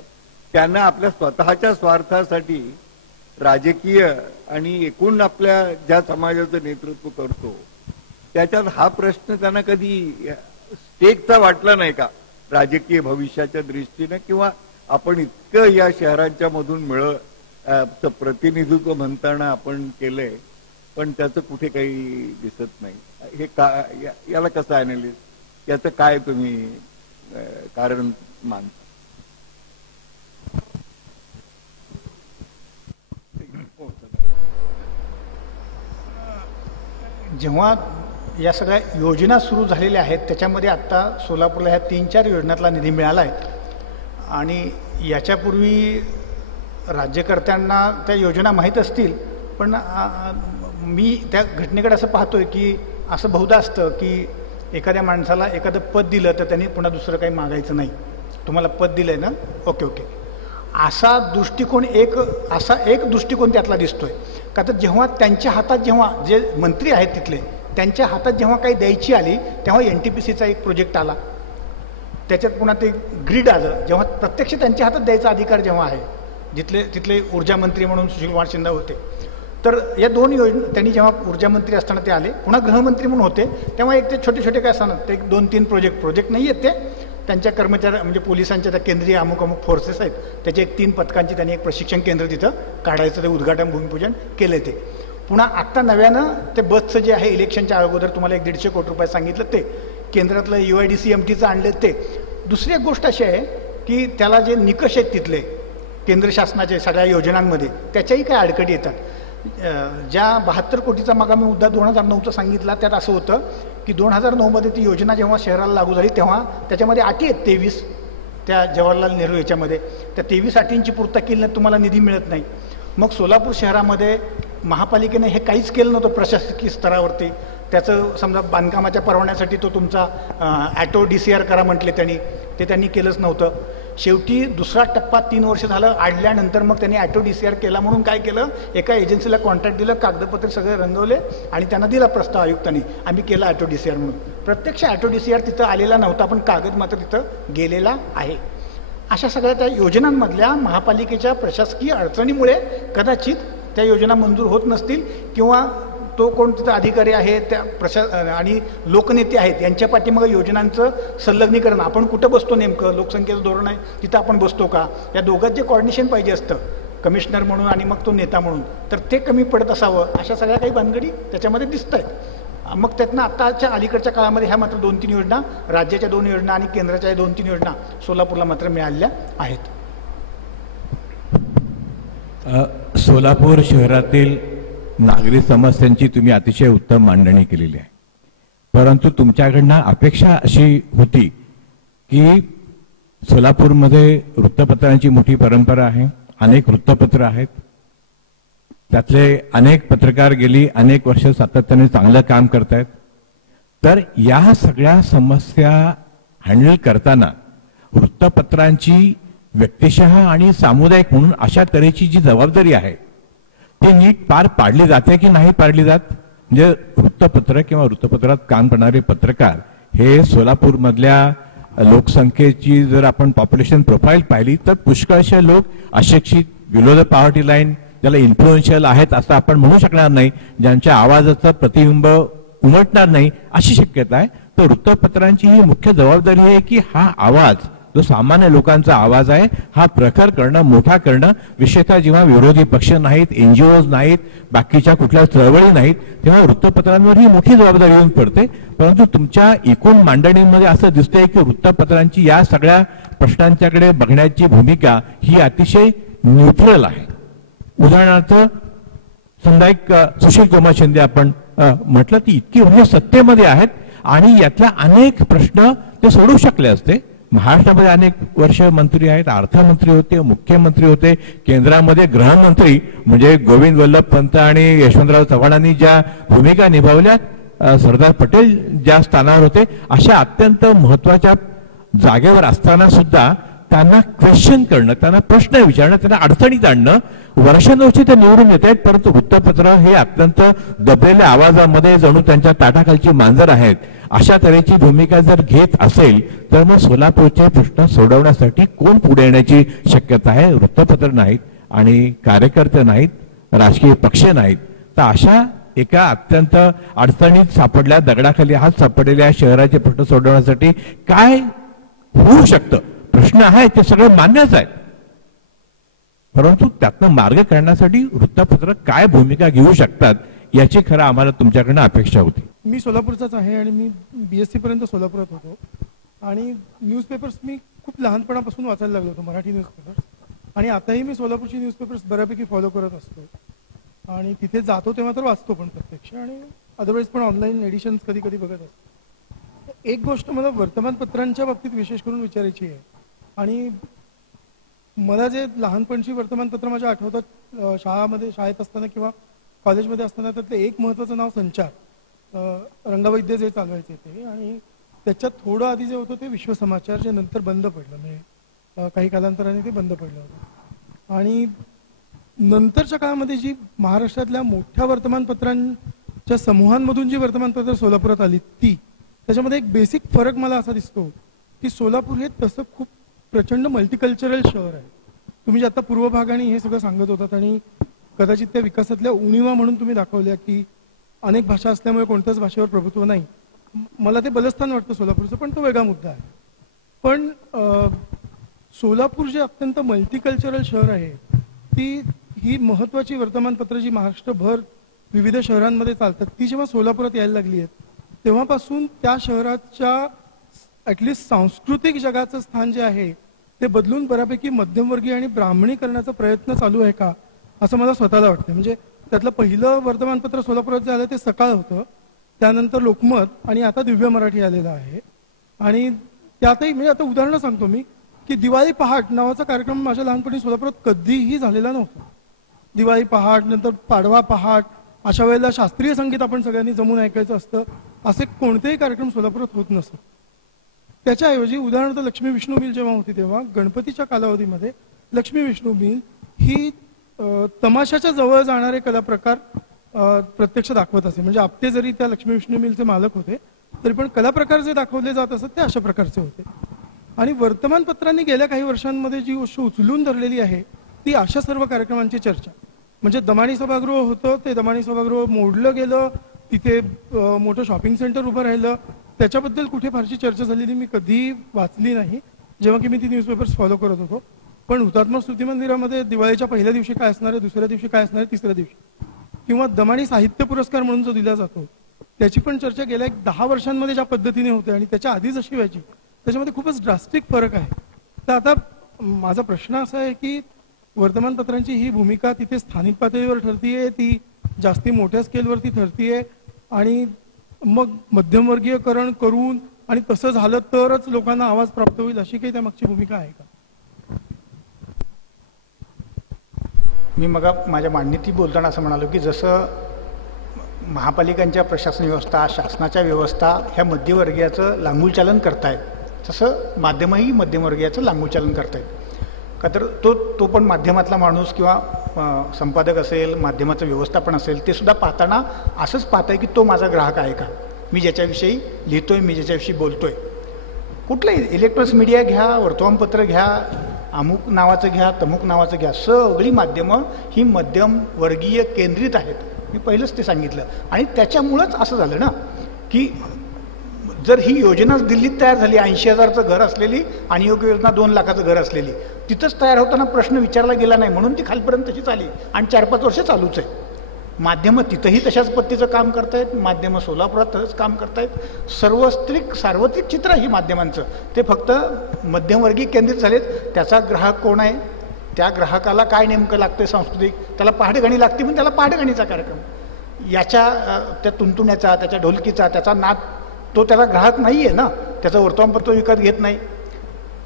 त्यांना आपल्या स्वतःच्या स्वार्थासाठी राजकीय आणि एकूण आपल्या ज्या समाजाचं नेतृत्व करतो त्याच्यात हा प्रश्न त्यांना कधी स्टेकचा वाटला नाही का राजकीय भविष्याच्या दृष्टीने किंवा आपण इतकं या शहरांच्या मधून प्रतिनिधित्व म्हणताना आपण केलंय पण त्याचं कुठे काही दिसत नाही. हे याला कसं ॲनालिस, याचं काय तुम्ही कारण मानता? जेव्हा या सगळ्या योजना सुरू झालेल्या आहेत त्याच्यामध्ये आत्ता सोलापूरला ह्या 3-4 योजनांतला निधी मिळाला आहे आणि याच्यापूर्वी राज्यकर्त्यांना त्या योजना माहीत असतील, पण मी त्या घटनेकडे असं पाहतोय की असं बहुधा असतं की एखाद्या माणसाला एखादं पद दिलं तर त्यांनी पुन्हा दुसरं काही मागायचं नाही. तुम्हाला पद दिलंय ना, ओके ओके, असा एक दृष्टिकोन त्यातला दिसतोय. का तर जेव्हा त्यांच्या हातात, जेव्हा जे मंत्री आहेत तिथले त्यांच्या हातात जेव्हा काही द्यायची आली तेव्हा NTPCचा एक प्रोजेक्ट आला, त्याच्यात पुन्हा ते ग्रीड आलं. जेव्हा प्रत्यक्ष त्यांच्या हातात द्यायचा अधिकार जेव्हा आहे, तिथले ऊर्जा मंत्री म्हणून सुशीलकुमार शिंदे होते, तर या 2 योजना त्यांनी जेव्हा ऊर्जा मंत्री असताना ते आले, पुन्हा गृहमंत्री म्हणून होते तेव्हा एक ते छोटे छोटे काय असतात ते 2-3 प्रोजेक्ट नाही आहेत, ते त्यांच्या कर्मचाऱ्या म्हणजे पोलिसांच्या त्या केंद्रीय अमुक फोर्सेस आहेत त्याचे एक 3 पथकांची त्यांनी एक प्रशिक्षण केंद्र तिथं काढायचं, ते उद्घाटन भूमिपूजन केलं. ते पुन्हा आत्ता नव्यानं ते बसचं जे आहे इलेक्शनच्या अगोदर तुम्हाला 150 कोटी रुपये सांगितलं, ते केंद्रातलं UIDCMTचं आणलं. ते दुसरी एक गोष्ट अशी आहे की त्याला जे निकष आहेत तिथले केंद्र शासनाचे सगळ्या योजनांमध्ये त्याच्याही काही अडचणी येतात. ज्या 72 कोटीचा मागा मी मुद्दा 2009चा सांगितला, त्यात असं होतं की 2009मध्ये ती योजना जेव्हा शहराला लागू झाली तेव्हा त्याच्यामध्ये अटी आहेत 23 त्या जवाहरलाल नेहरू याच्यामध्ये, त्या 23 अटींची पूर्तता केली नाही तुम्हाला निधी मिळत नाही. मग सोलापूर शहरामध्ये महापालिकेने हे काहीच केलं नव्हतं प्रशासकीय स्तरावरती. त्याचं समजा बांधकामाच्या परवान्यासाठी तो तुमचा ॲटो DCR करा म्हटले त्यांनी केलंच नव्हतं. शेवटी दुसरा टप्पा 3 वर्ष झालं आडल्यानंतर मग त्यांनी ॲटो DCR केला म्हणून काय केलं, एका एजन्सीला कॉन्ट्रॅक्ट दिलं, कागदपत्र सगळे रंगवले आणि त्यांना दिला प्रस्ताव आयुक्तांनी, आम्ही केला ॲटो DCR म्हणून. प्रत्यक्ष ॲटो DCR तिथं आलेला नव्हता पण कागद मात्र तिथं गेलेला आहे. अशा सगळ्या त्या योजनांमधल्या महापालिकेच्या प्रशासकीय अडचणीमुळे कदाचित त्या योजना मंजूर होत नसतील, किंवा तो कोण तिथं अधिकारी आहे त्या आणि लोकनेते आहेत यांच्या पाठीमागे योजनांचं संलग्नीकरण, आपण कुठं बसतो नेमकं, लोकसंख्येचं धोरण आहे तिथं आपण बसतो का, या दोघात जे कॉर्डिनेशन पाहिजे असतं कमिशनर म्हणून आणि मग तो नेता म्हणून, तर ते कमी पडत असावं. अशा सगळ्या काही भानगडी त्याच्यामध्ये दिसत आहेत. मग त्यातनं आत्ताच्या अलीकडच्या काळामध्ये ह्या मात्र 2-3 योजना, राज्याच्या 2 योजना आणि केंद्राच्या 2-3 योजना सोलापूरला मात्र मिळाल्या आहेत. सोलापूर शहरातील नागरी समस्यांची तुम्ही अतिशय उत्तम मांडणी केलेली आहे, परंतु तुमच्याकडनं अपेक्षा अशी होती की सोलापूरमध्ये वृत्तपत्रांची मोठी परंपरा आहे, अनेक वृत्तपत्र आहेत, त्यातले अनेक पत्रकार गेली अनेक वर्ष सातत्याने चांगलं काम करतायत, तर या सगळ्या समस्या हँडल करताना वृत्तपत्रांची व्यक्तिशः आणि सामुदायिक म्हणून अशा तऱ्हेची जी जबाबदारी आहे ती नीट पार पाडली जाते की नाही पाडली जात? म्हणजे वृत्तपत्र किंवा वृत्तपत्रात काम करणारे पत्रकार हे सोलापूरमधल्या लोकसंख्येची जर आपण पॉप्युलेशन प्रोफाईल पाहिली तर पुष्कळशे लोक अशिक्षित, बिलो द पॉवर्टी लाईन, ज्याला इन्फ्लुएन्शियल आहेत असं आपण म्हणू शकणार नाही, ज्यांच्या आवाजाचं प्रतिबिंब उमटणार नाही अशी शक्यता आहे. तर वृत्तपत्रांची ही मुख्य जबाबदारी आहे की हा आवाज जो सामान्य लोकांचा आवाज आहे हा प्रखर करणं, मोठा करणं, विशेषतः जेव्हा विरोधी पक्ष नाहीत, NGOज नाहीत, बाकीच्या कुठल्या चळवळी नाहीत, तेव्हा वृत्तपत्रांवर ही मोठी जबाबदारी येऊन पडते. परंतु तुमच्या एकूण मांडणीमध्ये असं दिसतंय की वृत्तपत्रांची या सगळ्या प्रश्नांच्याकडे बघण्याची भूमिका ही अतिशय न्यूट्रल आहे. उदाहरणार्थ समजा एक सुशीलकुमार शिंदे आपण म्हटलं ती इतकी वर्ष सत्तेमध्ये आहेत आणि यातल्या अनेक प्रश्न ते सोडवू शकले असते. महाराष्ट्रामध्ये अनेक वर्ष मंत्री आहेत, अर्थमंत्री होते, मुख्यमंत्री होते, केंद्रामध्ये गृहमंत्री म्हणजे गोविंद वल्लभ पंत आणि यशवंतराव चव्हाणांनी ज्या भूमिका निभावल्या, सरदार पटेल ज्या स्थानावर होते, अशा अत्यंत महत्वाच्या जागेवर असताना सुद्धा त्यांना क्वेश्चन करणं, त्यांना प्रश्न विचारणं, त्यांना अडचणीत आणणं, वर्षानुवर्षे ते निवडून येत आहेत, परंतु वृत्तपत्र हे अत्यंत दबलेल्या आवाजामध्ये जणू त्यांच्या ताटाखालची मांजर आहेत. अशा तऱ्हेची भूमिका जर घेत असेल तर मग सोलापूरचे प्रश्न सोडवण्यासाठी कोण पुढे येण्याची शक्यता आहे? वृत्तपत्र नाहीत आणि कार्यकर्ते नाहीत, राजकीय पक्ष नाहीत. तर अशा एका अत्यंत अडचणीत सापडल्या, दगडाखाली हात सापडलेल्या शहराचे प्रश्न सोडवण्यासाठी काय होऊ शकतं? प्रश्न आहे ते सगळे मान्यच आहेत, परंतु त्यातनं मार्ग काढण्यासाठी वृत्तपत्र काय भूमिका घेऊ शकतात याची खरं आम्हाला तुमच्याकडनं अपेक्षा होती. मी सोलापूरचाच आहे आणि मी BSc पर्यंत सोलापुरात होतो आणि न्यूजपेपर्स मी खूप लहानपणापासून वाचायला लागलो होतो, मराठी न्यूजपेपर्स. आणि आताही मी सोलापूरची न्यूजपेपर्स बऱ्यापैकी फॉलो करत असतो आणि तिथे जातो तेव्हा तर वाचतो पण प्रत्यक्ष, आणि अदरवाईज पण ऑनलाईन एडिशन्स कधी कधी बघत असतो. एक गोष्ट मला वर्तमानपत्रांच्या बाबतीत विशेष करून विचारायची आहे. आणि मला जे लहानपणची वर्तमानपत्र माझ्या आठवतात, शाळेत असताना किंवा कॉलेजमध्ये असताना, त्यातलं एक महत्त्वाचं नाव संचार, रंगवैद्य जे चालवायचे ते, आणि त्याच्यात थोडं आधी जे होतं ते विश्वसमाचार, जे नंतर बंद पडलं, म्हणजे काही कालांतराने ते बंद पडलं होतं. आणि नंतरच्या काळामध्ये जी महाराष्ट्रातल्या मोठ्या वर्तमानपत्रांच्या समूहांमधून जी वर्तमानपत्र सोलापुरात आली ती, त्याच्यामध्ये एक बेसिक फरक मला असा दिसतो की सोलापूर हे तसं खूप प्रचंड मल्टीकल्चरल शहर आहे. तुम्ही जे आता पूर्व भाग आणि हे सगळं सांगत होतात आणि कदाचित त्या विकासातल्या उणीवा म्हणून तुम्ही दाखवल्या की अनेक भाषा असल्यामुळे कोणत्याच भाषेवर प्रभुत्व नाही, मला ते बलस्थान वाटतं सोलापूरचं, पण तो वेगळा मुद्दा आहे. पण सोलापूर जे अत्यंत मल्टीकल्चरल शहर आहे, ही महत्त्वाची वर्तमानपत्र जी महाराष्ट्रभर विविध शहरांमध्ये चालतात, ती जेव्हा सोलापुरात यायला लागली आहेत तेव्हापासून त्या शहराच्या ॲटलिस्ट सांस्कृतिक जगाचं स्थान जे आहे ते बदलून बऱ्यापैकी मध्यमवर्गीय आणि ब्राह्मणीकरणाचा प्रयत्न चालू आहे का, असं मला स्वतःला वाटतं. म्हणजे त्यातलं पहिलं वर्तमानपत्र सोलापुरात जे आलं ते सकाळ होतं, त्यानंतर लोकमत, आणि आता दिव्य मराठी आलेलं आहे. आणि त्यातही म्हणजे आता उदाहरणं सांगतो मी की दिवाळी पहाट नावाचा कार्यक्रम माझ्या लहानपणी सोलापुरात कधीही झालेला नव्हता. दिवाळी पहाट, नंतर पाडवा पहाट, अशा वेळेला शास्त्रीय संगीत आपण सगळ्यांनी जमून ऐकायचं असतं, असे कोणतेही कार्यक्रम सोलापुरात होत नसत. त्याच्याऐवजी उदाहरणार्थ लक्ष्मी विष्णू मिल जेव्हा होती तेव्हा गणपतीच्या कालावधीमध्ये लक्ष्मी विष्णू मिल ही तमाशाच्या जवळ जाणारे कलाप्रकार प्रत्यक्ष दाखवत असे. म्हणजे आपटे जरी त्या लक्ष्मी विष्णू मिलचे मालक होते तरी पण कलाप्रकार जे दाखवले जात असत ते अशा प्रकारचे होते. आणि वर्तमानपत्रांनी गेल्या काही वर्षांमध्ये जी गोष्ट उचलून धरलेली आहे ती अशा सर्व कार्यक्रमांची चर्चा. म्हणजे दमाणी सभागृह होतं, ते दमाणी सभागृह मोडलं गेलं, तिथे मोठं शॉपिंग सेंटर उभं राहिलं, त्याच्याबद्दल कुठे फारशी चर्चा झालेली मी कधी वाचली नाही जेव्हा की मी ती न्यूजपेपर्स फॉलो करत होतो. पण हुतात्मा स्मृती मंदिरामध्ये दिवाळीच्या पहिल्या दिवशी काय असणार आहे, दुसऱ्या दिवशी काय असणार आहे, तिसऱ्या दिवशी, किंवा दमाणी साहित्य पुरस्कार म्हणून जो दिला जातो त्याची पण चर्चा गेल्या 10 वर्षांमध्ये ज्या पद्धतीने होते आणि त्याच्या आधी जशी व्हायची त्याच्यामध्ये खूपच ड्रास्टिक फरक आहे. तर आता माझा प्रश्न असा आहे की वर्तमानपत्रांची ही भूमिका तिथे स्थानिक पातळीवर ठरतीये, ती जास्ती मोठ्या स्केलवरती ठरतीये, आणि मग मध्यमवर्गीयकरण करून आणि तसं झालं तरच लोकांना आवाज प्राप्त होईल अशी काही त्यामागची भूमिका आहे का? मी मग माझ्या मांडणीत बोलताना असं म्हणालो की जसं महापालिकांच्या प्रशासन व्यवस्था, शासनाच्या व्यवस्था ह्या मध्यमवर्गीयाचं लांगुलचालन करतायत, तसं माध्यमही मध्यमवर्गीयाचं लांगुलचालन करतायत. का तर तो पण माध्यमातला माणूस किंवा संपादक असेल, माध्यमाचं व्यवस्थापन असेल, ते सुद्धा पाहताना असंच पाहताय की तो माझा ग्राहक आहे का, मी ज्याच्याविषयी लिहितोय, मी ज्याच्याविषयी बोलतोय. कुठलंही इलेक्ट्रॉनिक्स मीडिया घ्या, वर्तमानपत्र घ्या, अमुक नावाचं घ्या, तमुक नावाचं घ्या, सगळी माध्यमं ही मध्यमवर्गीय केंद्रित आहेत. मी पहिलंच ते सांगितलं. आणि त्याच्यामुळंच असं झालं ना की जर ही योजनाच दिल्लीत तयार झाली, 80,000चं घर असलेली आणि योग्य योजना 2 लाखाचं घर असलेली, तिथंच तयार होताना प्रश्न विचारला गेला नाही म्हणून ती खालपर्यंत तशीच आली आणि 4-5 वर्ष चालूच आहे. माध्यमं तिथंही तशाच पद्धतीचं काम करतायत, माध्यमं सोलापुरात तसंच काम करतायत. सार्वत्रिक चित्र आहे ही माध्यमांचं, ते फक्त मध्यमवर्गीय केंद्रित झालेत. त्याचा ग्राहक कोण आहे, त्या ग्राहकाला काय नेमकं लागतं सांस्कृतिक, त्याला पहाटगाणी लागते पण त्याला पहाटगाणीचा कार्यक्रम, याच्या त्या तुंतुण्याचा, त्याच्या ढोलकीचा, त्याचा नाद, तो त्याला ग्राहक नाही आहे ना. त्याचं वर्तमानपत्र विकत घेत नाही,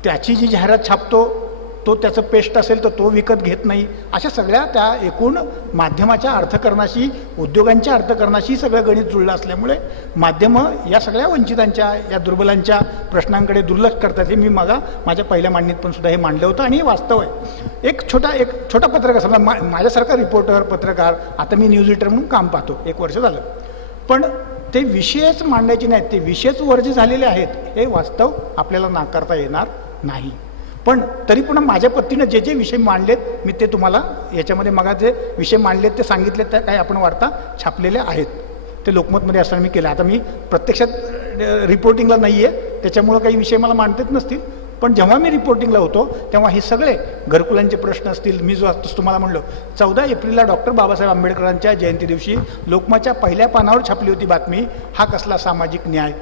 त्याची जी जाहिरात छापतो तो त्याचं पेस्ट असेल तर तो विकत घेत नाही. अशा सगळ्या त्या एकूण माध्यमाच्या अर्थकरणाशी, उद्योगांच्या अर्थकरणाशी सगळं गणित जुळलं असल्यामुळे माध्यमं या सगळ्या वंचितांच्या, या दुर्बलांच्या प्रश्नांकडे दुर्लक्ष करतात. हे मी माझ्या पहिल्या मांडणीत पण सुद्धा हे मांडलं होतं आणि हे वास्तव आहे. एक छोटा पत्रकार, समजा माझ्यासारखा रिपोर्टर, पत्रकार, आता मी न्यूज एडिटर म्हणून काम पाहतो, 1 वर्ष झालं, पण ते विषयच मांडायचे नाहीत, ते विषयच वर्ज्य झालेले आहेत, हे वास्तव आपल्याला नाकारता येणार नाही. पण तरी पुन्हा माझ्या पद्धतीनं जे विषय मांडलेत मी ते तुम्हाला याच्यामध्ये मग जे विषय मांडलेत ते सांगितलेत, त्या काही आपण वार्ता छापलेल्या आहेत, ते लोकमतमध्ये असताना मी केलं. आता मी प्रत्यक्षात रिपोर्टिंगला नाही आहे त्याच्यामुळं काही विषय मला मांडता येत नसतील, पण जेव्हा मी रिपोर्टिंगला होतो तेव्हा हे सगळे घरकुलांचे प्रश्न असतील, मी जो आता तुम्हाला म्हणलो 14 एप्रिलला डॉक्टर बाबासाहेब आंबेडकरांच्या जयंती दिवशी लोकमतच्या पहिल्या पानावर छापली होती बातमी, हा कसला सामाजिक न्याय.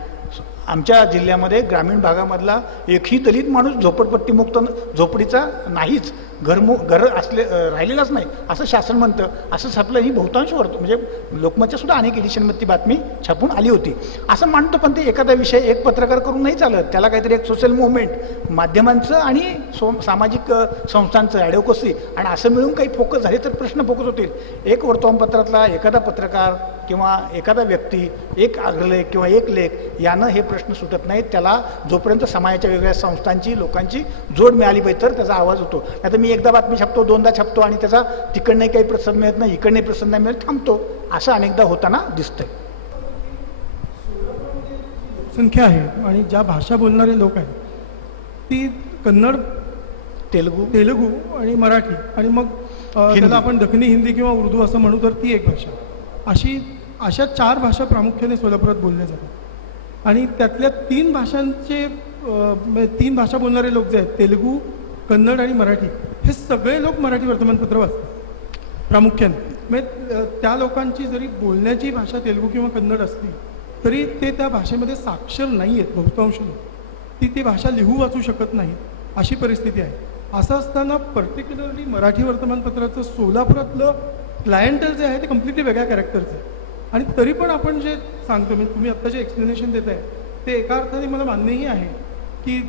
आमच्या जिल्ह्यामध्ये ग्रामीण भागामधला एकही दलित माणूस झोपडपट्टीमुक्त झोपडीचा नाहीच, घर राहिलेलाच नाही असं शासन म्हणतं. असं छापलं. ही बहुतांश म्हणजे लोकमतच्या सुद्धा अनेक एडिशनमध्ये ती बातमी छापून आली होती असं मानतो. पण ते एखादा विषय एक पत्रकार करून नाही चालत, त्याला काहीतरी एक सोशल मुवमेंट माध्यमांचं आणि सामाजिक संस्थांचं ॲडव्होकसी आणि असं मिळून काही फोकस झाले तर प्रश्न फोकस होतील. एक वर्तमानपत्रातला एखादा पत्रकार किंवा एखादा व्यक्ती एक अग्रलेख किंवा एक लेख यानं हे प्रश्न सुटत नाहीत. त्याला जोपर्यंत समाजाच्या वेगवेगळ्या संस्थांची लोकांची जोड मिळाली पाहिजे तर त्याचा आवाज होतो. नाहीतर मी एकदा बातमी छापतो, दोनदा छापतो आणि त्याचा तिकडनंही काही प्रतिसाद मिळत नाही, इकडनंही प्रतिसाद नाही मिळत, थांबतो. असं अनेकदा होताना दिसतंय. संख्या आहे आणि ज्या भाषा बोलणारे लोक आहेत ती कन्नड, तेलुगू आणि मराठी आणि मग त्याला आपण दखनी हिंदी किंवा उर्दू असं म्हणू तर ती एक भाषा. अशा 4 भाषा प्रामुख्याने सोलापुरात बोलल्या जातात आणि त्यातल्या 3 भाषांचे 3 भाषा बोलणारे लोक जे आहेत तेलुगू, कन्नड आणि मराठी, हे सगळे लोक मराठी वर्तमानपत्र वाचतात प्रामुख्याने. म्हणजे त्या लोकांची जरी बोलण्याची भाषा तेलुगू किंवा कन्नड असली तरी ते त्या भाषेमध्ये साक्षर नाही आहेत बहुतांश लोक. ती भाषा लिहू वाचू शकत नाहीत अशी परिस्थिती आहे. असं असताना पर्टिक्युलरली मराठी वर्तमानपत्राचं सोलापुरातलं क्लायंटल जे आहे ते कम्प्लिटली वेगळ्या कॅरेक्टरचं आहे. आणि तरी पण आपण जे सांगतो, म्हणजे तुम्ही आत्ता जे एक्सप्लेनेशन देत आहे ते एका अर्थाने मला मान्यही आहे की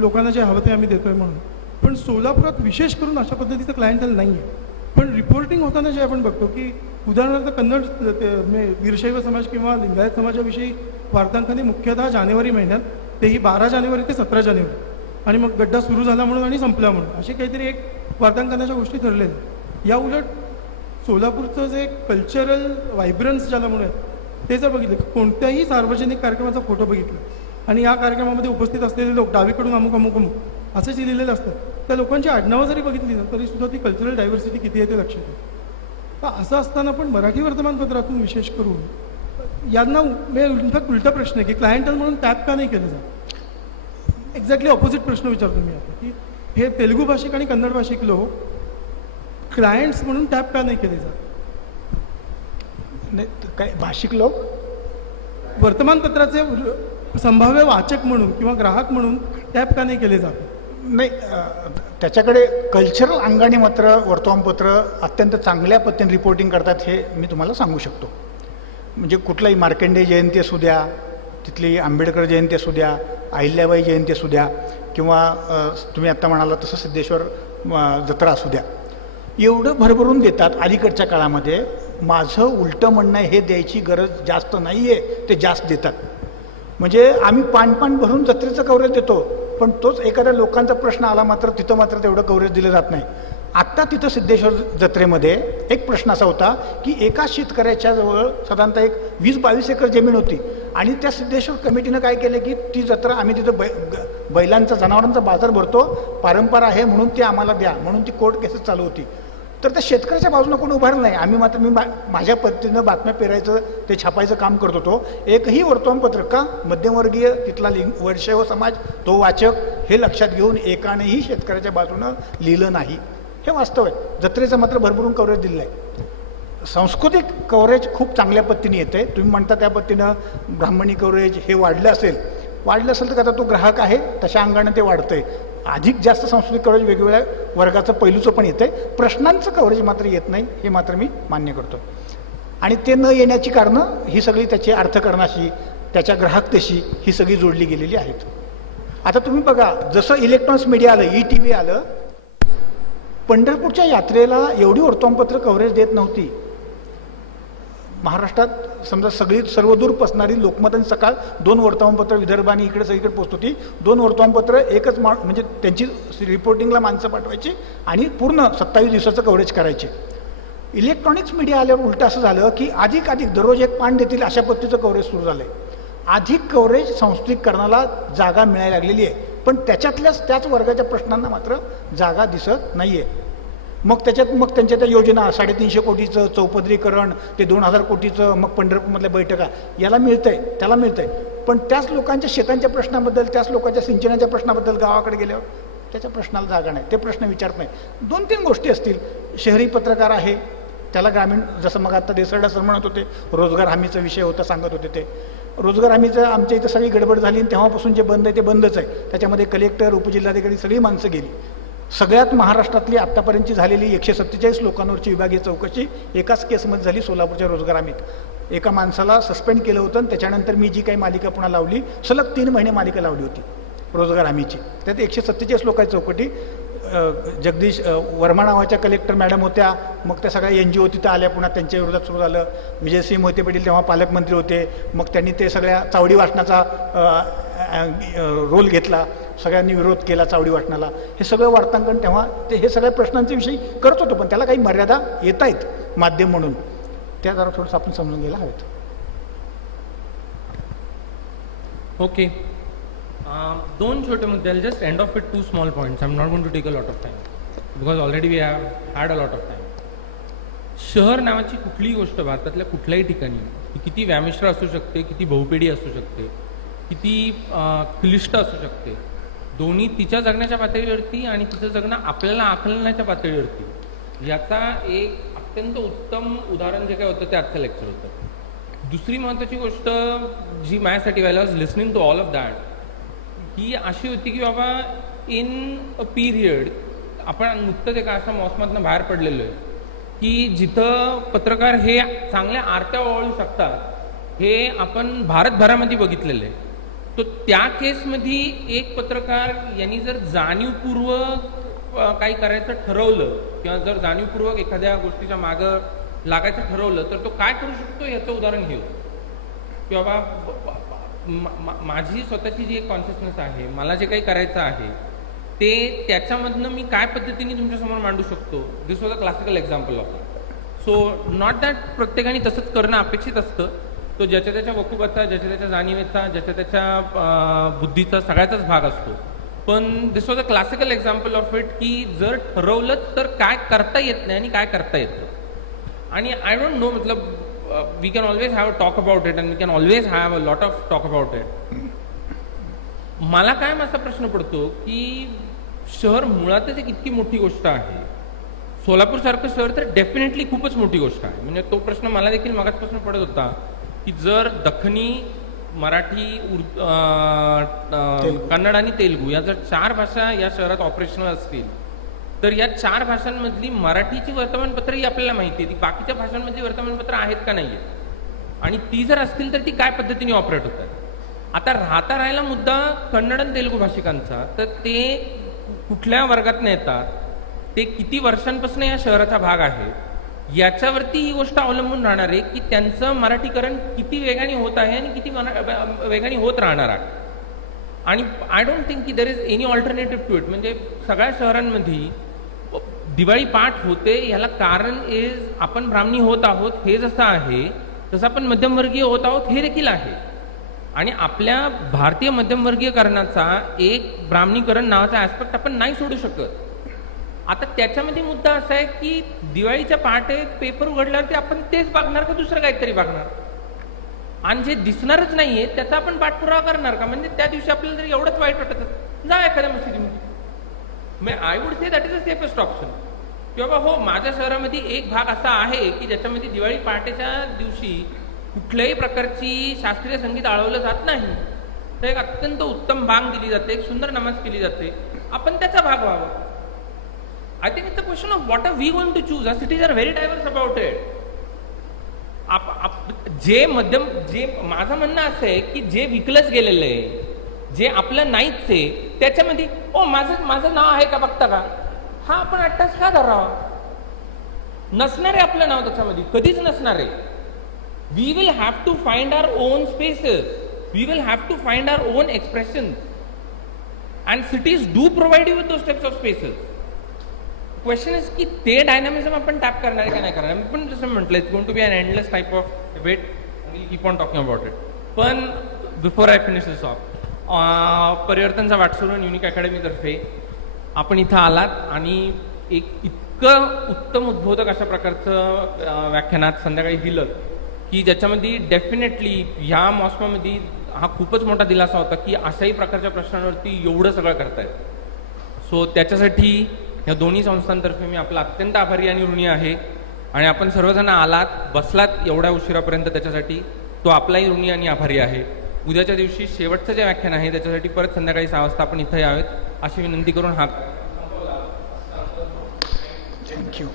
लोकांना जे हवं ते आम्ही देतो आहे म्हणून. पण सोलापुरात विशेष करून अशा पद्धतीचं क्लायंटल नाही आहे. पण रिपोर्टिंग होताना जे आपण बघतो की उदाहरणार्थ कन्नड वीरशैव समाज किंवा लिंगायत समाजाविषयी वार्तांकने मुख्यतः जानेवारी महिन्यात, तेही 12 जानेवारी ते 17 जानेवारी, आणि मग गड्डा सुरू झाला म्हणून आणि संपला म्हणून असे काहीतरी एक वार्तांकनाच्या गोष्टी ठरलेल्या. या उलट सोलापूरचं जे कल्चरल व्हायब्रन्स ज्याला म्हणूयात ते जर बघितलं, कोणत्याही सार्वजनिक कार्यक्रमाचा फोटो बघितला आणि या कार्यक्रमामध्ये उपस्थित असलेले लोक डावीकडून अमुक अमुक अमुक असंच लिहिलेलं असतं, त्या लोकांची आडनावं जरी बघितली ना तरी सुद्धा ती कल्चरल डायव्हर्सिटी किती आहे ते लक्षात येतं. तर असं असताना पण मराठी वर्तमानपत्रातून विशेष करून यांना इनफॅक्ट उलटा प्रश्न आहे की क्लायंटल म्हणून टॅप का नाही केलं जात. एक्झॅक्टली ऑपोजिट प्रश्न विचारतो मी आता की हे तेलुगू भाषिक आणि कन्नड भाषिक लोक क्लायंट्स म्हणून टॅप का नाही केले जात. नाही काय भाषिक लोक वर्तमानपत्राचे संभाव्य वाचक म्हणून किंवा ग्राहक म्हणून टॅप का नाही केले जात. नाही, त्याच्याकडे कल्चरल अंगाने मात्र वर्तमानपत्र अत्यंत चांगल्या पद्धतीने रिपोर्टिंग करतात हे मी तुम्हाला सांगू शकतो. म्हणजे कुठलाही मार्कंडेय जयंती असू द्या, तिथली आंबेडकर जयंती असू द्या, अहिल्याबाई जयंती असू द्या, किंवा तुम्ही आत्ता म्हणाला तसं सिद्धेश्वर जत्रा असू द्या, एवढं भरभरून देतात. अलीकडच्या काळामध्ये माझं उलटं म्हणणं हे द्यायची गरज जास्त नाही आहे, ते जास्त देतात. म्हणजे आम्ही पान भरून जत्रेचं कव्हरेज देतो, पण तोच एखाद्या लोकांचा प्रश्न आला मात्र तिथं मात्र तेवढं कव्हरेज दिलं जात नाही. आत्ता तिथं सिद्धेश्वर जत्रेमध्ये एक प्रश्न असा होता की एका शेतकऱ्याच्या जवळ साधारणतः एक 20-22 एकर जमीन होती आणि त्या सिद्धेश्वर कमिटीनं काय केलं की ती जत्रा आम्ही तिथं बैलांचा जनावरांचा बाजार भरतो, परंपरा आहे म्हणून ती आम्हाला द्या म्हणून ती कोर्ट केसेस चालू होती. तर त्या शेतकऱ्याच्या बाजूनं कोणी उभारलं नाही. आम्ही मात्र मी माझ्या पद्धतीनं बातम्या पेरायचं ते छापायचं काम करत होतो. एकही वर्तमानपत्र का मध्यमवर्गीय तिथला वैश्यव समाज तो वाचक हे लक्षात घेऊन एकानेही शेतकऱ्याच्या बाजूनं लिहिलं नाही. हे वास्तव आहे. जत्रेचं मात्र भरभरून कव्हरेज दिलं आहे. सांस्कृतिक कव्हरेज खूप चांगल्या पद्धतीने येतं आहे. तुम्ही म्हणता त्या पद्धतीनं ब्राह्मणी कव्हरेज हे वाढलं असेल तर आता तो ग्राहक आहे तशा अंगाने ते वाढतंय. अधिक जास्त सांस्कृतिक कव्हरेज वेगवेगळ्या वर्गाचं पैलूचं पण येतं आहे. प्रश्नांचं कव्हरेज मात्र येत नाही हे मात्र मी मान्य करतो. आणि ते न येण्याची कारणं ही सगळी त्याची अर्थकारणाशी त्याच्या ग्राहकतेशी ही सगळी जोडली गेलेली आहेत. आता तुम्ही बघा, जसं इलेक्ट्रॉनिक्स मीडिया आलं, ETV आलं, पंढरपूरच्या यात्रेला एवढी वर्तमानपत्र कव्हरेज देत नव्हती. महाराष्ट्रात समजा सर्वदूर पसणारी लोकमत आणि सकाळ 2 वर्तमानपत्र विदर्भ आणि इकडे सगळीकडे पोचत होती. 2 वर्तमानपत्र एकच म्हणजे त्यांची रिपोर्टिंगला माणसं पाठवायची आणि पूर्ण 27 दिवसाचं कव्हरेज करायचे. इलेक्ट्रॉनिक्स मीडिया आल्यावर उलटं असं झालं की अधिक दररोज एक पान देतील अशा पद्धतीचं कव्हरेज सुरू झालं आहे. अधिक कव्हरेज सांस्कृतिकरणाला जागा मिळायला लागलेली आहे, पण त्याच वर्गाच्या प्रश्नांना मात्र जागा दिसत नाही आहे. मग त्याच्यात मग त्यांच्या त्या योजना 350 कोटीचं चौपदरीकरण, ते 2000 कोटीचं, मग पंढरपूरमधल्या बैठका, याला मिळतंय त्याला मिळतंय. पण त्याच लोकांच्या शेतांच्या प्रश्नाबद्दल, त्याच लोकांच्या सिंचनाच्या प्रश्नाबद्दल गावाकडे गेल्यावर त्याच्या प्रश्नाला जागा नाही, ते प्रश्न विचारत नाही. 2-3 गोष्टी असतील. शहरी पत्रकार आहे, त्याला ग्रामीण, जसं मग आता देसरडा सर म्हणत होते रोजगार हमीचा विषय होता, सांगत होते ते रोजगार हमीचं आमच्या इथं सगळी गडबड झाली आणि तेव्हापासून जे बंद आहे ते बंदच आहे. त्याच्यामध्ये कलेक्टर, उपजिल्हाधिकारी सगळी माणसं गेली. सगळ्यात महाराष्ट्रातली आत्तापर्यंतची झालेली 147 लोकांवरची विभागीय चौकशी एकाच केसमध्ये झाली, सोलापूरच्या रोजगार हमीत. एका माणसाला सस्पेंड केलं होतं आणि त्याच्यानंतर मी जी काही मालिका पुन्हा लावली, सलग 3 महिने मालिका लावली होती रोजगार हमीची. त्यात 147 लोकांची चौकटी. जगदीश वर्मा नावाच्या कलेक्टर मॅडम होत्या, मग त्या सगळ्या NGO तिथं आल्या, पुन्हा त्यांच्या विरोधात सुरू झालं. विजयसिंह मोहिते पाटील तेव्हा पालकमंत्री होते, मग त्यांनी ते सगळ्या चावडी वाटण्याचा रोल घेतला, सगळ्यांनी विरोध केला चावडी वाटण्याला. हे सगळं वार्तांकन तेव्हा ते हे सगळ्या प्रश्नांचे विषयी करत होतो, पण त्याला काही मर्यादा येत आहेत माध्यम म्हणून, त्या जरा थोडंसं आपण समजून घ्यायला हवेत. ओके, 2 छोटे मुद्दे. I'll just end off with 2 small points. I'm not going to take a lot of time because already we have had a lot of time. शहर नावाची कुठलीही गोष्ट भारतातल्या कुठल्याही ठिकाणी ती किती व्यामिश्र असू शकते, किती बहुपेडी असू शकते, किती क्लिष्ट असू शकते, दोन्ही तिच्या जगण्याच्या पातळीवरती आणि तिचं जगणं आपल्याला आकलनाच्या पातळीवरती, याचा एक अत्यंत उत्तम उदाहरण जे काय होतं ते आजचं लेक्चर होतं. दुसरी महत्त्वाची गोष्ट जी माझ्यासाठी व्हायला was listening to all of that, ही अशी होती की बाबा इन अ पिरियड आपण नुकतंच एका अशा मोसमातनं बाहेर पडलेलो आहे की जिथं पत्रकार हे चांगल्या आरत्या ओळखू शकतात, हे आपण भारतभरामध्ये बघितलेलं आहे. तो त्या केसमध्ये एक पत्रकार यांनी जर जाणीवपूर्वक काही करायचं ठरवलं किंवा जर जाणीवपूर्वक एखाद्या गोष्टीच्या मागं लागायचं ठरवलं तर तो काय करू शकतो याचं उदाहरण घेऊ की बाबा माझी स्वतःची जी एक कॉन्शियसनेस आहे, मला जे काही करायचं आहे ते त्याच्यामधनं मी काय पद्धतीने तुमच्यासमोर मांडू शकतो. This was a classical example of it. So not that प्रत्येकाने तसंच करणं अपेक्षित असतं. तो ज्याच्या त्याच्या वकुबाचा, ज्याच्या त्याच्या जाणीवेचा, ज्याच्या त्याच्या बुद्धीचा सगळ्याचाच भाग असतो. पण this was a classical example of it की जर ठरवलंच तर काय करता येत नाही आणि काय करता येतं. आणि आय डोंट नो, मतलब we can always have a talk about it and we can always have a lot of talk about it. मला काय असा प्रश्न पडतो की शहर मुळातच एक इतकी मोठी गोष्ट आहे. सोलापूर सारखं शहर तर डेफिनेटली खूपच मोठी गोष्ट आहे. म्हणजे तो प्रश्न मला देखील मागासपासून पडत होता की जर दख्खनी, मराठी, कन्नड आणि तेलुगू या जर 4 भाषा या शहरात ऑपरेशनल असतील तर या 4 भाषांमधली मराठीची वर्तमानपत्र ही आपल्याला माहिती आहे, ती बाकीच्या भाषांमधली वर्तमानपत्र आहेत का नाही आहेत, आणि ती जर असतील तर ती काय पद्धतीने ऑपरेट होतात. आता राहायला मुद्दा कन्नड आणि तेलुगू भाषिकांचा, तर ते कुठल्या वर्गातून येतात, ते किती वर्षांपासून या शहराचा भाग आहे, याच्यावरती ही गोष्ट अवलंबून राहणार आहे की त्यांचं मराठीकरण किती वेगाने होत आहे आणि किती वेगाने होत राहणार आहे. आणि आय डोंट थिंक की there is any alternative to it. म्हणजे सगळ्या शहरांमध्ये दिवाळी पाठ होते, याला कारण इज आपण ब्राह्मणी होत आहोत हे जसं आहे तसं आपण मध्यमवर्गीय होत आहोत हे देखील आहे. आणि आपल्या भारतीय मध्यमवर्गीयकरणाचा एक ब्राह्मणीकरण नावाचा ऍस्पेक्ट आपण नाही सोडू शकत. आता त्याच्यामध्ये मुद्दा असा आहे की दिवाळीच्या पहाटे पेपर उघडल्यावरती आपण तेच बघणार का दुसरं काहीतरी बघणार, आणि जे दिसणारच नाहीये त्याचा आपण पाठपुरावा करणार का. म्हणजे त्या दिवशी आपल्याला जर एवढंच वाईट वाटत जा एखाद्या मशिदीमध्ये, I would say that is a safest option. किंवा हो माझ्या शहरामध्ये एक भाग असा आहे की ज्याच्यामध्ये दिवाळी पहाटेच्या दिवशी कुठल्याही प्रकारची शास्त्रीय संगीत आळवलं जात नाही, तर एक अत्यंत उत्तम भांग दिली जाते, एक सुंदर नमाज केली जाते, आपण त्याचा भाग व्हावा. I think it's a question of what are we going to choose. Our cities are very diverse about it. जे माझं म्हणणं असं आहे की जे विकलंच गेलेलं आहे, जे आपलं नाहीच आहे, त्याच्यामध्ये ओ माझं नाव आहे का बघता का, हा आपण अटॅच का धरावा. नसणार आहे आपलं नाव त्याच्यामध्ये, कधीच नसणार आहे. We will have to find our own spaces, we will have to find our own expressions, and cities do provide you with those types of spaces. Question is की ते डायनामिझम आपण टॅप करणार आहे का नाही करणार. मी पण जसं म्हटलं it's going to be an endless type of debate, we keep on talking about it. पण before I finish this off, परिवर्तनचा वाटसुरून युनिक अकॅडमीतर्फे आपण इथं आलात आणि एक इतकं उत्तम उद्बोधक अशा प्रकारचं व्याख्यानात संध्याकाळी दिलं की ज्याच्यामध्ये डेफिनेटली ह्या मॉस्कोमध्ये हा खूपच मोठा दिलासा होता की अशाही प्रकारच्या प्रश्नांवरती एवढं सगळं करतायत. सो त्याच्यासाठी या दोन्ही संस्थांतर्फे मी आपला अत्यंत आभारी आणि ऋणी आहे. आणि आपण सर्वजण आलात बसलात एवढ्या उशिरापर्यंत त्याच्यासाठी तो आपलाही ऋणी आणि आभारी आहे. उद्याच्या दिवशी शेवटचं जे व्याख्यान आहे त्याच्यासाठी परत संध्याकाळी 6 वाजता आपण इथे यावेत अशी विनंती करून हा थँक्यू.